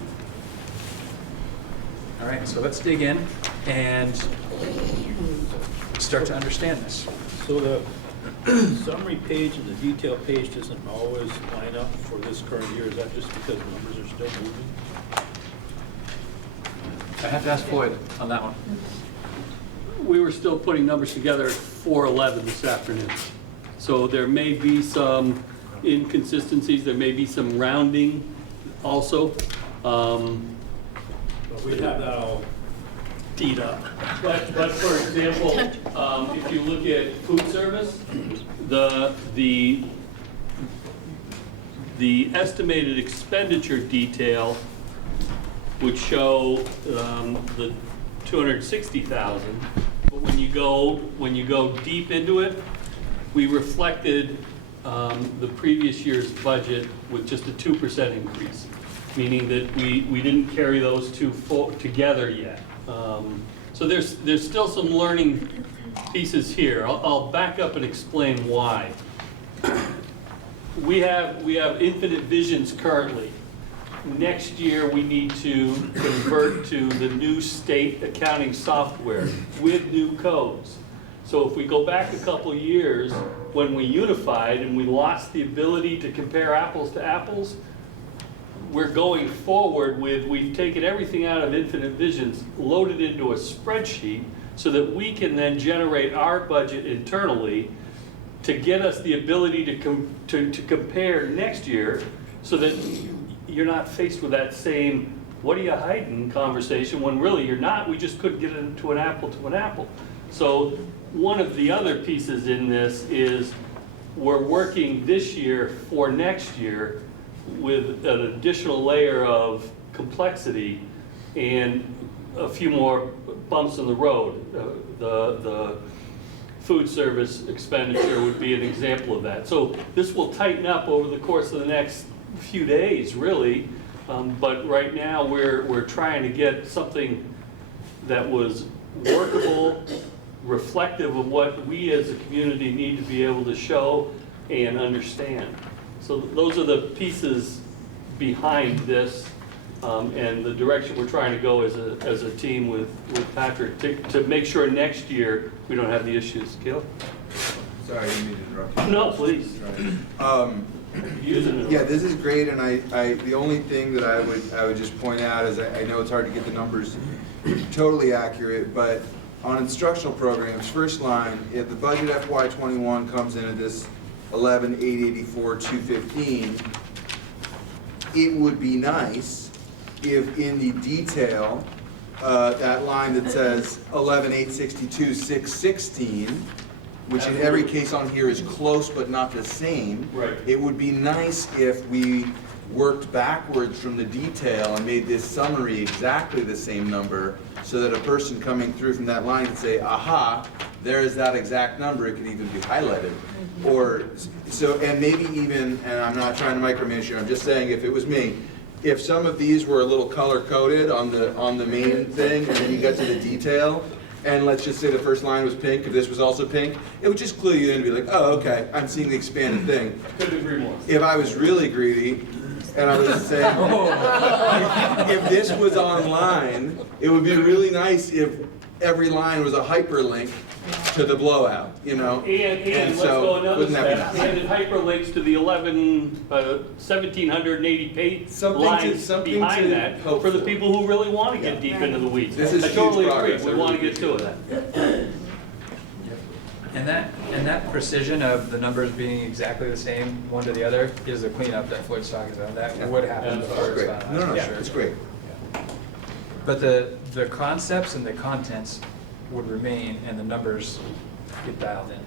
All right, so let's dig in and start to understand this. So the summary page and the detail page doesn't always line up for this current year. Is that just because numbers are still moving? I have to ask Floyd on that one. We were still putting numbers together for 11 this afternoon. So there may be some inconsistencies, there may be some rounding also. But we have that all teed up. But for example, if you look at food service, the estimated expenditure detail would show the 260,000, but when you go deep into it, we reflected the previous year's budget with just a 2% increase, meaning that we didn't carry those two together yet. So there's still some learning pieces here. I'll back up and explain why. We have infinite visions currently. Next year we need to convert to the new state accounting software with new codes. So if we go back a couple years when we unified and we lost the ability to compare apples to apples, we're going forward with, we've taken everything out of Infinite Visions, loaded into a spreadsheet so that we can then generate our budget internally to get us the ability to compare next year, so that you're not faced with that same, what are you hiding conversation, when really you're not. We just couldn't get it into an apple to an apple. So one of the other pieces in this is we're working this year for next year with an additional layer of complexity and a few more bumps in the road. The food service expenditure would be an example of that. So this will tighten up over the course of the next few days, really. But right now we're trying to get something that was workable, reflective of what we as a community need to be able to show and understand. So those are the pieces behind this, and the direction we're trying to go as a team with Patrick to make sure next year we don't have the issues. Gil? Sorry, I didn't mean to interrupt you. No, please. Yeah, this is great, and the only thing that I would just point out is I know it's hard to get the numbers totally accurate, but on instructional programs, first line, if the budget FY21 comes in at this 11,884,215, it would be nice if in the detail, that line that says 11,862,616, which in every case on here is close but not the same. Right. It would be nice if we worked backwards from the detail and made this summary exactly the same number, so that a person coming through from that line could say, aha, there is that exact number. It could even be highlighted. Or so, and maybe even, and I'm not trying to micromanage here, I'm just saying if it was me, if some of these were a little color coded on the main thing, and then you got to the detail, and let's just say the first line was pink, if this was also pink, it would just clue you in and be like, oh, okay, I'm seeing the expanded thing. Couldn't agree more. If I was really greedy, and I was saying, if this was online, it would be really nice if every line was a hyperlink to the blowout, you know? And let's so, go another wouldn't that be step, nice? and it hyperlinks to the 1,780 page lines behind that for the people who really want to get deep into the weeds. This is I totally huge agree, progress. we want to get to it. And that precision of the numbers being exactly the same, one to the other, is the cleanup that Floyd's talking about. That would happen That's before it's great. finalized. No, Yeah. it's great. But the concepts and the contents would remain, and the numbers get dialed in.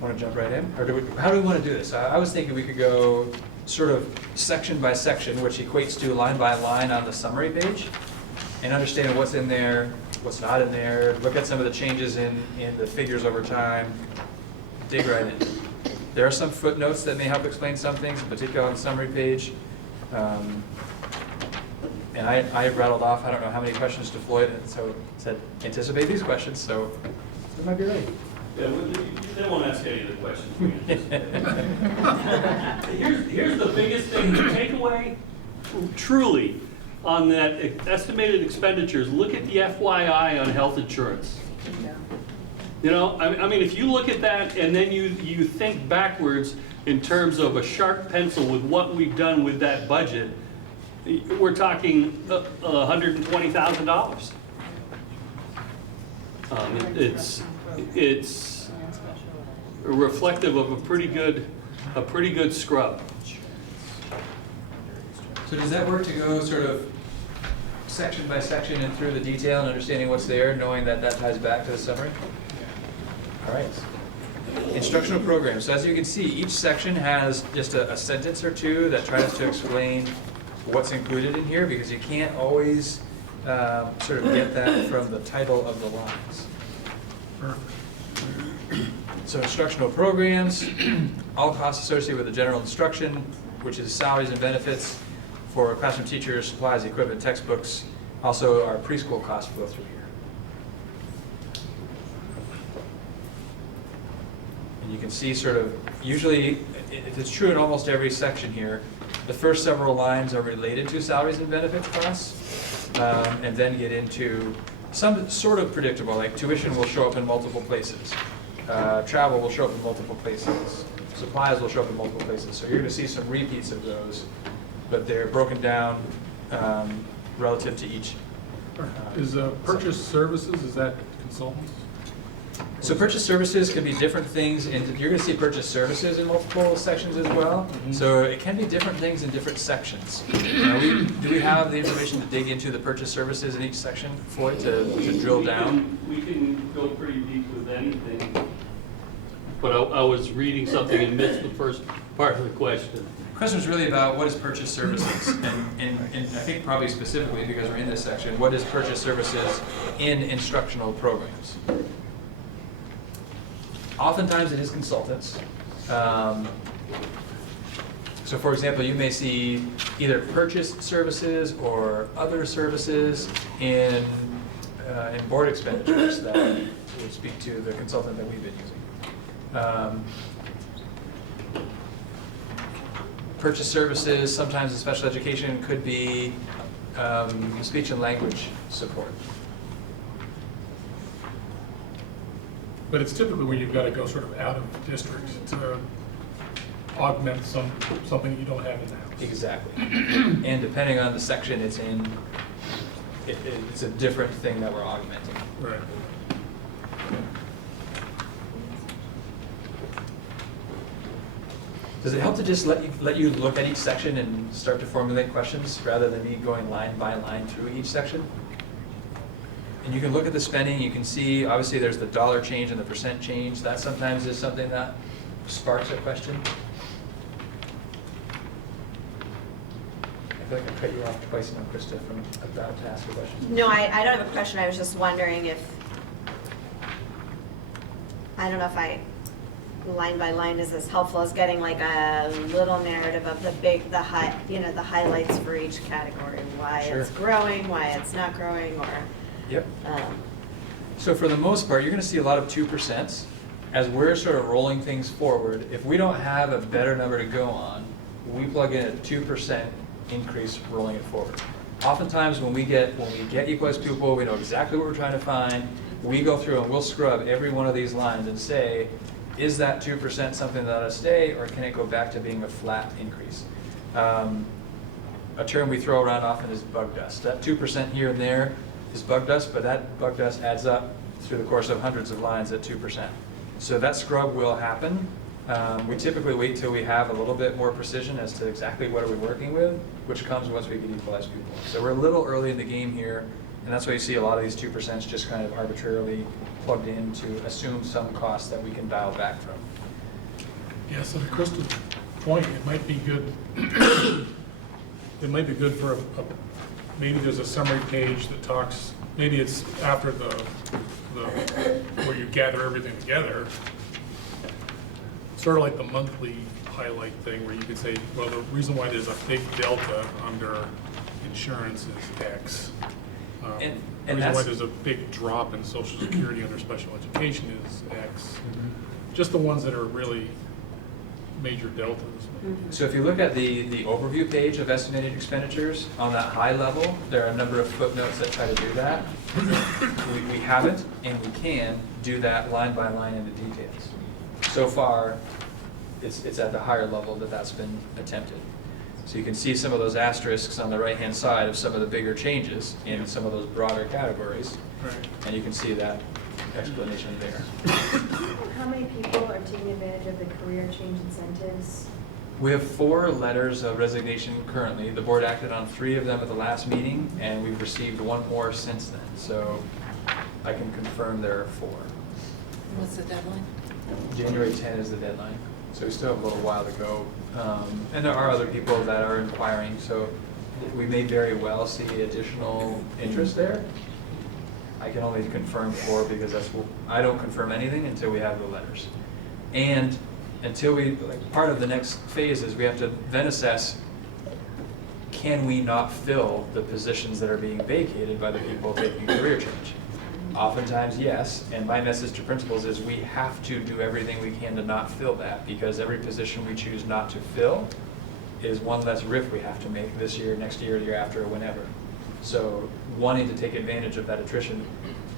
Want to jump right in? Or how do we want to do this? I was thinking we could go sort of section by section, which equates to line by line on the summary page, and understand what's in there, what's not in there, look at some of the changes in the figures over time, dig right in. There are some footnotes that may help explain some things, in particular on the summary page. And I rattled off, I don't know how many questions to Floyd, and so said, anticipate these questions, so it might be ready. Yeah, they won't ask any of the questions. Here's the biggest thing, the takeaway, truly, on that estimated expenditures, look at the FYI on health insurance. You know, I mean, if you look at that and then you think backwards in terms of a sharp pencil with what we've done with that budget, we're talking $120,000. It's reflective of a pretty good scrub. So does that work to go sort of section by section and through the detail and understanding what's there, knowing that that ties back to the summary? All right. Instructional programs. So as you can see, each section has just a sentence or two that tries to explain what's included in here, because you can't always sort of get that from the title of the lines. So instructional programs, all costs associated with the general instruction, which is salaries and benefits for classroom teachers, supplies, equipment, textbooks. Also, our preschool costs flow through here. And you can see sort of, usually, it's true in almost every section here, the first several lines are related to salaries and benefits costs, and then get into some sort of predictable, like tuition will show up in multiple places. Travel will show up in multiple places. Supplies will show up in multiple places. So you're going to see some repeats of those, but they're broken down relative to each. Is purchase services, is that consultants? So purchase services could be different things, and you're going to see purchase services in multiple sections as well. So it can be different things in different sections. Do we have the information to dig into the purchase services in each section, Floyd, to drill down? We can go pretty deep with anything. But I was reading something and missed the first part of the question. The question is really about what is purchase services, and I think probably specifically because we're in this section, what is purchase services in instructional programs? Oftentimes it is consultants. So for example, you may see either purchase services or other services in board expenditures that would speak to the consultant that we've been using. Purchase services, sometimes in special education, could be speech and language support. But it's typically where you've got to go sort of out of district to augment something you don't have in the house. Exactly. And depending on the section it's in, it's a different thing that we're augmenting. Right. Does it help to just let you look at each section and start to formulate questions rather than me going line by line through each section? And you can look at the spending, you can see, obviously there's the dollar change and the percent change. That sometimes is something that sparks a question. I feel like I cut you off twice now, Krista, from about to ask a question. No, I don't have a question. I was just wondering if, I don't know if line by line is as helpful as getting like a little narrative of the highlights for each category, why Sure. it's growing, why it's not growing, or. Yep. So for the most part, you're going to see a lot of 2%. As we're sort of rolling things forward, if we don't have a better number to go on, we plug in a 2% increase rolling it forward. Oftentimes when we get equalized pupil, we know exactly what we're trying to find. We go through and we'll scrub every one of these lines and say, is that 2% something that ought to stay, or can it go back to being a flat increase? A term we throw around often is bug dust. That 2% here and there is bug dust, but that bug dust adds up through the course of hundreds of lines at 2%. So that scrub will happen. We typically wait till we have a little bit more precision as to exactly what are we working with, which comes once we get equalized pupil. So we're a little early in the game here, and that's why you see a lot of these 2% just kind of arbitrarily plugged in to assume some cost that we can dial back from. Yeah, so to Krista's point, it might be good. It might be good for maybe there's a summary page that talks. Maybe it's after the where you gather everything together. Sort of like the monthly highlight thing, where you could say, well, the reason why there's a big delta under insurance is X. The reason why there's a big drop in Social Security under special education is X. Just the ones that are really major deltas. So if you look at the overview page of estimated expenditures, on that high level, there are a number of footnotes that try to do that. We haven't, and we can do that line by line in the details. So far, it's at the higher level that's been attempted. So you can see some of those asterisks on the right-hand side of some of the bigger changes in some of those broader categories. Right. And you can see that explanation there. How many people are taking advantage of the career change incentives? We have 4 letters of resignation currently. The board acted on 3 of them at the last meeting, and we've received 1 more since then. So I can confirm there are 4. What's the deadline? January 10 is the deadline, so we still have a little while to go. And there are other people that are inquiring, so we may very well see additional interest there. I can only confirm 4 because I don't confirm anything until we have the letters. And until part of the next phase is we have to then assess, can we not fill the positions that are being vacated by the people taking career change? Oftentimes, yes, and my message to principals is we have to do everything we can to not fill that, because every position we choose not to fill is one less RIF we have to make this year, next year, the year after, or whenever. So wanting to take advantage of that attrition,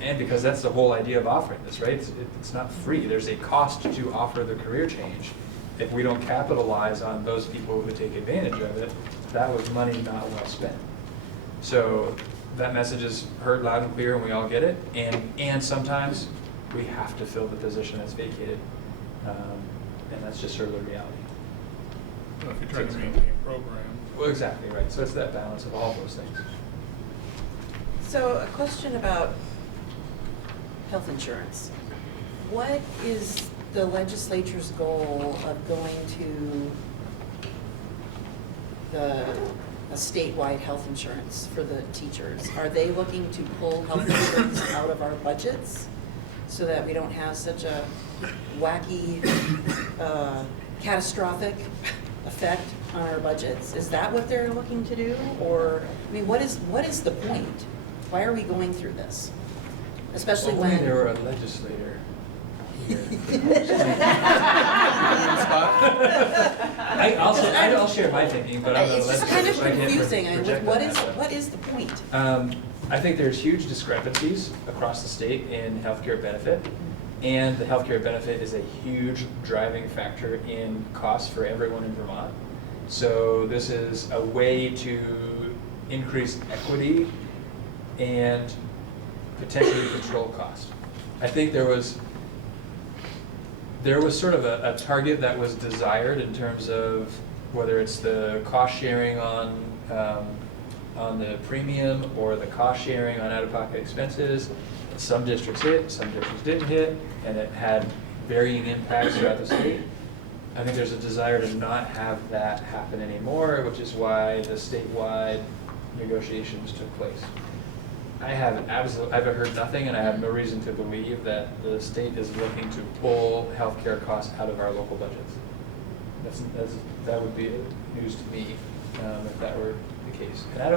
And because that's the whole idea of offering this, right? It's not free. There's a cost to offer the career change. If we don't capitalize on those people who take advantage of it, that was money not well spent. So that message is heard loud and clear, and we all get it. And sometimes we have to fill the position that's vacated, and that's just sort of the reality. Well, if you're trying to maintain a program. Well, exactly right. So it's that balance of all those things. So a question about health insurance. What is the legislature's goal of going to a statewide health insurance for the teachers? Are they looking to pull health insurance out of our budgets so that we don't have such a wacky, catastrophic effect on our budgets? Is that what they're looking to do? Or, I mean, what is the point? Why are we going through this? Especially Only when there were a legislator here. I'll share my thinking, but I'm not a it's just legislator, kind of so I can't confusing. I mean, project what on is that. what is the point? I think there's huge discrepancies across the state in healthcare benefit, and the healthcare benefit is a huge driving factor in costs for everyone in Vermont. So this is a way to increase equity and potentially control cost. I think there was sort of a target that was desired in terms of whether it's the cost sharing on the premium or the cost sharing on out-of-pocket expenses. Some districts hit, some districts didn't hit, and it had varying impacts throughout the state. I think there's a desire to not have that happen anymore, which is why the statewide negotiations took place. I've heard nothing, and I have no reason to believe that the state is looking to pull healthcare costs out of our local budgets. That would be news to me if that were the case. And I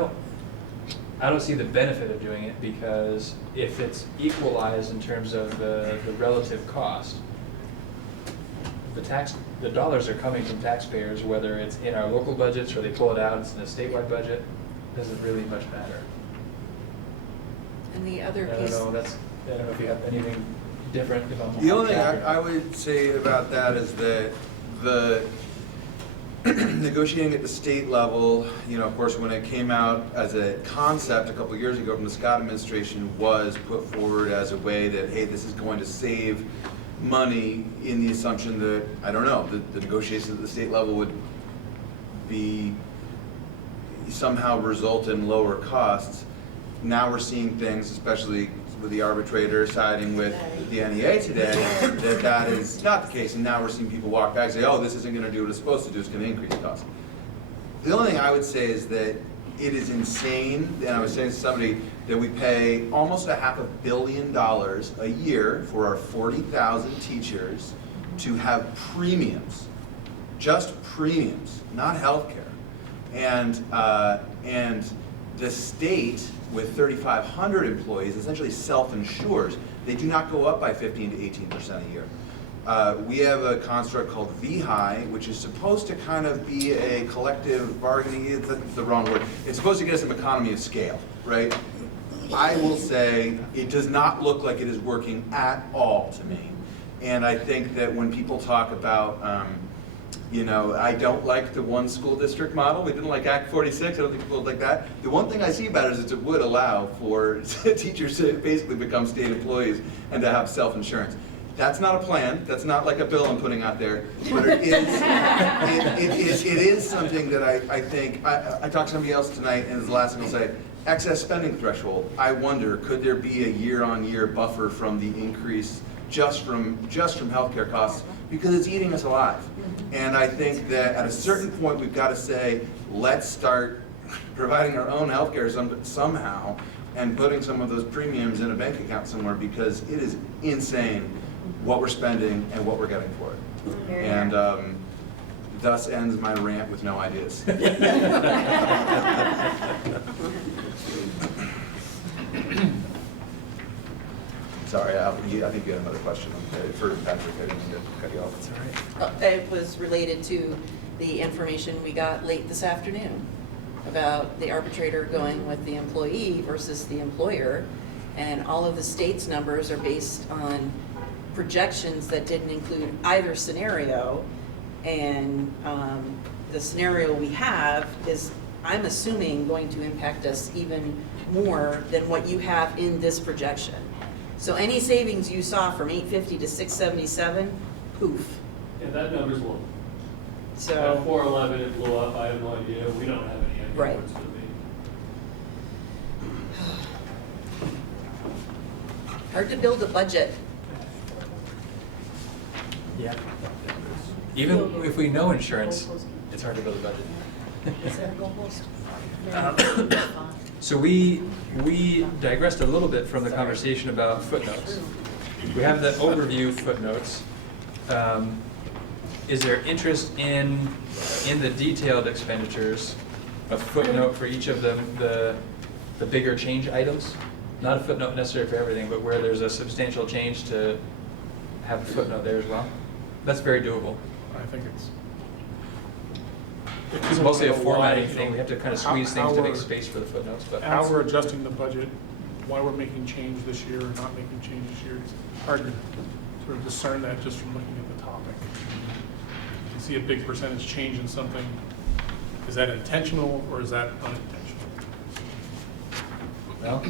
don't see the benefit of doing it, because if it's equalized in terms of the relative cost, the dollars are coming from taxpayers, whether it's in our local budgets or they pull it out, it's in a statewide budget, doesn't really much matter. And the other I piece. don't know if you have anything different. The only thing I would say about that is that the negotiating at the state level, of course, when it came out as a concept a couple of years ago from the Scott administration, was put forward as a way that, hey, this is going to save money, in the assumption that, I don't know, the negotiations at the state level would be somehow result in lower costs. Now we're seeing things, especially with the arbitrator siding with the NEA today, that is not the case. And now we're seeing people walk back and say, oh, this isn't going to do what it's supposed to do, it's going to increase costs. The only thing I would say is that it is insane, and I was saying to somebody, that we pay almost $500 million a year for our 40,000 teachers to have premiums, just premiums, not health care. And the state, with 3,500 employees, essentially self-insures. They do not go up by 15 to 18% a year. We have a construct called VHI, which is supposed to kind of be a collective bargaining, that's the wrong word. It's supposed to get us some economy of scale, right? I will say it does not look like it is working at all to me. And I think that when people talk about, I don't like the one school district model. We didn't like Act 46. I don't think people would like that. The one thing I see about it is it would allow for teachers to basically become state employees and to have self-insurance. That's not a plan. That's not like a bill I'm putting out there. But it is something that I think, I talked to somebody else tonight, and the last thing I'll say, excess spending threshold. I wonder, could there be a year-on-year buffer from the increase just from healthcare costs, because it's eating us alive. And I think that at a certain point we've got to say, let's start providing our own healthcare somehow and putting some of those premiums in a bank account somewhere, because it is insane what we're spending and what we're getting for it. And thus ends my rant with no ideas. Sorry, I think you had another question for Patrick. I didn't mean to cut you off. It's all right. It was related to the information we got late this afternoon about the arbitrator going with the employee versus the employer. And all of the state's numbers are based on projections that didn't include either scenario. And the scenario we have is, I'm assuming, going to impact us even more than what you have in this projection. So any savings you saw from 850 to 677, poof. Yeah, that number's low. So At 411, it blew up. I have no idea. We don't have any idea Right. what it's going to be. hard to build a budget. Yeah. Even if we know insurance, it's hard to build a budget. So we digressed a little bit from the conversation about footnotes. We have the overview footnotes. Is there interest in the detailed expenditures, a footnote for each of the bigger change items? Not a footnote necessarily for everything, but where there's a substantial change to have a footnote there as well? That's very doable. I think It's mostly a formatting thing. Why, we have to kind of squeeze things to make space for the footnotes. But how we're adjusting the budget, why we're making change this year or not making change this year, it's hard to sort of discern that just from looking at the topic. You can see a big percentage change in something. Is that intentional or is that unintentional? Well,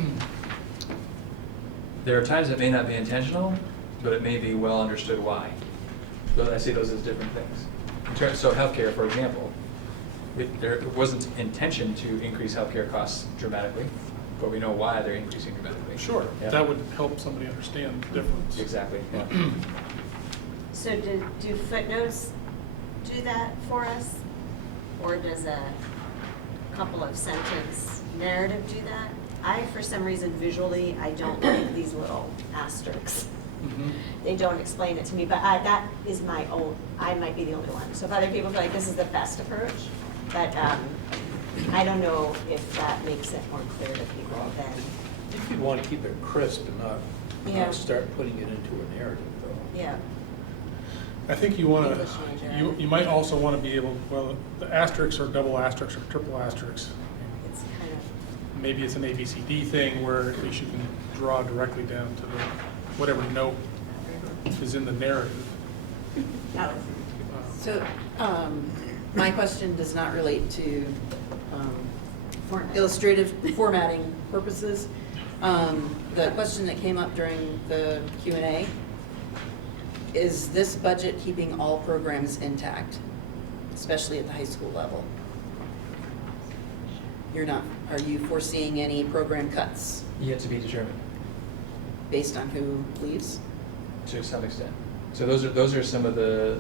there are times it may not be intentional, but it may be well understood why. I see those as different things. So healthcare, for example, there wasn't intention to increase healthcare costs dramatically, but we know why they're increasing dramatically. Sure, Yeah. that would help somebody understand the difference. Exactly. Yeah. So do footnotes do that for us? Or does a couple of sentence narrative do that? I, for some reason, visually, I don't like these little asterisks. They don't explain it to me, but that is my own, I might be the only one. So if other people feel like this is the best approach, but I don't know if that makes it more clear to people then. I think you'd want to keep it crisp and not start putting it into a narrative, though. Yeah. I think you want to, you might also want to be able, well, the asterisks or double asterisks or triple asterisks. It's kind of, Maybe it's an ABCD thing where at least you can draw directly down to the, whatever note is in the narrative. So my question does not relate to illustrative formatting purposes. The question that came up during the Q&A, is this budget keeping all programs intact, especially at the high school level? You're not, are you foreseeing any program cuts? Yet to be determined. Based on who leaves? To some extent. So those are some of the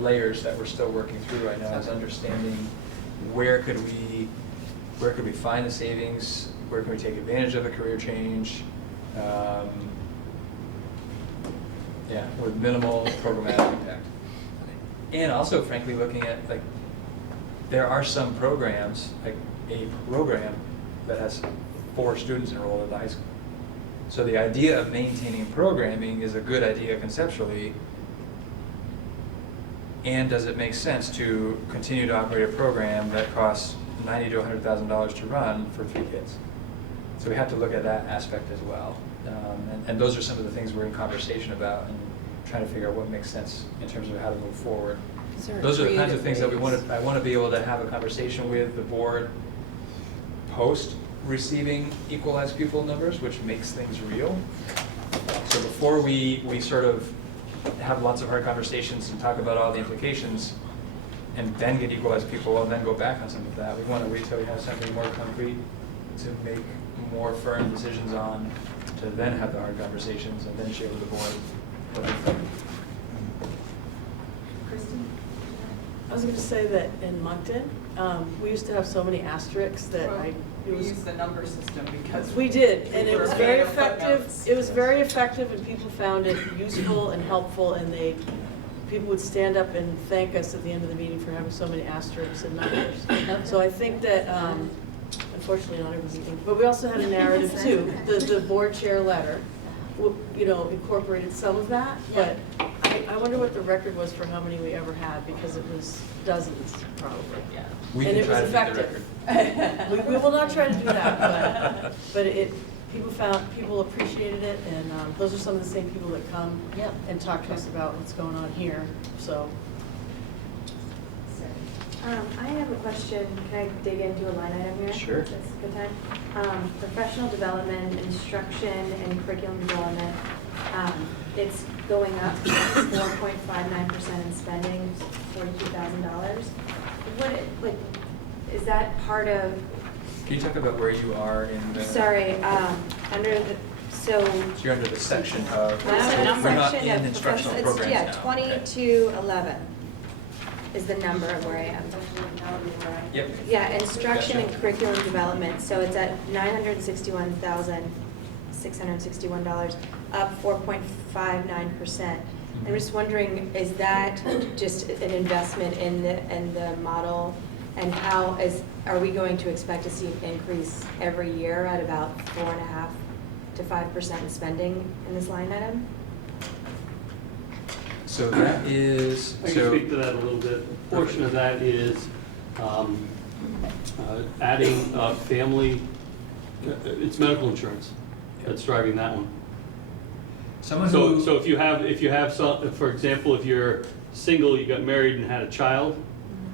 layers that we're still working through right now, is understanding where could we find the savings, where can we take advantage of the career change, with minimal programmatic impact. And also, frankly, looking at, like, there are some programs, like a program that has 4 students enrolled at the high school. So the idea of maintaining programming is a good idea conceptually. And does it make sense to continue to operate a program that costs $90,000 to $100,000 to run for 3 kids? So we have to look at that aspect as well. And those are some of the things we're in conversation about and trying to figure out what makes sense in terms of how to move forward. Those are the kinds of things that I want to be able to have a conversation with the board post receiving equalized pupil numbers, which makes things real. So before we sort of have lots of hard conversations and talk about all the implications and then get equalized pupil and then go back on some of that, we want to wait till we have something more concrete to make more firm decisions on, to then have the hard conversations and then share with the board what we think. I was going to say that in Moncton, we used to have so many asterisks that We used the number system because we did, and it were was very afraid of effective. footnotes. It was very effective, and people found it useful and helpful, and people would stand up and thank us at the end of the meeting for having so many asterisks and numbers. So I think that, unfortunately, not every meeting, but we also had a narrative too. The board chair letter, incorporated some of that, but I wonder what the record was for how many we ever had, because it was dozens, probably. Yeah. And it was effective. We will not try to do that, but people appreciated it, and those are some of the same people that come and talk to us about what's going on here, so. I have a question. Can I dig into a line item here? Sure. That's a good time. Professional development, instruction, and curriculum development. It's going up 4.59% in spending, $42,000. Is that part of? Can you talk about where you are in the? Sorry, under the So you're under the section of. We're not in instructional programs yeah, now. 2211 is the number of where I am. Yep. Yeah, instruction Gotcha. and curriculum development, so it's at $961,661, up 4.59%. I'm just wondering, is that just an investment in the model? And are we going to expect to see an increase every year at about 4.5% to 5% in spending in this line item? So that is. I can speak to that a little bit. A portion of that is adding family, it's medical insurance that's driving that one. So if you have some, for example, if you're single, you got married and had a child,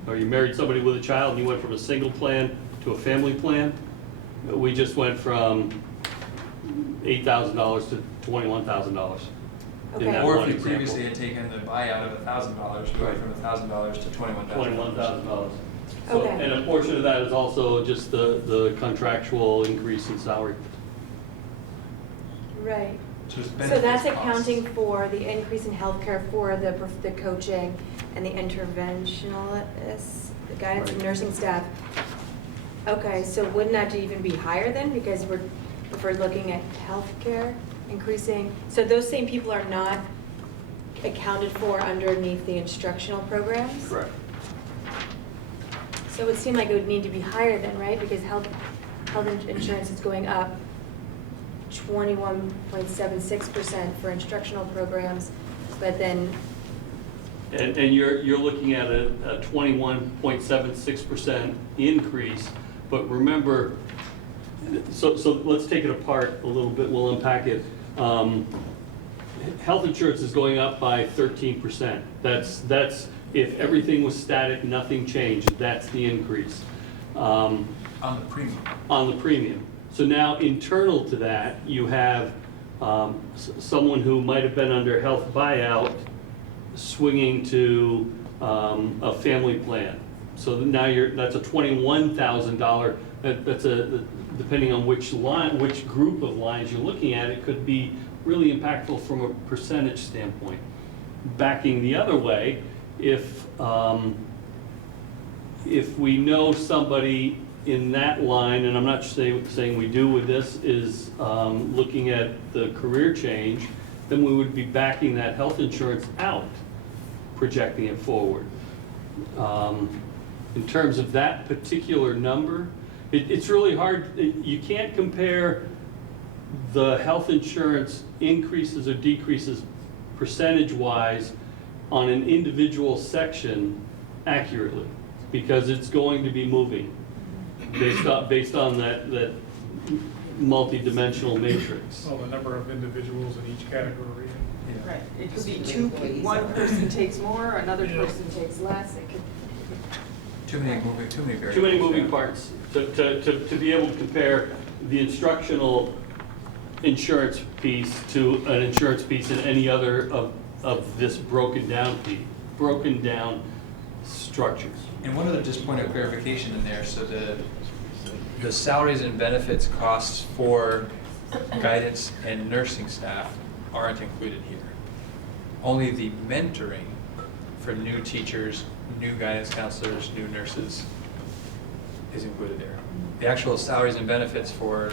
or you married somebody with a child and you went from a single plan to a family plan, we just went from $8,000 to $21,000. Okay. Or if you previously had taken the buyout of $1,000, you went from $1,000 to $21,000. $21,000. So, Okay. and a portion of that is also just the contractual increase in salary. Right. So it's So benefits that's costs. accounting for the increase in healthcare for the coaching and the interventionalists, the guidance and Right. nursing staff. Okay, so wouldn't that even be higher then? Because if we're looking at healthcare increasing, so those same people are not accounted for underneath the instructional programs? Correct. So it would seem like it would need to be higher then, right? Because health insurance is going up 21.76% for instructional programs, but then, And you're looking at a 21.76% increase, but remember, so let's take it apart a little bit, we'll unpack it. Health insurance is going up by 13%. That's if everything was static, nothing changed, that's the increase. On the premium. On the premium. So now internal to that, you have someone who might have been under health buyout swinging to a family plan. So now that's a $21,000, that's depending on which group of lines you're looking at, it could be really impactful from a percentage standpoint. Backing the other way, if we know somebody in that line, and I'm not saying we do with this, is looking at the career change, then we would be backing that health insurance out, projecting it forward. In terms of that particular number, it's really hard. You can't compare the health insurance increases or decreases percentage-wise on an individual section accurately, because it's going to be moving based on that multi-dimensional matrix. Well, the number of individuals in each category. Right, it could be one person takes more, another person takes less, it could. Too many variables. Too many moving parts to be able to compare the instructional insurance piece to an insurance piece in any other of this broken down structures. And one other just point of clarification in there, so the salaries and benefits costs for guidance and nursing staff aren't included here. Only the mentoring for new teachers, new guidance counselors, new nurses is included there. The actual salaries and benefits for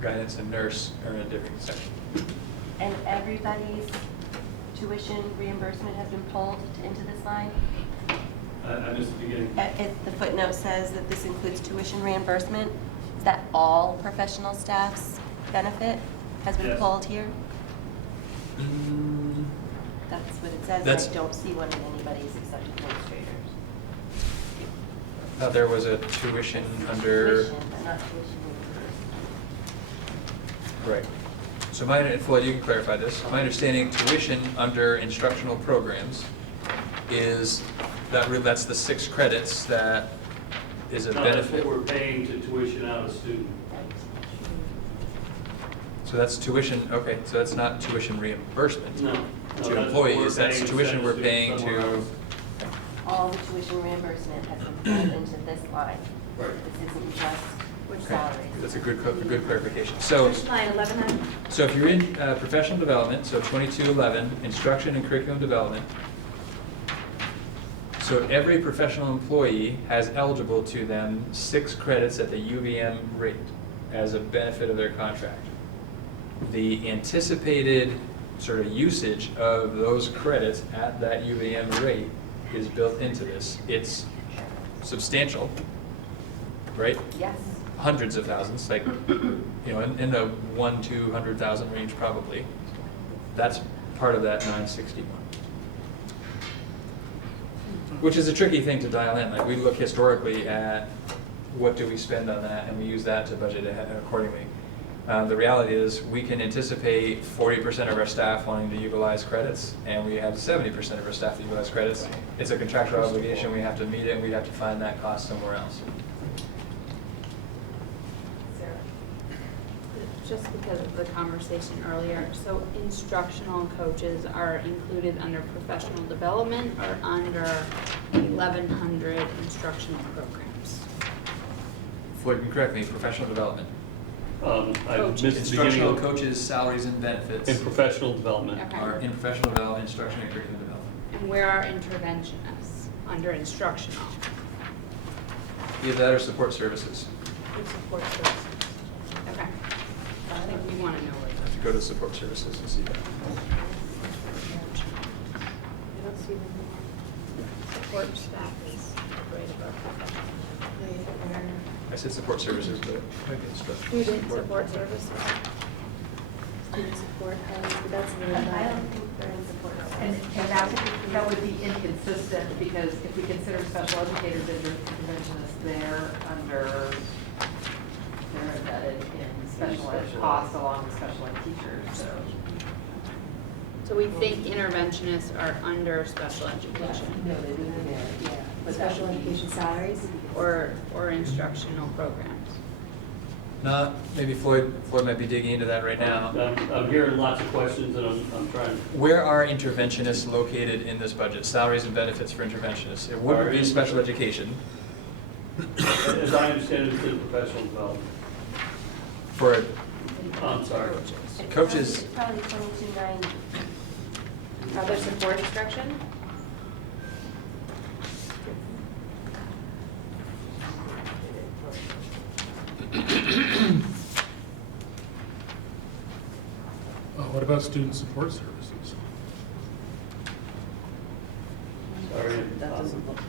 guidance and nurse are in a different section. And everybody's tuition reimbursement has been pulled into this line? I missed the beginning. The footnote says that this includes tuition reimbursement. Is that all professional staff's benefit has been Yes. pulled here? That's what it says. That's- I don't see one in anybody's except administrators. There was a tuition under. Tuition, but not tuition Right. So and Floyd, you can clarify this. My understanding, tuition under instructional programs is that's the 6 credits that is a No, that's benefit. what we're paying to tuition out a student. So that's tuition, okay, so that's not tuition reimbursement No. No, to that's what employees, we're that's paying to tuition send we're students paying somewhere to, else. All the tuition reimbursement has been pulled into this line. Right. This isn't just okay, salaries. that's a good clarification. So, Which line, 1100? so if you're in professional development, so 2211, instruction and curriculum development, so every professional employee has eligible to them 6 credits at the UVM rate as a benefit of their contract. The anticipated sort of usage of those credits at that UVM rate is built into this. It's substantial, right? Yes. Hundreds of thousands, like, you know, in the 100,000-200,000 range probably. That's part of that 961. Which is a tricky thing to dial in. Like, we look historically at what do we spend on that, and we use that to budget accordingly. The reality is we can anticipate 40% of our staff wanting to utilize credits, and we have 70% of our staff to utilize credits. It's a contractual obligation. We have to meet it, and we have to find that cost somewhere else. Just because of the conversation earlier, so instructional coaches are included under professional development or under 1100 instructional programs? Floyd can correct me, professional development. I missed the beginning Instructional of. coaches' salaries and benefits. In professional development. Okay. Are in professional development, instruction and curriculum development. And where are interventionists under instructional? Either that or support services. Support services. Okay. I think we want to know where. Have to go to support services and see that. I don't see them. Support staff is right above professional. I said support services, but maybe instruction. Student support services. Student support, that's a little I don't think they're in support. And that would be inconsistent, because if we consider special educators as interventionists, they're embedded in special ed costs along with special ed teachers, so. So we think interventionists are under special education? No, they wouldn't be there, yeah. But Special education salaries? Or instructional programs? Not, maybe Floyd might be digging into that right now. I'm hearing lots of questions, and I'm trying. Where are interventionists located in this budget? Salaries and benefits for interventionists. It wouldn't be special education. As I understand it, it's in professional development. For I'm sorry. coaches, It's probably 2290. Other support instruction? What about student support services? Sorry. That doesn't look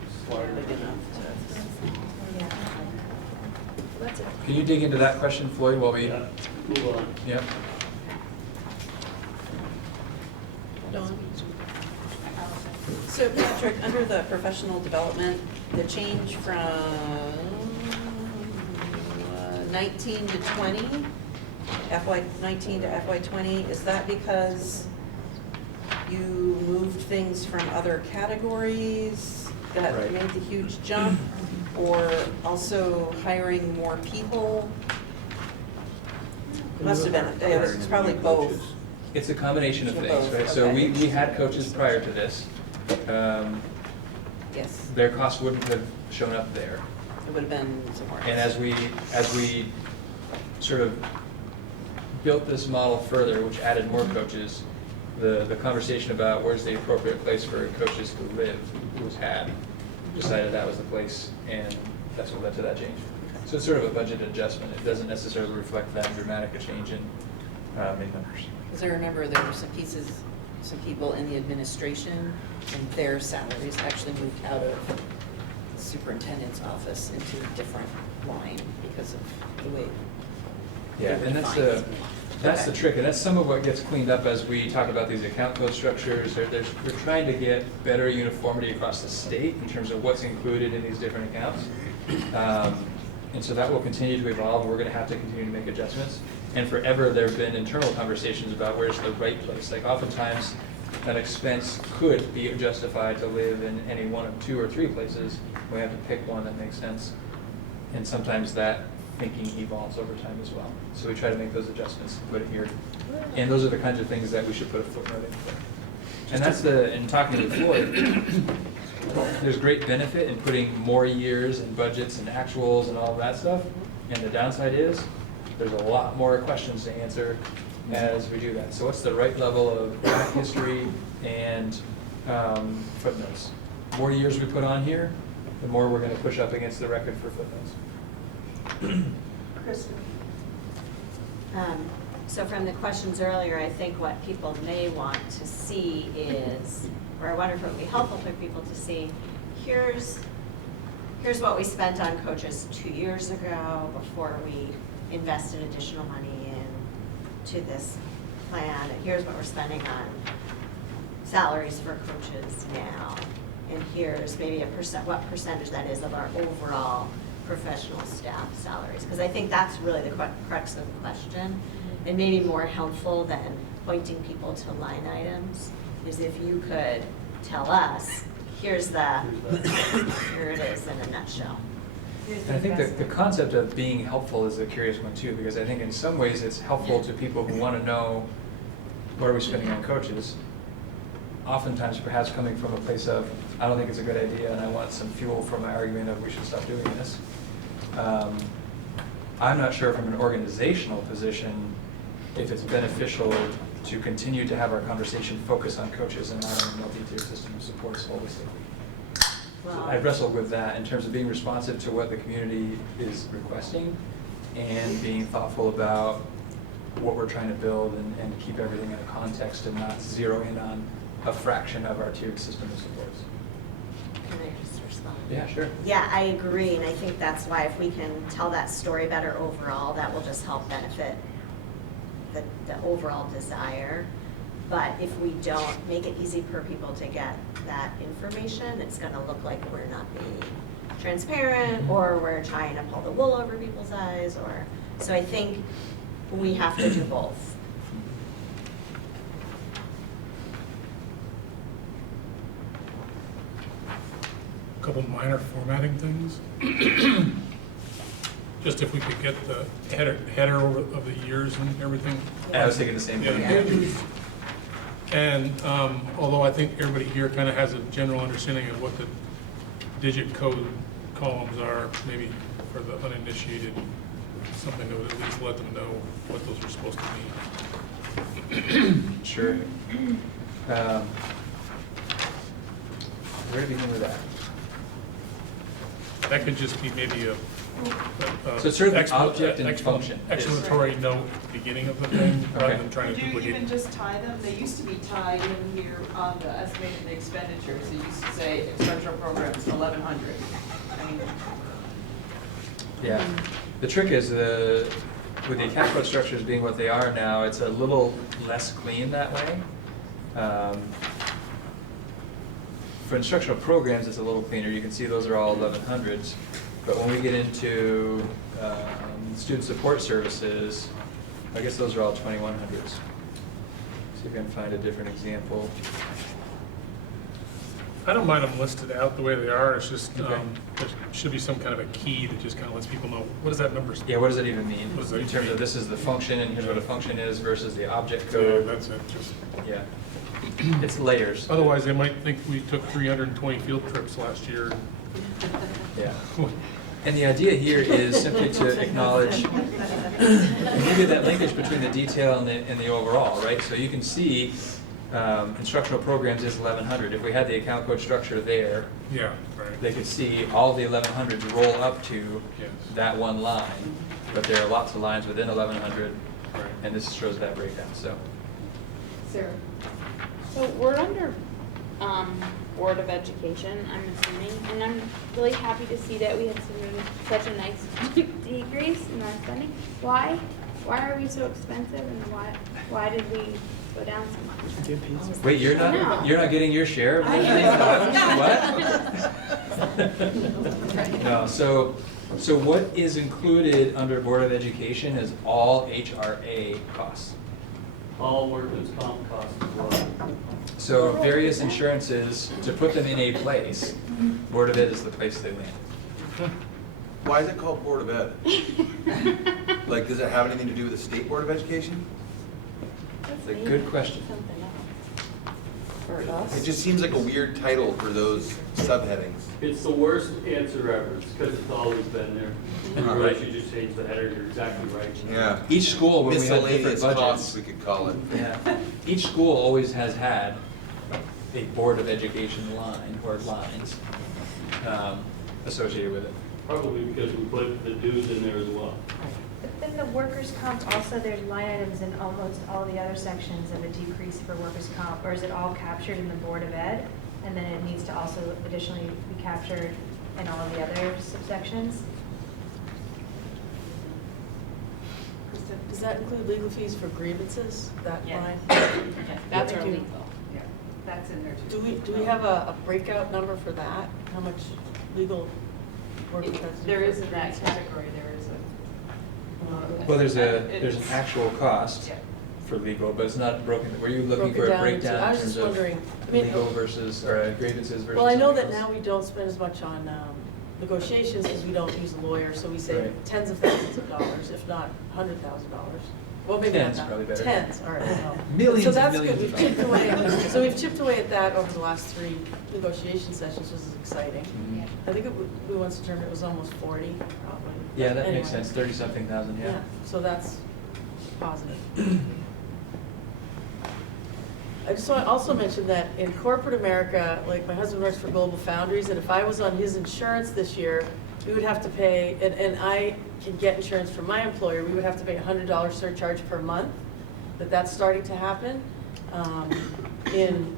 big enough to. can you dig into that question, Floyd, while we? Yeah, move on. Yep. So Patrick, under the professional development, the change from 19 to 20, FY 19 to FY 20, is that because you moved things from other categories that Right. made the huge jump? Or also hiring more people? It must have been, it's probably both. It's a combination of things, Both, right? So okay. we had coaches prior to this. Yes, Their costs wouldn't have shown up there. it would have been somewhere else. And as we sort of built this model further, which added more coaches, the conversation about where's the appropriate place for coaches to live was had. Decided that was the place, and that's what led to that change. So it's sort of a budget adjustment. It doesn't necessarily reflect that dramatic a change in numbers. Because I remember there were some people in the administration, and their salaries actually moved out of the superintendent's office into a different line because of the way. Yeah, and that's the trick, and that's some of what gets cleaned up as we talk about these account code structures. We're trying to get better uniformity across the state in terms of what's included in these different accounts. And so that will continue to evolve. We're going to have to continue to make adjustments. And forever, there have been internal conversations about where's the right place. Like oftentimes, an expense could be justified to live in any one of 2 or 3 places. We have to pick one that makes sense. And sometimes that thinking evolves over time as well. So we try to make those adjustments, put it here. And those are the kinds of things that we should put a footnote in for. And that's in talking to Floyd, there's great benefit in putting more years and budgets and actuals and all of that stuff. And the downside is, there's a lot more questions to answer as we do that. So what's the right level of back history and footnotes? The more years we put on here, the more we're going to push up against the record for footnotes. Kristen. So from the questions earlier, I think what people may want to see is, or I wonder if it would be helpful for people to see, here's what we spent on coaches 2 years ago before we invested additional money into this plan, and here's what we're spending on salaries for coaches now, and here's maybe what percentage that is of our overall professional staff salaries, because I think that's really the crux of the question, and maybe more helpful than pointing people to line items, is if you could tell us, here it is in a nutshell. And I think the concept of being helpful is a curious one too, because I think in some ways it's helpful to people who want to know what are we spending on coaches. Oftentimes perhaps coming from a place of, I don't think it's a good idea and I want some fuel for my argument of we should stop doing this. I'm not sure from an organizational position if it's beneficial to continue to have our conversation focus on coaches and not on a multi-tier system of supports holistically. So I wrestled with that in terms of being responsive to what the community is requesting and being thoughtful about what we're trying to build and keep everything in a context and not zero in on a fraction of our tiered system of supports. Can I just respond? Yeah, sure. Yeah, I agree, and I think that's why if we can tell that story better overall, that will just help benefit the overall desire. But if we don't make it easy for people to get that information, it's going to look like we're not being transparent, or we're trying to pull the wool over people's eyes, or so I think we have to do both. A couple minor formatting things. Just if we could get the header over of the years and everything. I was thinking the same thing. Yeah. And although I think everybody here kind of has a general understanding of what the digit code columns are, maybe for the uninitiated, something that would at least let them know what those are supposed to mean. Sure. Where to begin with that? That could just be maybe a So it's sort of an object and function. explanatory note at the beginning of the thing, rather than trying to Could you duplicate. even just tie them? They used to be tied in here on the estimated expenditures. It used to say instructional programs, 1,100. I mean, Yeah. The trick is with the account code structures being what they are now, it's a little less clean that way. For instructional programs, it's a little cleaner. You can see those are all 1100s. But when we get into student support services, I guess those are all 2100s. See if I can find a different example. I don't mind them listed out the way they are. It's just, Okay. there should be some kind of a key that just kind of lets people know, what does that number stand for? Yeah, what does it even mean? What does that In terms mean? of this is the function and here's what a function is versus the object Yeah, code. that's it, just. Yeah. It's layers. Otherwise, they might think we took 320 field trips last year. Yeah. And the idea here is simply to acknowledge and give you that linkage between the detail and the overall, right? So you can see instructional programs is 1100. If we had the account code structure there, Yeah, right. they could see all the 1100s roll up to Yes. that one line. But there are lots of lines within 1100, Right. and this shows that breakdown. So Sarah? So we're under Board of Education, I'm assuming, and I'm really happy to see that we had such a nice decrease in our spending. Why? Why are we so expensive, and why did we go down so much? wait, you're No. not getting your share of I this? am. What? No. So So what is included under Board of Education is all HRA costs. All workers' comp costs as well. So various insurances, to put them in a place, Board of Ed is the place they land. Why is it called Board of Ed? Like, does it have anything to do with the State Board of Education? That's a good question. For us? It just seems like a weird title for those subheadings. It's the worst answer ever, it's because it's always been there. And you realize you just changed the header, you're exactly right. Yeah. Each school, when we had different Miscellaneous costs, budgets, we could call it. yeah, each school always has had a Board of Education line or lines associated with it. Probably because we put the dues in there as well. But then the workers' comp, also there's line items in almost all the other sections of a decrease for workers' comp, or is it all captured in the Board of Ed? And then it needs to also additionally be captured in all of the other subsections? Does that include legal fees for grievances, that Yes. line? That's our Thank you. legal. Yeah, that's in there too. Do we have a breakout number for that? How much legal work? There is in that category, there is a. Well, there's an actual cost Yeah. for legal, but it's not broken. Were you looking Broken for a down into- breakdown I in was terms just of wondering, I mean- legal versus, or grievances versus? Well, I know that something now else? we don't spend as much on negotiations because we don't use a lawyer, so we save Right. tens of thousands of dollars, if not $100,000. Well, maybe not Tens, that. probably better. Tens, all right. well. Millions So and that's millions good, of we've chipped dollars. away, so we've chipped away at that over the last 3 negotiation sessions, which is exciting. Mhm. I think we once determined it was almost 40, probably. Yeah, that makes Anyway. sense, 30-something thousand, yeah. So that's positive. I just want to also mention that in corporate America, like my husband works for Global Foundries, and if I was on his insurance this year, we would have to pay, and I can get insurance from my employer, we would have to pay a $100 surcharge per month. That's starting to happen in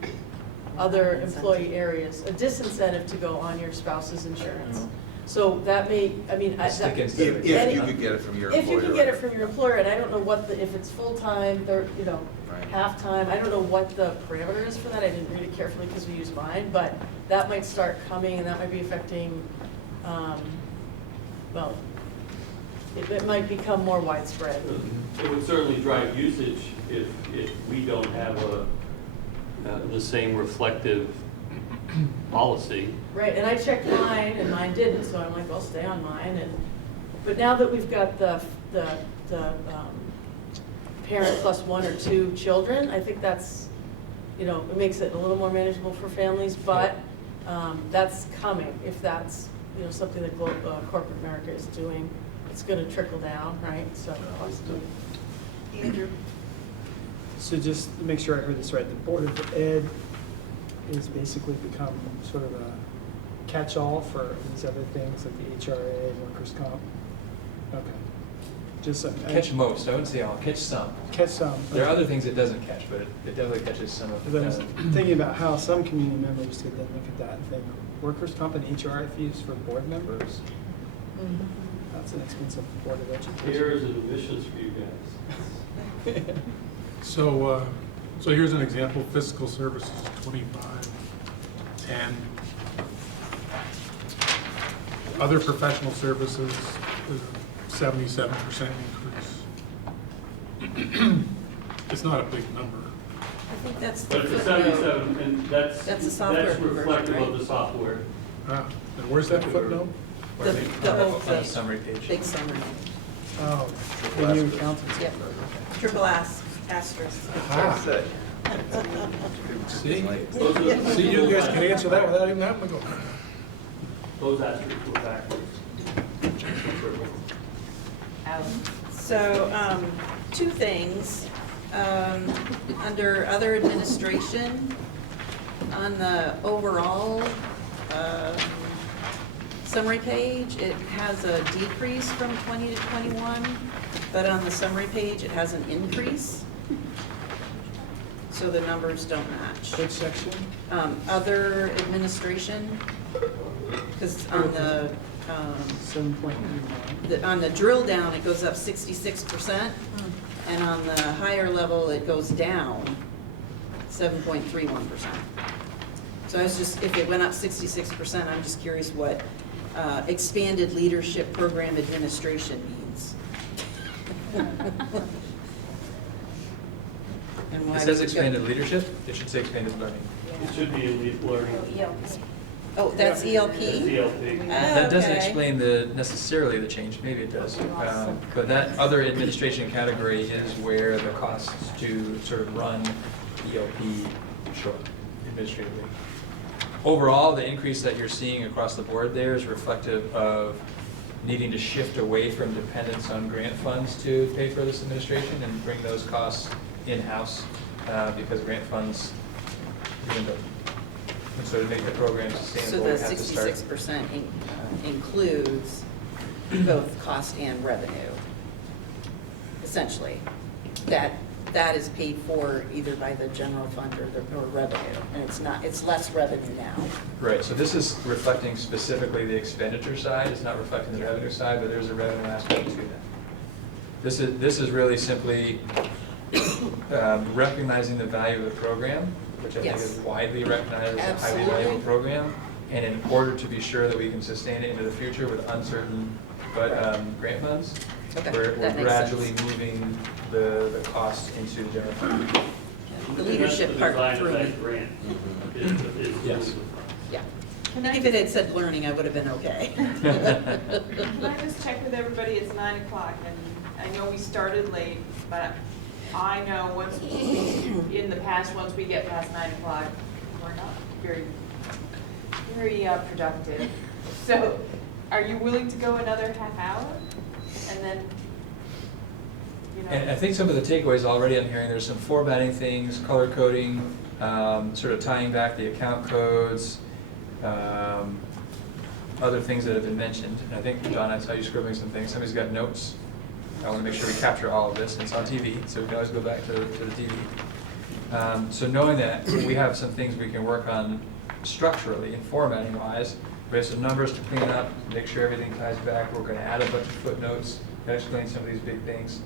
other employee areas, a disincentive to go on your spouse's insurance. So that may, I mean, Stick If instead of a- you could get it from your employer. if you can get it from your employer, and I don't know what the, if it's full-time, Right. half-time, I don't know what the parameter is for that, I didn't read it carefully because we use mine, but that might start coming, and that might be affecting, well, it might become more widespread. It would certainly drive usage if we don't have the same reflective policy. Right, and I checked mine, and mine didn't, so I'm like, well, stay on mine, but now that we've got the parent plus 1 or 2 children, I think that's, it makes it a little more manageable for families, but that's coming, if that's, something that corporate America is doing, it's gonna trickle down, right, so. Andrew? So just to make sure I heard this right, the Board of Ed is basically become sort of a catch-all for these other things like the HRA, workers' comp? Okay. Just Catch most, I wouldn't say all, catch some. Catch some. There are other things it doesn't catch, but it definitely catches some of Because I was them. thinking about how some community members could then look at that and think, workers' comp and HRA fees for board members? That's an expensive Board of Education. Here's an admissions for you guys. So here's an example, fiscal services, 2510. Other professional services, 77% increase. It's not a big number. I think that's the But it's footnote. 77, and that's That's the software reflective version, of right? the software. Ah, and where's that footnote? The, On the summary page. Big summary. Oh, the new accountants. Yep. Triple asterisk. Ah. See? See, you guys can answer that without even having to go. Those asterisks go backwards. So, 2 things. Under other administration, on the overall summary page, it has a decrease from 20 to 21, but on the summary page, it has an increase. So the numbers don't match. Which section? Other administration, because on the 7.39. on the drill down, it goes up 66%, and on the higher level, it goes down 7.31%. So I was just, if it went up 66%, I'm just curious what expanded leadership program administration means. And why It we says go- expanded leadership, it should say expanded learning. It should be elite learning. Oh, that's ELP? It's ELP. That doesn't okay. explain necessarily the change, maybe it does. But that other administration category is where the costs to sort of run ELP show up administratively. Overall, the increase that you're seeing across the board there is reflective of needing to shift away from dependence on grant funds to pay for this administration and bring those costs in-house because grant funds even though. And so to make the program So sustainable, the we have to start. 66% includes both cost and revenue, essentially. That is paid for either by the general fund or revenue, and it's less revenue now. Right, so this is reflecting specifically the expenditure side, it's not reflecting the revenue side, but there's a revenue aspect to that. This is really simply recognizing the value of the program, which I think Yes. is widely recognized as a highly Absolutely. valuable program. And in order to be sure that we can sustain it into the future with uncertain grant funds, Okay, we're that makes gradually sense. moving the costs into the general fund. The leadership part through. That's the design of that grant. is Yes. Yeah. I think if it had said learning, I would have been okay. Can I just check with everybody, it's 9 o'clock, and I know we started late, but I know in the past, once we get past 9 o'clock, we're not very productive. So are you willing to go another half hour? And then, you know. And I think some of the takeaways already I'm hearing, there's some formatting things, color coding, sort of tying back the account codes, other things that have been mentioned. And I think, John, I saw you scribbling some things. Somebody's got notes. I want to make sure we capture all of this. It's on TV, so we can always go back to the TV. So knowing that we have some things we can work on structurally and formatting wise, we have some numbers to clean up, make sure everything ties back. We're going to add a bunch of footnotes that explain some of these big things.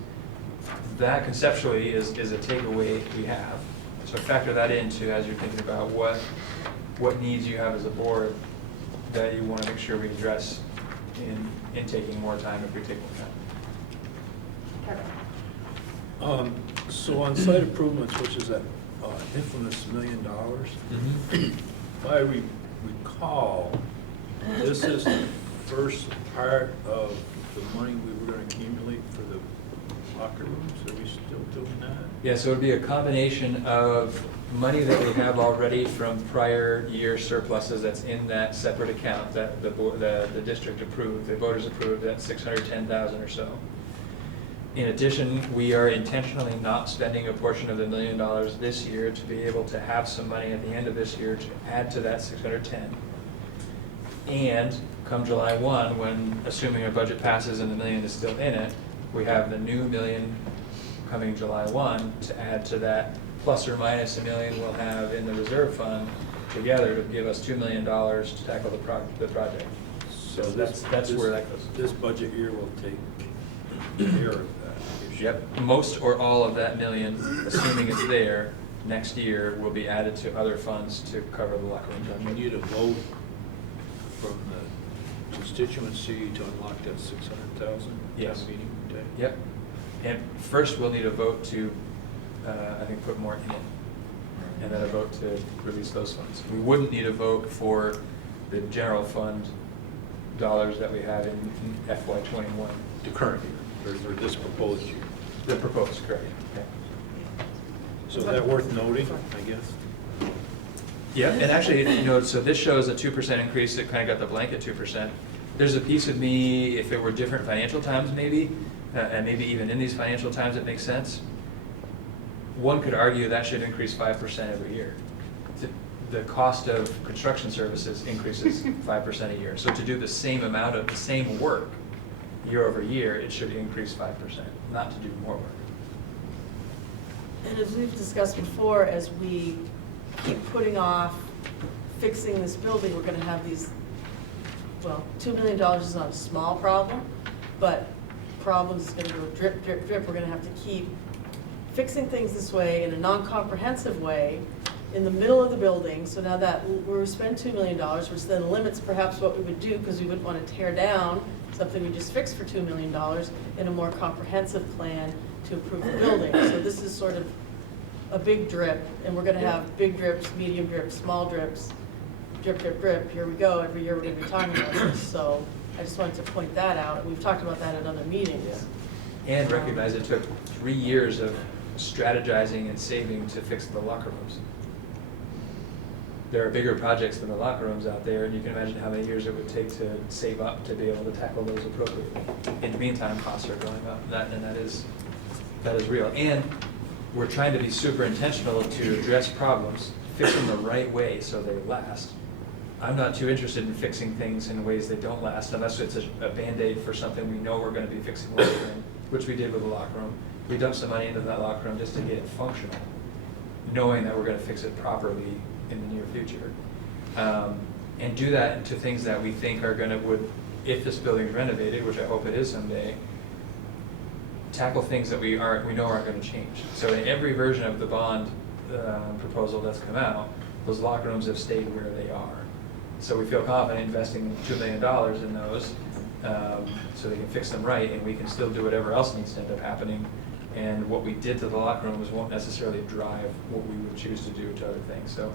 That conceptually is a takeaway we have. So factor that into as you're thinking about what needs you have as a board that you want to make sure we address in taking more time if we take more time. So on site improvements, which is that infamous $1 million, if I recall, this is the first part of the money we were going to accumulate for the locker rooms. Are we still doing that? Yeah, so it would be a combination of money that we have already from prior year surpluses that's in that separate account that the district approved, the voters approved, that 610,000 or so. In addition, we are intentionally not spending a portion of the $1 million this year to be able to have some money at the end of this year to add to that 610. And come July 1, when assuming our budget passes and the $1 million is still in it, we have the new $1 million coming July 1 to add to that plus or minus $1 million we'll have in the reserve fund together to give us $2 million to tackle the project. So that's where that goes. This budget year will take care of that. Yep, most or all of that $1 million, assuming it's there, next year will be added to other funds to cover the locker room. We need a vote from the constituency to unlock that 600,000. Yes. Meeting day. Yep, and first we'll need a vote to, I think, put more in it, and then a vote to release those funds. We wouldn't need a vote for the general fund dollars that we have in FY21. The current year, or this proposed year. The proposed, correct, yeah. So is that worth noting, I guess? Yeah, and actually, you know, so this shows a 2% increase that kind of got the blanket 2%. There's a piece of me, if it were different financial times maybe, and maybe even in these financial times it makes sense, one could argue that should increase 5% every year. The cost of construction services increases 5% a year. So to do the same amount of the same work year over year, it should increase 5%, not to do more work. And as we've discussed before, as we keep putting off fixing this building, we're gonna have these, well, $2 million is not a small problem, but problems is gonna go drip, drip, drip. We're gonna have to keep fixing things this way in a non-comprehensive way in the middle of the building, so now that we're spent $2 million, which then limits perhaps what we would do, because we wouldn't want to tear down something we just fixed for $2 million in a more comprehensive plan to improve the building. So this is sort of a big drip, and we're gonna have big drips, medium drips, small drips, drip, drip, drip. Here we go, every year we're gonna be talking about this. So I just wanted to point that out. We've talked about that at other meetings. And recognize it took 3 years of strategizing and saving to fix the locker rooms. There are bigger projects than the locker rooms out there, and you can imagine how many years it would take to save up to be able to tackle those appropriately. In the meantime, costs are going up, and that is real. And we're trying to be super intentional to address problems, fix them the right way so they last. I'm not too interested in fixing things in ways that don't last, unless it's a Band-Aid for something we know we're going to be fixing later, which we did with the locker room. We dumped some money into that locker room just to get it functional, knowing that we're going to fix it properly in the near future. And do that to things that we think are going to, if this building is renovated, which I hope it is someday, tackle things that we know aren't going to change. So in every version of the bond proposal that's come out, those locker rooms have stayed where they are. So we feel confident investing $2 million in those so they can fix them right, and we can still do whatever else needs to end up happening. And what we did to the locker rooms won't necessarily drive what we would choose to do to other things. So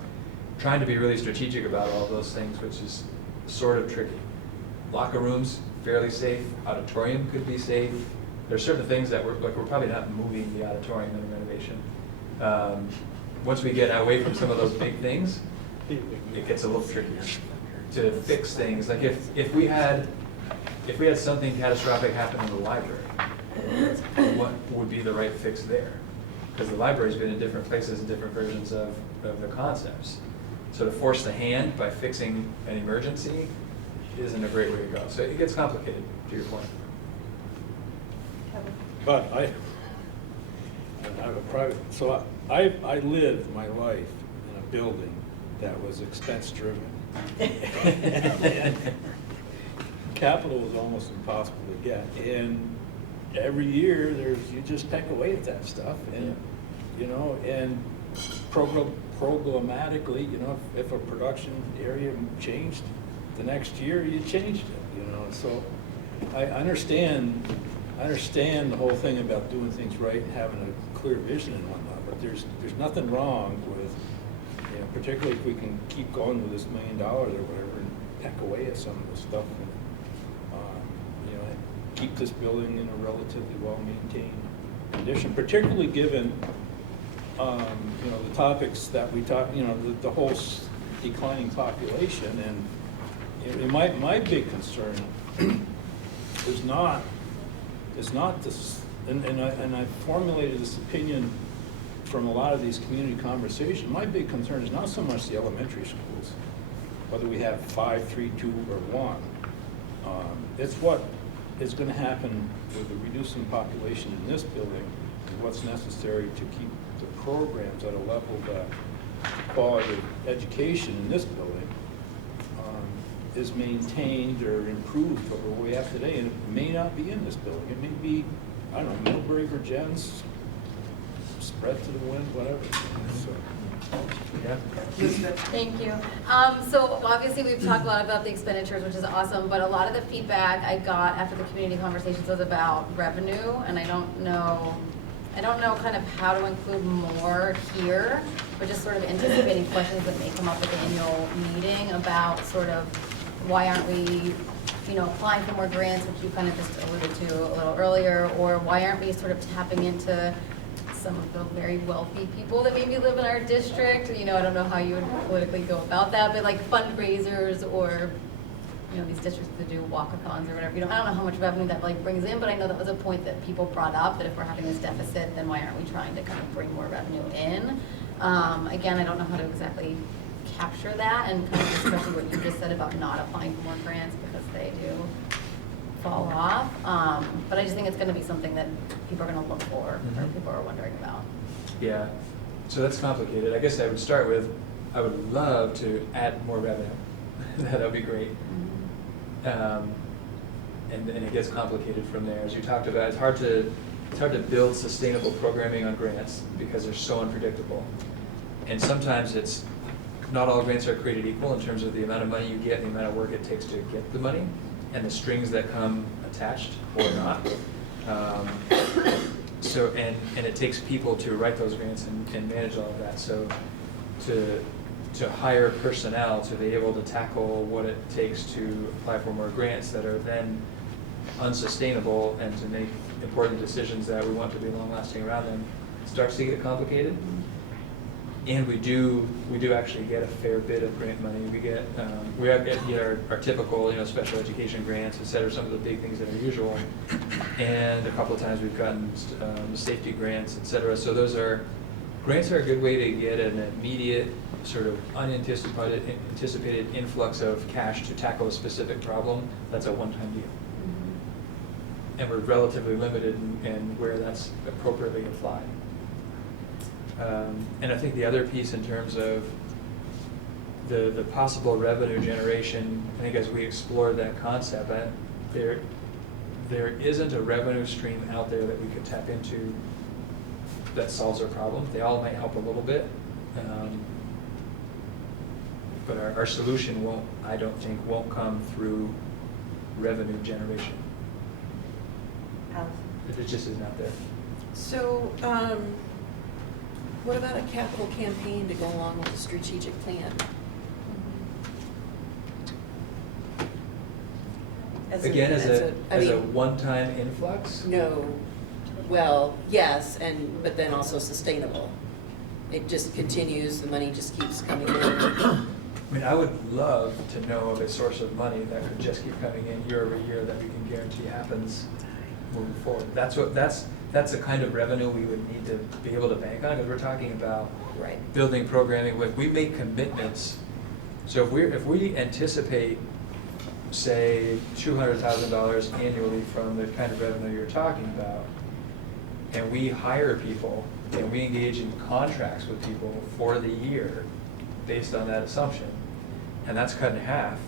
trying to be really strategic about all those things, which is sort of tricky. Locker rooms, fairly safe. Auditorium could be safe. There's certain things that we're probably not moving the auditorium in a renovation. Once we get away from some of those big things, it gets a little trickier to fix things. Like if we had something catastrophic happen in the library, what would be the right fix there? Because the library's been in different places and different versions of the concepts. So to force the hand by fixing an emergency isn't a great way to go. So it gets complicated, to your point. But I have a private, so I lived my life in a building that was expense driven. Capital was almost impossible to get, and every year you just peck away at that stuff, and you know, and programmatically, you know, if a production area changed, the next year you changed it, you know. So I understand the whole thing about doing things right and having a clear vision and whatnot, but there's nothing wrong with, you know, particularly if we can keep going with this $1 million or whatever and peck away at some of the stuff and, you know, keep this building in a relatively well-maintained condition, particularly given, you know, the topics that we talk, you know, the whole declining population. And my big concern is not this, and I formulated this opinion from a lot of these community conversations. My big concern is not so much the elementary schools, whether we have 5, 3, 2, or 1. It's what is going to happen with the reducing population in this building, and what's necessary to keep the programs at a level that the quality of education in this building is maintained or improved over what we have today. And it may not be in this building. It may be, I don't know, Middlebury, Virgins, spread to the wind, whatever. So, yeah. Thank you. So obviously we've talked a lot about the expenditures, which is awesome, but a lot of the feedback I got after the community conversations was about revenue, and I don't know kind of how to include more here, but just sort of anticipating questions that may come up at the annual meeting about sort of why aren't we, you know, applying for more grants, which you kind of just alluded to a little earlier, or why aren't we sort of tapping into some of the very wealthy people that maybe live in our district? You know, I don't know how you would politically go about that, but like fundraisers or, you know, these districts that do walkathons or whatever. You know, I don't know how much revenue that like brings in, but I know that was a point that people brought up, that if we're having this deficit, then why aren't we trying to kind of bring more revenue in? Again, I don't know how to exactly capture that, and kind of especially what you just said about not applying for more grants because they do fall off. But I just think it's going to be something that people are going to look for, or people are wondering about. Yeah, so that's complicated. I guess I would start with, I would love to add more revenue. That would be great. And it gets complicated from there. As you talked about, it's hard to build sustainable programming on grants because they're so unpredictable. And sometimes it's, not all grants are created equal in terms of the amount of money you get and the amount of work it takes to get the money, and the strings that come attached or not. So, and it takes people to write those grants and manage all of that. So to hire personnel to be able to tackle what it takes to apply for more grants that are then unsustainable and to make important decisions that we want to be long-lasting around them starts to get complicated. And we do actually get a fair bit of grant money. We get our typical, special education grants, et cetera, some of the big things that are usual. And a couple of times we've gotten safety grants, et cetera. So grants are a good way to get an immediate sort of anticipated influx of cash to tackle a specific problem. That's a one-time deal. And we're relatively limited in where that's appropriately applied. And I think the other piece in terms of the possible revenue generation, I think as we explored that concept, there isn't a revenue stream out there that we could tap into that solves our problem. They all might help a little bit, but our solution I don't think won't come through revenue generation. It just isn't out there. So, what about a capital campaign to go along with the strategic plan? As a one-time influx? No, well, yes, but then also sustainable. It just continues, the money just keeps coming in. I mean, I would love to know of a source of money that could just keep coming in year over year that we can guarantee happens moving forward. That's the kind of revenue we would need to be able to bank on, because we're talking about building programming. We make commitments. So if we anticipate, say, $200,000 annually from the kind of revenue you're talking about, and we hire people and we engage in contracts with people for the year based on that assumption, and that's cut in half,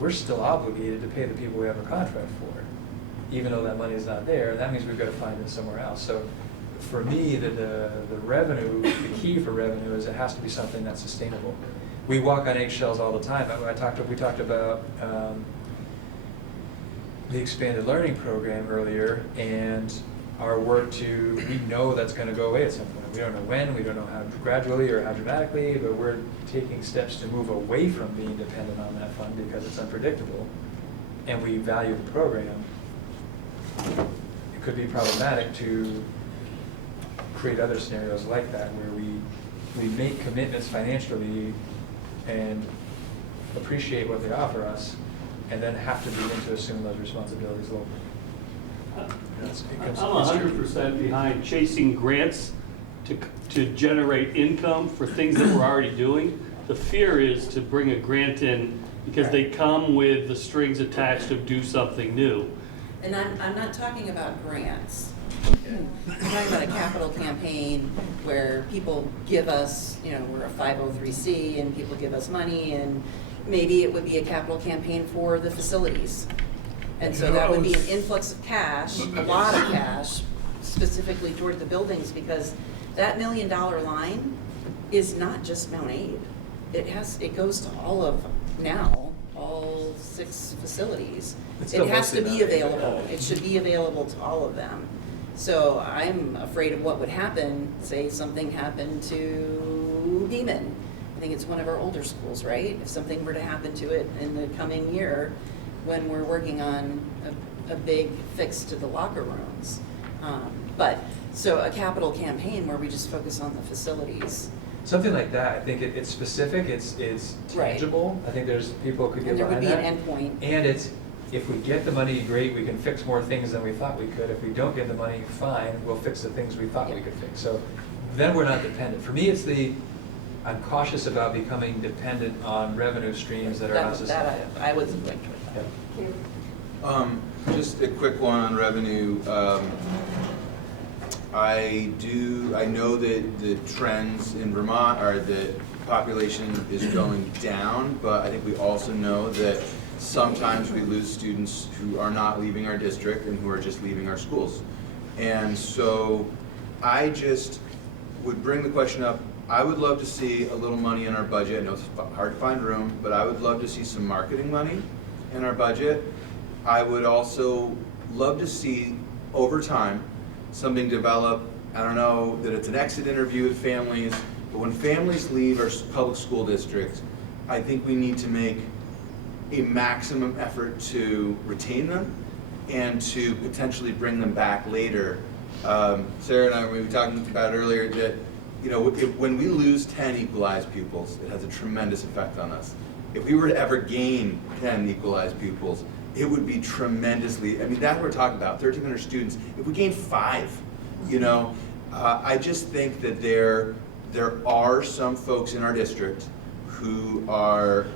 we're still obligated to pay the people we have a contract for, even though that money is not there. That means we've got to find it somewhere else. So for me, the revenue, the key for revenue is it has to be something that's sustainable. We walk on eggshells all the time. We talked about the expanded learning program earlier, and our work we know that's going to go away at some point. We don't know when, we don't know how gradually or how dramatically, but we're taking steps to move away from being dependent on that fund because it's unpredictable, and we value the program. It could be problematic to create other scenarios like that where we make commitments financially and appreciate what they offer us, and then have to begin to assume those responsibilities locally. I'm 100% behind chasing grants to generate income for things that we're already doing. The fear is to bring a grant in because they come with the strings attached to do something new. And I'm not talking about grants. I'm talking about a capital campaign where people give us, we're a 503c and people give us money, and maybe it would be a capital campaign for the facilities. And so that would be an influx of cash, a lot of cash, specifically toward the buildings, because that $1 million line is not just Mount Abe. It goes to all 6 facilities. It has to be available. It should be available to all of them. So I'm afraid of what would happen, say something happened to Beeman. I think it's one of our older schools, right? If something were to happen to it in the coming year, when we're working on a big fix to the locker rooms. So a capital campaign where we just focus on the facilities. Something like that. I think it's specific, it's tangible. Right. I think there's people who could get behind that. And there would be an endpoint. And if we get the money, great, we can fix more things than we thought we could. If we don't get the money, fine, we'll fix the things we thought we could fix. So then we're not dependent. For me, I'm cautious about becoming dependent on revenue streams that are unsustainable. I would like to. Just a quick one on revenue. I know that the trends in Vermont are that population is going down, but I think we also know that sometimes we lose students who are not leaving our district and who are just leaving our schools. And so I just would bring the question up, I would love to see a little money in our budget. I know it's hard to find room, but I would love to see some marketing money in our budget. I would also love to see, over time, something develop. I don't know that it's an exit interview with families, but when families leave our public school district, I think we need to make a maximum effort to retain them and to potentially bring them back later. Sarah and I were talking about earlier that, you know, when we lose 10 equalized pupils, it has a tremendous effect on us. If we were to ever gain 10 equalized pupils, it would be tremendously, I mean, that's what we're talking about, 1,300 students. If we gain 5, you know, I just think that there are some folks in our district who are,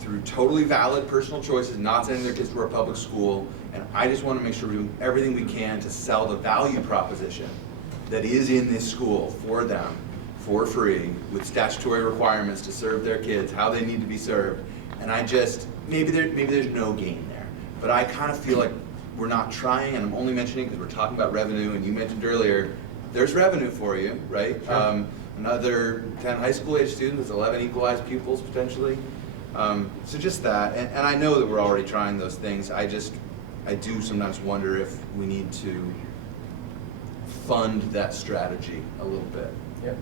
through totally valid personal choices, not sending their kids to our public school, and I just want to make sure we do everything we can to sell the value proposition that is in this school for them, for free, with statutory requirements to serve their kids, how they need to be served. And I just, maybe there's no gain there, but I kind of feel like we're not trying, and I'm only mentioning because we're talking about revenue, and you mentioned earlier, there's revenue for you, right? Sure. Another 10 high school age students, 11 equalized pupils potentially. So just that, and I know that we're already trying those things. I do sometimes wonder if we need to fund that strategy a little bit. Yep.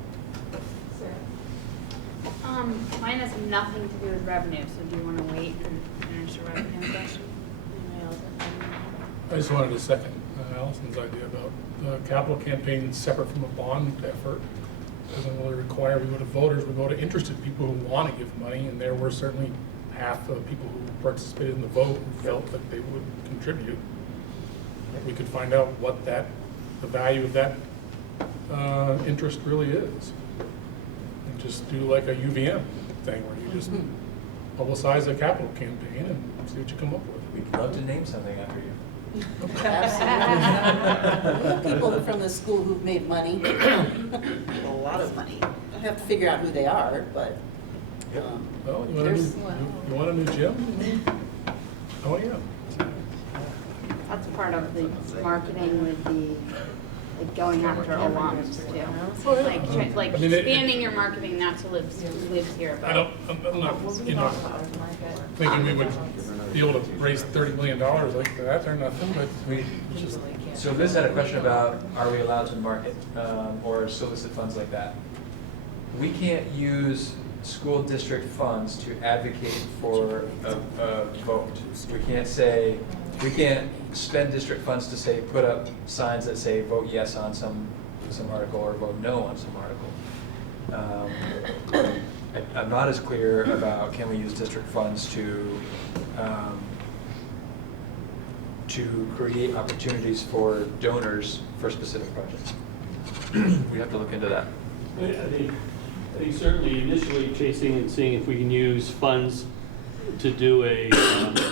Mine has nothing to do with revenue, so do you want to wait and finish the revenue question? I just wanted to second Allison's idea about the capital campaign separate from a bond effort. Doesn't really require we go to voters, we go to interested people who want to give money, and there were certainly half of the people who participated in the vote who felt that they would contribute. We could find out what the value of that interest really is. And just do like a UVM thing where you just publicize a capital campaign and see what you come up with. We'd love to name something after you. Absolutely. People from the school who've made money, a lot of money. I have to figure out who they are, but. Well, you want a new gym? Oh, yeah. That's part of the marketing with the, like, going after alums too. Like I mean, expanding your marketing not to live here, but. I'm not, you know, thinking we would be able to raise $30 million like that or nothing, but we just. So Liz had a question about, are we allowed to market or solicit funds like that? We can't use school district funds to advocate for a vote. We can't spend district funds to say, put up signs that say vote yes on some article or vote no on some article. I'm not as clear about can we use district funds to create opportunities for donors for specific projects. We have to look into that. I think certainly initially chasing and seeing if we can use funds to do a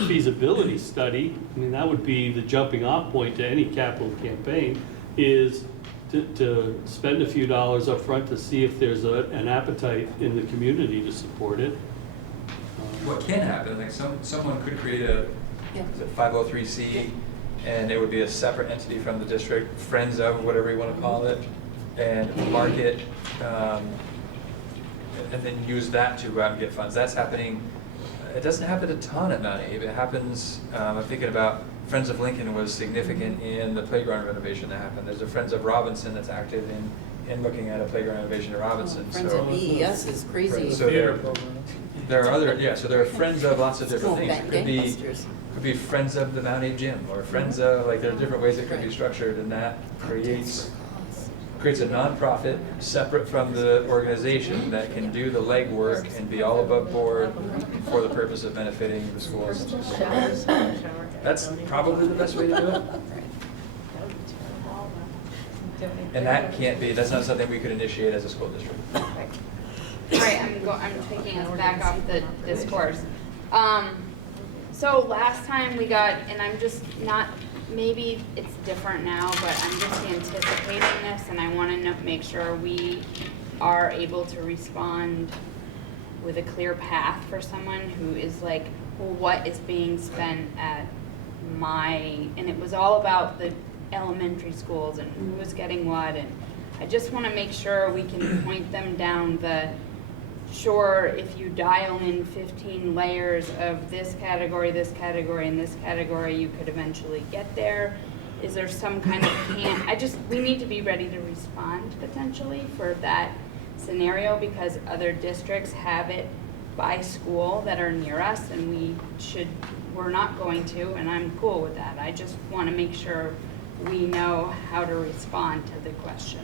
feasibility study. I mean, that would be the jumping off point to any capital campaign, is to spend a few dollars up front to see if there's an appetite in the community to support it. What can happen, like someone could create a 503c, and it would be a separate entity from the district, friends of, whatever you want to call it, and market, and then use that to go out and get funds. That's happening. It doesn't happen a ton at Mount Abe. It happens, I'm thinking about Friends of Lincoln was significant in the playground renovation that happened. There's a Friends of Robinson that's active in looking at a playground renovation in Robinson. Friends of BES is crazy. So there are other, so there are friends of lots of different things. It could be friends of the Mount Abe gym, or friends of, like, there are different ways it could be structured, and that creates a nonprofit separate from the organization that can do the legwork and be all above board for the purpose of benefiting the schools. That's probably the best way to do it. And that can't be, that's not something we could initiate as a school district. All right, I'm taking us back off the discourse. So last time we got, and I'm just not, maybe it's different now, but I'm just anticipating this, and I want to make sure we are able to respond with a clear path for someone who is like, well, what is being spent at and it was all about the elementary schools and who was getting what, and I just want to make sure we can point them down the, sure, if you dial in 15 layers of this category, and this category, you could eventually get there. Is there some kind of we need to be ready to respond potentially for that scenario, because other districts have it by school that are near us, and we're not going to, and I'm cool with that. I just want to make sure we know how to respond to the question.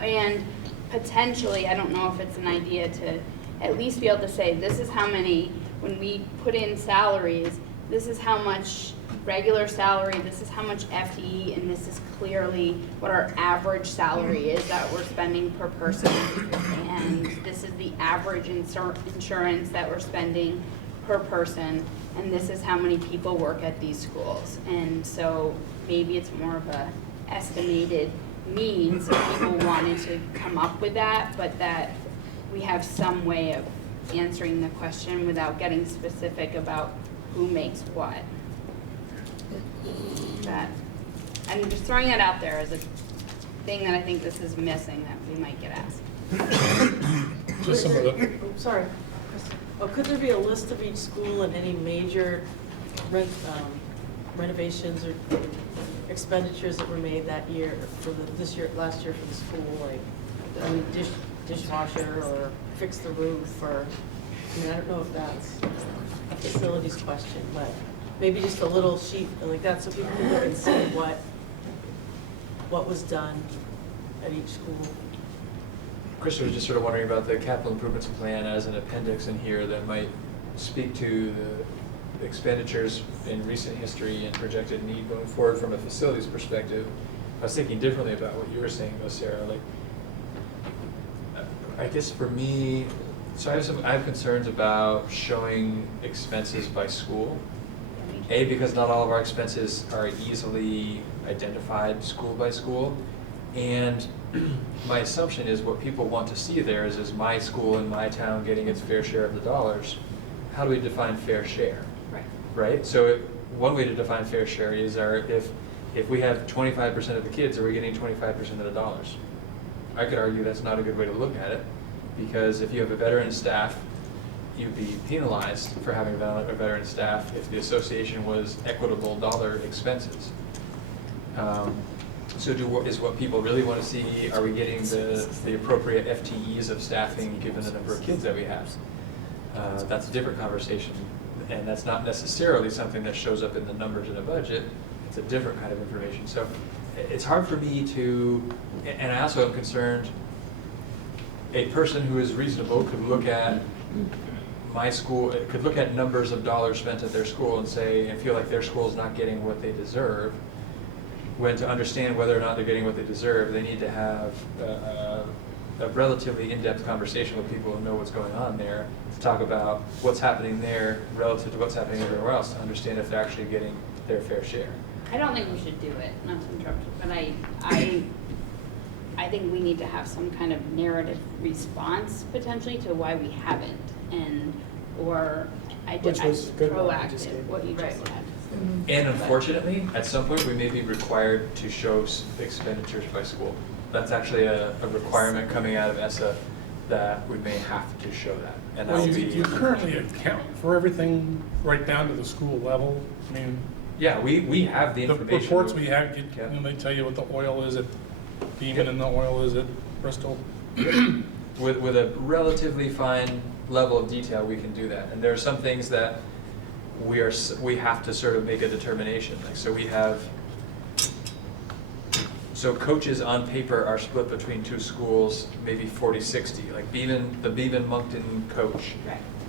And potentially, I don't know if it's an idea to at least be able to say, this is how many, when we put in salaries, this is how much regular salary, this is how much FTE, and this is clearly what our average salary is that we're spending per person. And this is the average insurance that we're spending per person, and this is how many people work at these schools. And so maybe it's more of a estimated means if people wanted to come up with that, but that we have some way of answering the question without getting specific about who makes what. That, I'm just throwing that out there as a thing that I think this is missing that we might get asked. Just some of the, Sorry. Oh, could there be a list of each school and any major renovations or expenditures that were made that year for last year for the school, like dishwasher or fix the roof, or I don't know if that's a facilities question, but maybe just a little sheet like that so people can look and see what was done at each school. Krista was just sort of wondering about the capital improvements plan as an appendix in here that might speak to the expenditures in recent history and projected need going forward from a facilities perspective. I was thinking differently about what you were saying though, Sarah. Like, I guess for me, so I have concerns about showing expenses by school. A, because not all of our expenses are easily identified school by school. And my assumption is what people want to see there is my school in my town getting its fair share of the dollars. How do we define fair share? Right? So one way to define fair share is if we have 25% of the kids, are we getting 25% of the dollars? I could argue that's not a good way to look at it, because if you have a veteran staff, you'd be penalized for having a veteran staff if the association was equitable dollar expenses. So is what people really want to see, are we getting the appropriate FTEs of staffing given the number of kids that we have? That's a different conversation, and that's not necessarily something that shows up in the numbers in a budget. It's a different kind of information. So it's hard for me to, and I also am concerned, a person who is reasonable could look at my school, could look at numbers of dollars spent at their school and say, and feel like their school is not getting what they deserve. When to understand whether or not they're getting what they deserve, they need to have a relatively in-depth conversation with people who know what's going on there, to talk about what's happening there relative to what's happening everywhere else, to understand if they're actually getting their fair share. I don't think we should do it, not to interrupt you, but I think we need to have some kind of narrative response potentially to why we haven't, or Which was a good one you just proactive, gave. what you just said. And unfortunately, at some point, we may be required to show expenditures by school. That's actually a requirement coming out of ESSA, that we may have to show that. And that well, will be. you currently account for everything right down to the school level. I mean, yeah, we have the information. The reports we have, they tell you what the oil is at Beaman and the oil is at Bristol. With a relatively fine level of detail, we can do that. And there are some things that we have to sort of make a determination. Like, so coaches on paper are split between two schools, maybe 40-60. Like the Beaman-Moncton coach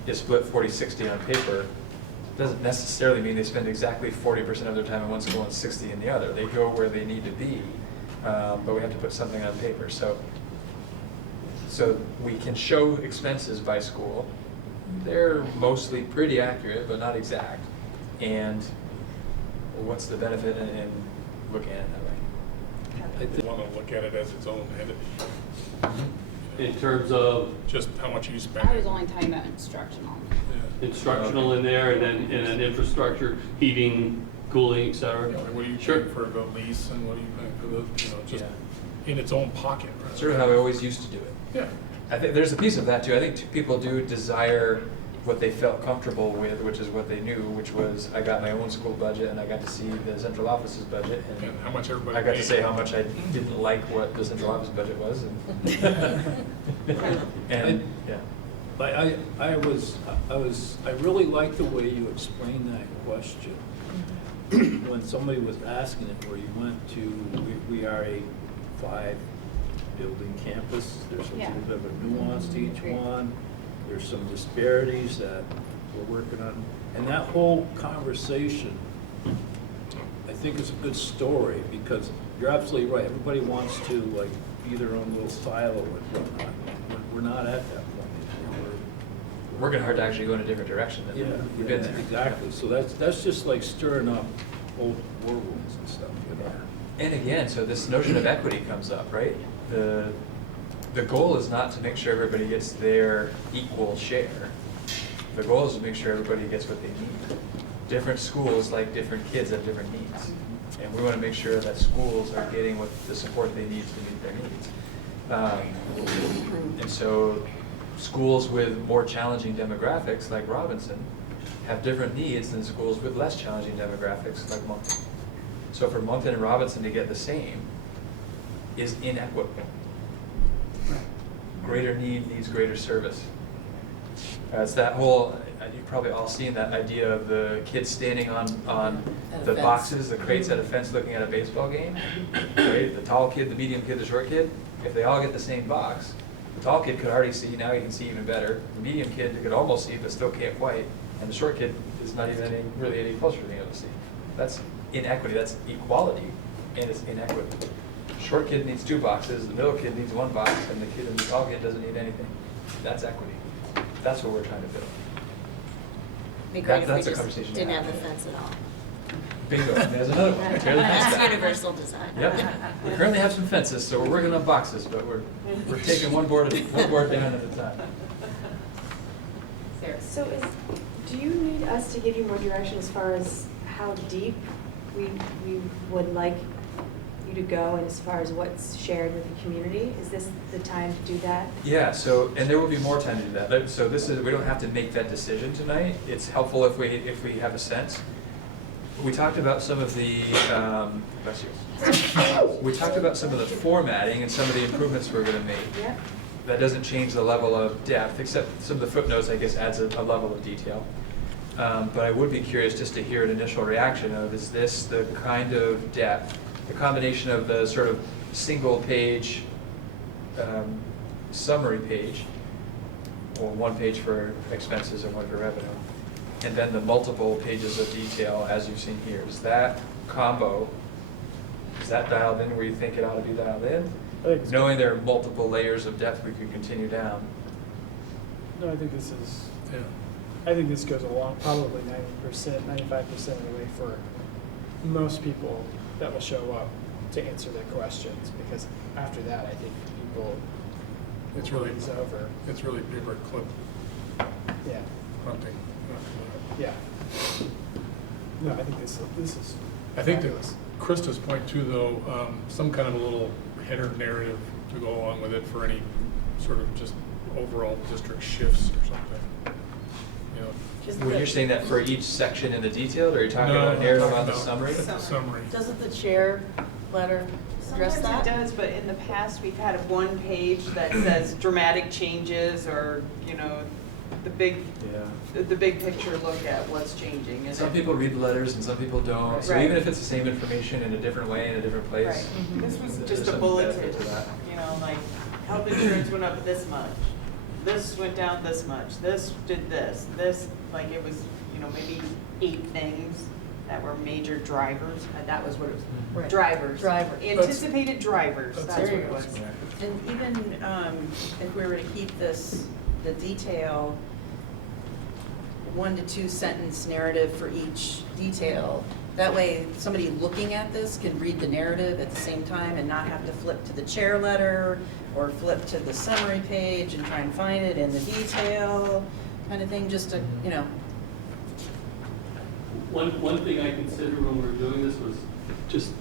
is split 40-60 on paper. Doesn't necessarily mean they spend exactly 40% of their time in one school and 60 in the other. They go where they need to be, but we have to put something on paper. So we can show expenses by school. They're mostly pretty accurate, but not exact. And what's the benefit in looking at it that way? I want to look at it as its own entity. In terms of just how much you spend. I was only talking about instructional. Instructional in there, and then infrastructure, heating, cooling, et cetera. What do you Sure. pay for the lease, and what do you pay for the, just in its own pocket. Sort of how we always used to do it. Yeah. I think there's a piece of that too. I think people do desire what they felt comfortable with, which is what they knew, which was I got my own school budget and I got to see the central office's budget. And how much everybody I got to paid. say how much I didn't like what the central office budget was. And yeah. But I really like the way you explained that question. When somebody was asking it, where you went to, we are a 5-building campus. There's a little bit of a nuance to each one. There's some disparities that we're working on. And that whole conversation, I think, is a good story, because you're absolutely right. Everybody wants to like be their own little silo and whatnot. We're not at that point. We're working hard to actually go in a different direction than we've been there. Exactly. So that's just like stirring up old war wounds and stuff, you know. And again, so this notion of equity comes up, right? The goal is not to make sure everybody gets their equal share. The goal is to make sure everybody gets what they need. Different schools, like different kids, have different needs. And we want to make sure that schools are getting what the support they need to meet their needs. And so schools with more challenging demographics, like Robinson, have different needs than schools with less challenging demographics, like Moncton. So for Moncton and Robinson to get the same is inequitable. Greater need needs greater service. It's that whole, you've probably all seen that idea of the kids standing on the boxes, the crates at a fence looking at a baseball game. Right? The tall kid, the medium kid, the short kid, if they all get the same box, the tall kid could already see, now he can see even better. The medium kid could almost see but still can't quite. And the short kid is not even really any closer to being able to see. That's inequity, that's equality, and it's inequity. Short kid needs 2 boxes, the middle kid needs 1 box, and the kid in the tall kid doesn't need anything. That's equity. That's what we're trying to build. Be great if we That's a just conversation. didn't have the fence at all. Bingo, there's another one. Tear the fence That's down. universal design. Yep. We currently have some fences, so we're working on boxes, but we're taking one board down at a time. So do you need us to give you more direction as far as how deep we would like you to go, and as far as what's shared with the community? Is this the time to do that? Yeah, so, and there will be more time to do that. So this is, we don't have to make that decision tonight. It's helpful if we have a sense. We talked about some of the, bless you. We talked about some of the formatting and some of the improvements we're gonna make. Yeah. That doesn't change the level of depth, except some of the footnotes, I guess, adds a level of detail. But I would be curious just to hear an initial reaction of, is this the kind of depth, the combination of the sort of single page summary page, or 1 page for expenses and 1 for revenue, and then the multiple pages of detail as you've seen here. Is that combo, is that dialed in where you think it ought to be dialed in? Knowing there are multiple layers of depth we could continue down. No, I think this is, I think this goes along probably 90%, 95% of the way for most people that will show up to answer their questions, because after that, I think people, It's really over. It's really paper clip Yeah. hunting. Yeah. No, I think this is. I think that fabulous. Krista's point too, though, some kind of a little header narrative to go along with it for any sort of just overall district shifts or something. You know. When you're saying that for each section in the detail, or are you talking about a narrative on the summary? Summary. Doesn't the chair letter address Sometimes that? it does, but in the past, we've had 1 page that says dramatic changes, or, you know, the big picture look at what's changing. And Some people read the letters and some people don't. So Right. even if it's the same information in a different way, in a different place. Right. This was there's just a some bulleted, benefit to that. you know, like, health insurance went up this much, this went down this much, this did this, like, it was, you know, maybe 8 things that were major drivers. That was what it was. Right. Drivers. Driver. Anticipated drivers, that's what it was. And even if we were to keep this, the detail, 1 to 2 sentence narrative for each detail, that way somebody looking at this can read the narrative at the same time and not have to flip to the chair letter or flip to the summary page and try and find it in the detail kind of thing, just to, you know. One thing I considered when we were doing this was just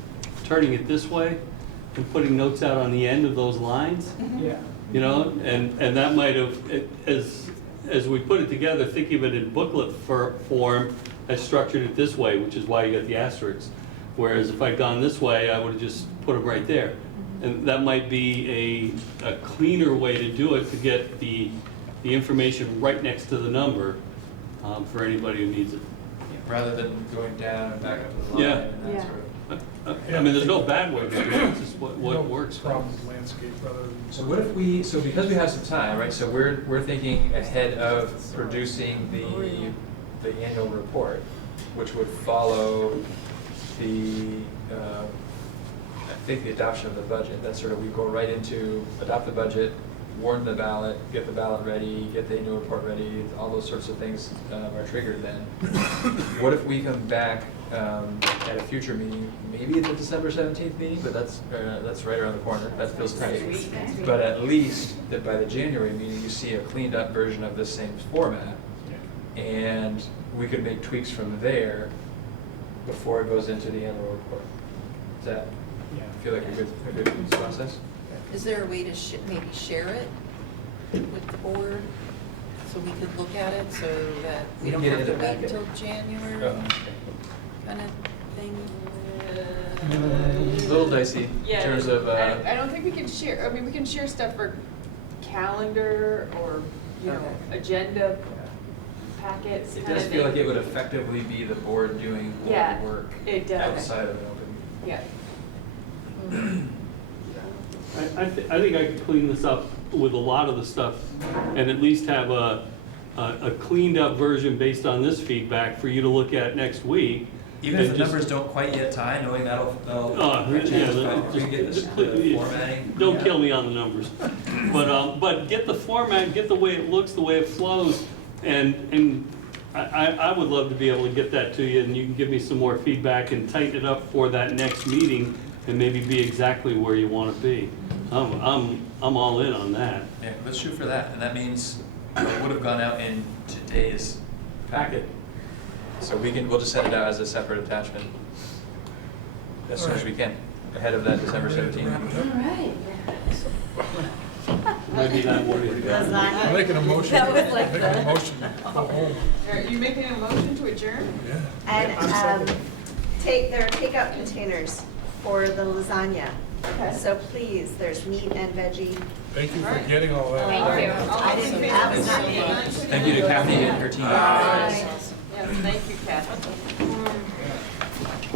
turning it this way. and putting notes out on the end of those lines. Yeah. You know, and that might have, as we put it together, thinking of it in booklet form, I structured it this way, which is why you got the asterisks. Whereas if I'd gone this way, I would have just put them right there. And that might be a cleaner way to do it, to get the information right next to the number for anybody who needs it. Rather than going down and back up to the line Yeah. and that sort of. I mean, there's no bad way to do it, it's just what works. Problems landscape rather than. So what if we, so because we have some time, right, so we're thinking ahead of producing the annual report, which would follow the, I think the adoption of the budget. That's sort of, we go right into adopt the budget, warn the ballot, get the ballot ready, get the annual report ready, all those sorts of things are triggered then. What if we come back at a future meeting, maybe at the December 17th meeting, but that's right around the corner, that feels tight. But at least that by the January meeting, you see a cleaned up version of this same format, and we could make tweaks from there before it goes into the annual report. Does that feel like a good process? Is there a way to maybe share it with the board so we could look at it so that we don't have to wait until January kind of thing? A little dicey in terms of. I don't think we can share, I mean, we can share stuff for calendar or, you know, agenda packets. It does feel like it would effectively be the board doing board work it does. outside of an open. Yeah. I think I could clean this up with a lot of the stuff and at least have a cleaned up version based on this feedback for you to look at next week. Even if the numbers don't quite yet tie, knowing that'll formatting. Don't kill me on the numbers. But get the format, get the way it looks, the way it flows, and I would love to be able to get that to you, and you can give me some more feedback and tighten it up for that next meeting and maybe be exactly where you want to be. I'm all in on that. Yeah, let's shoot for that, and that means it would have gone out in today's packet. So we'll just send it out as a separate attachment as soon as we can, ahead of that December 17th. All right. Maybe that morning. I'm making a motion. That was like Making a motion to go home. Are you making a motion to adjourn? Yeah. And there are takeout containers for the lasagna. So please, there's meat and veggie. Thank you for getting all that. I didn't, that was not me. Thank you to Kathy and her team. Yes, thank you, Kathy.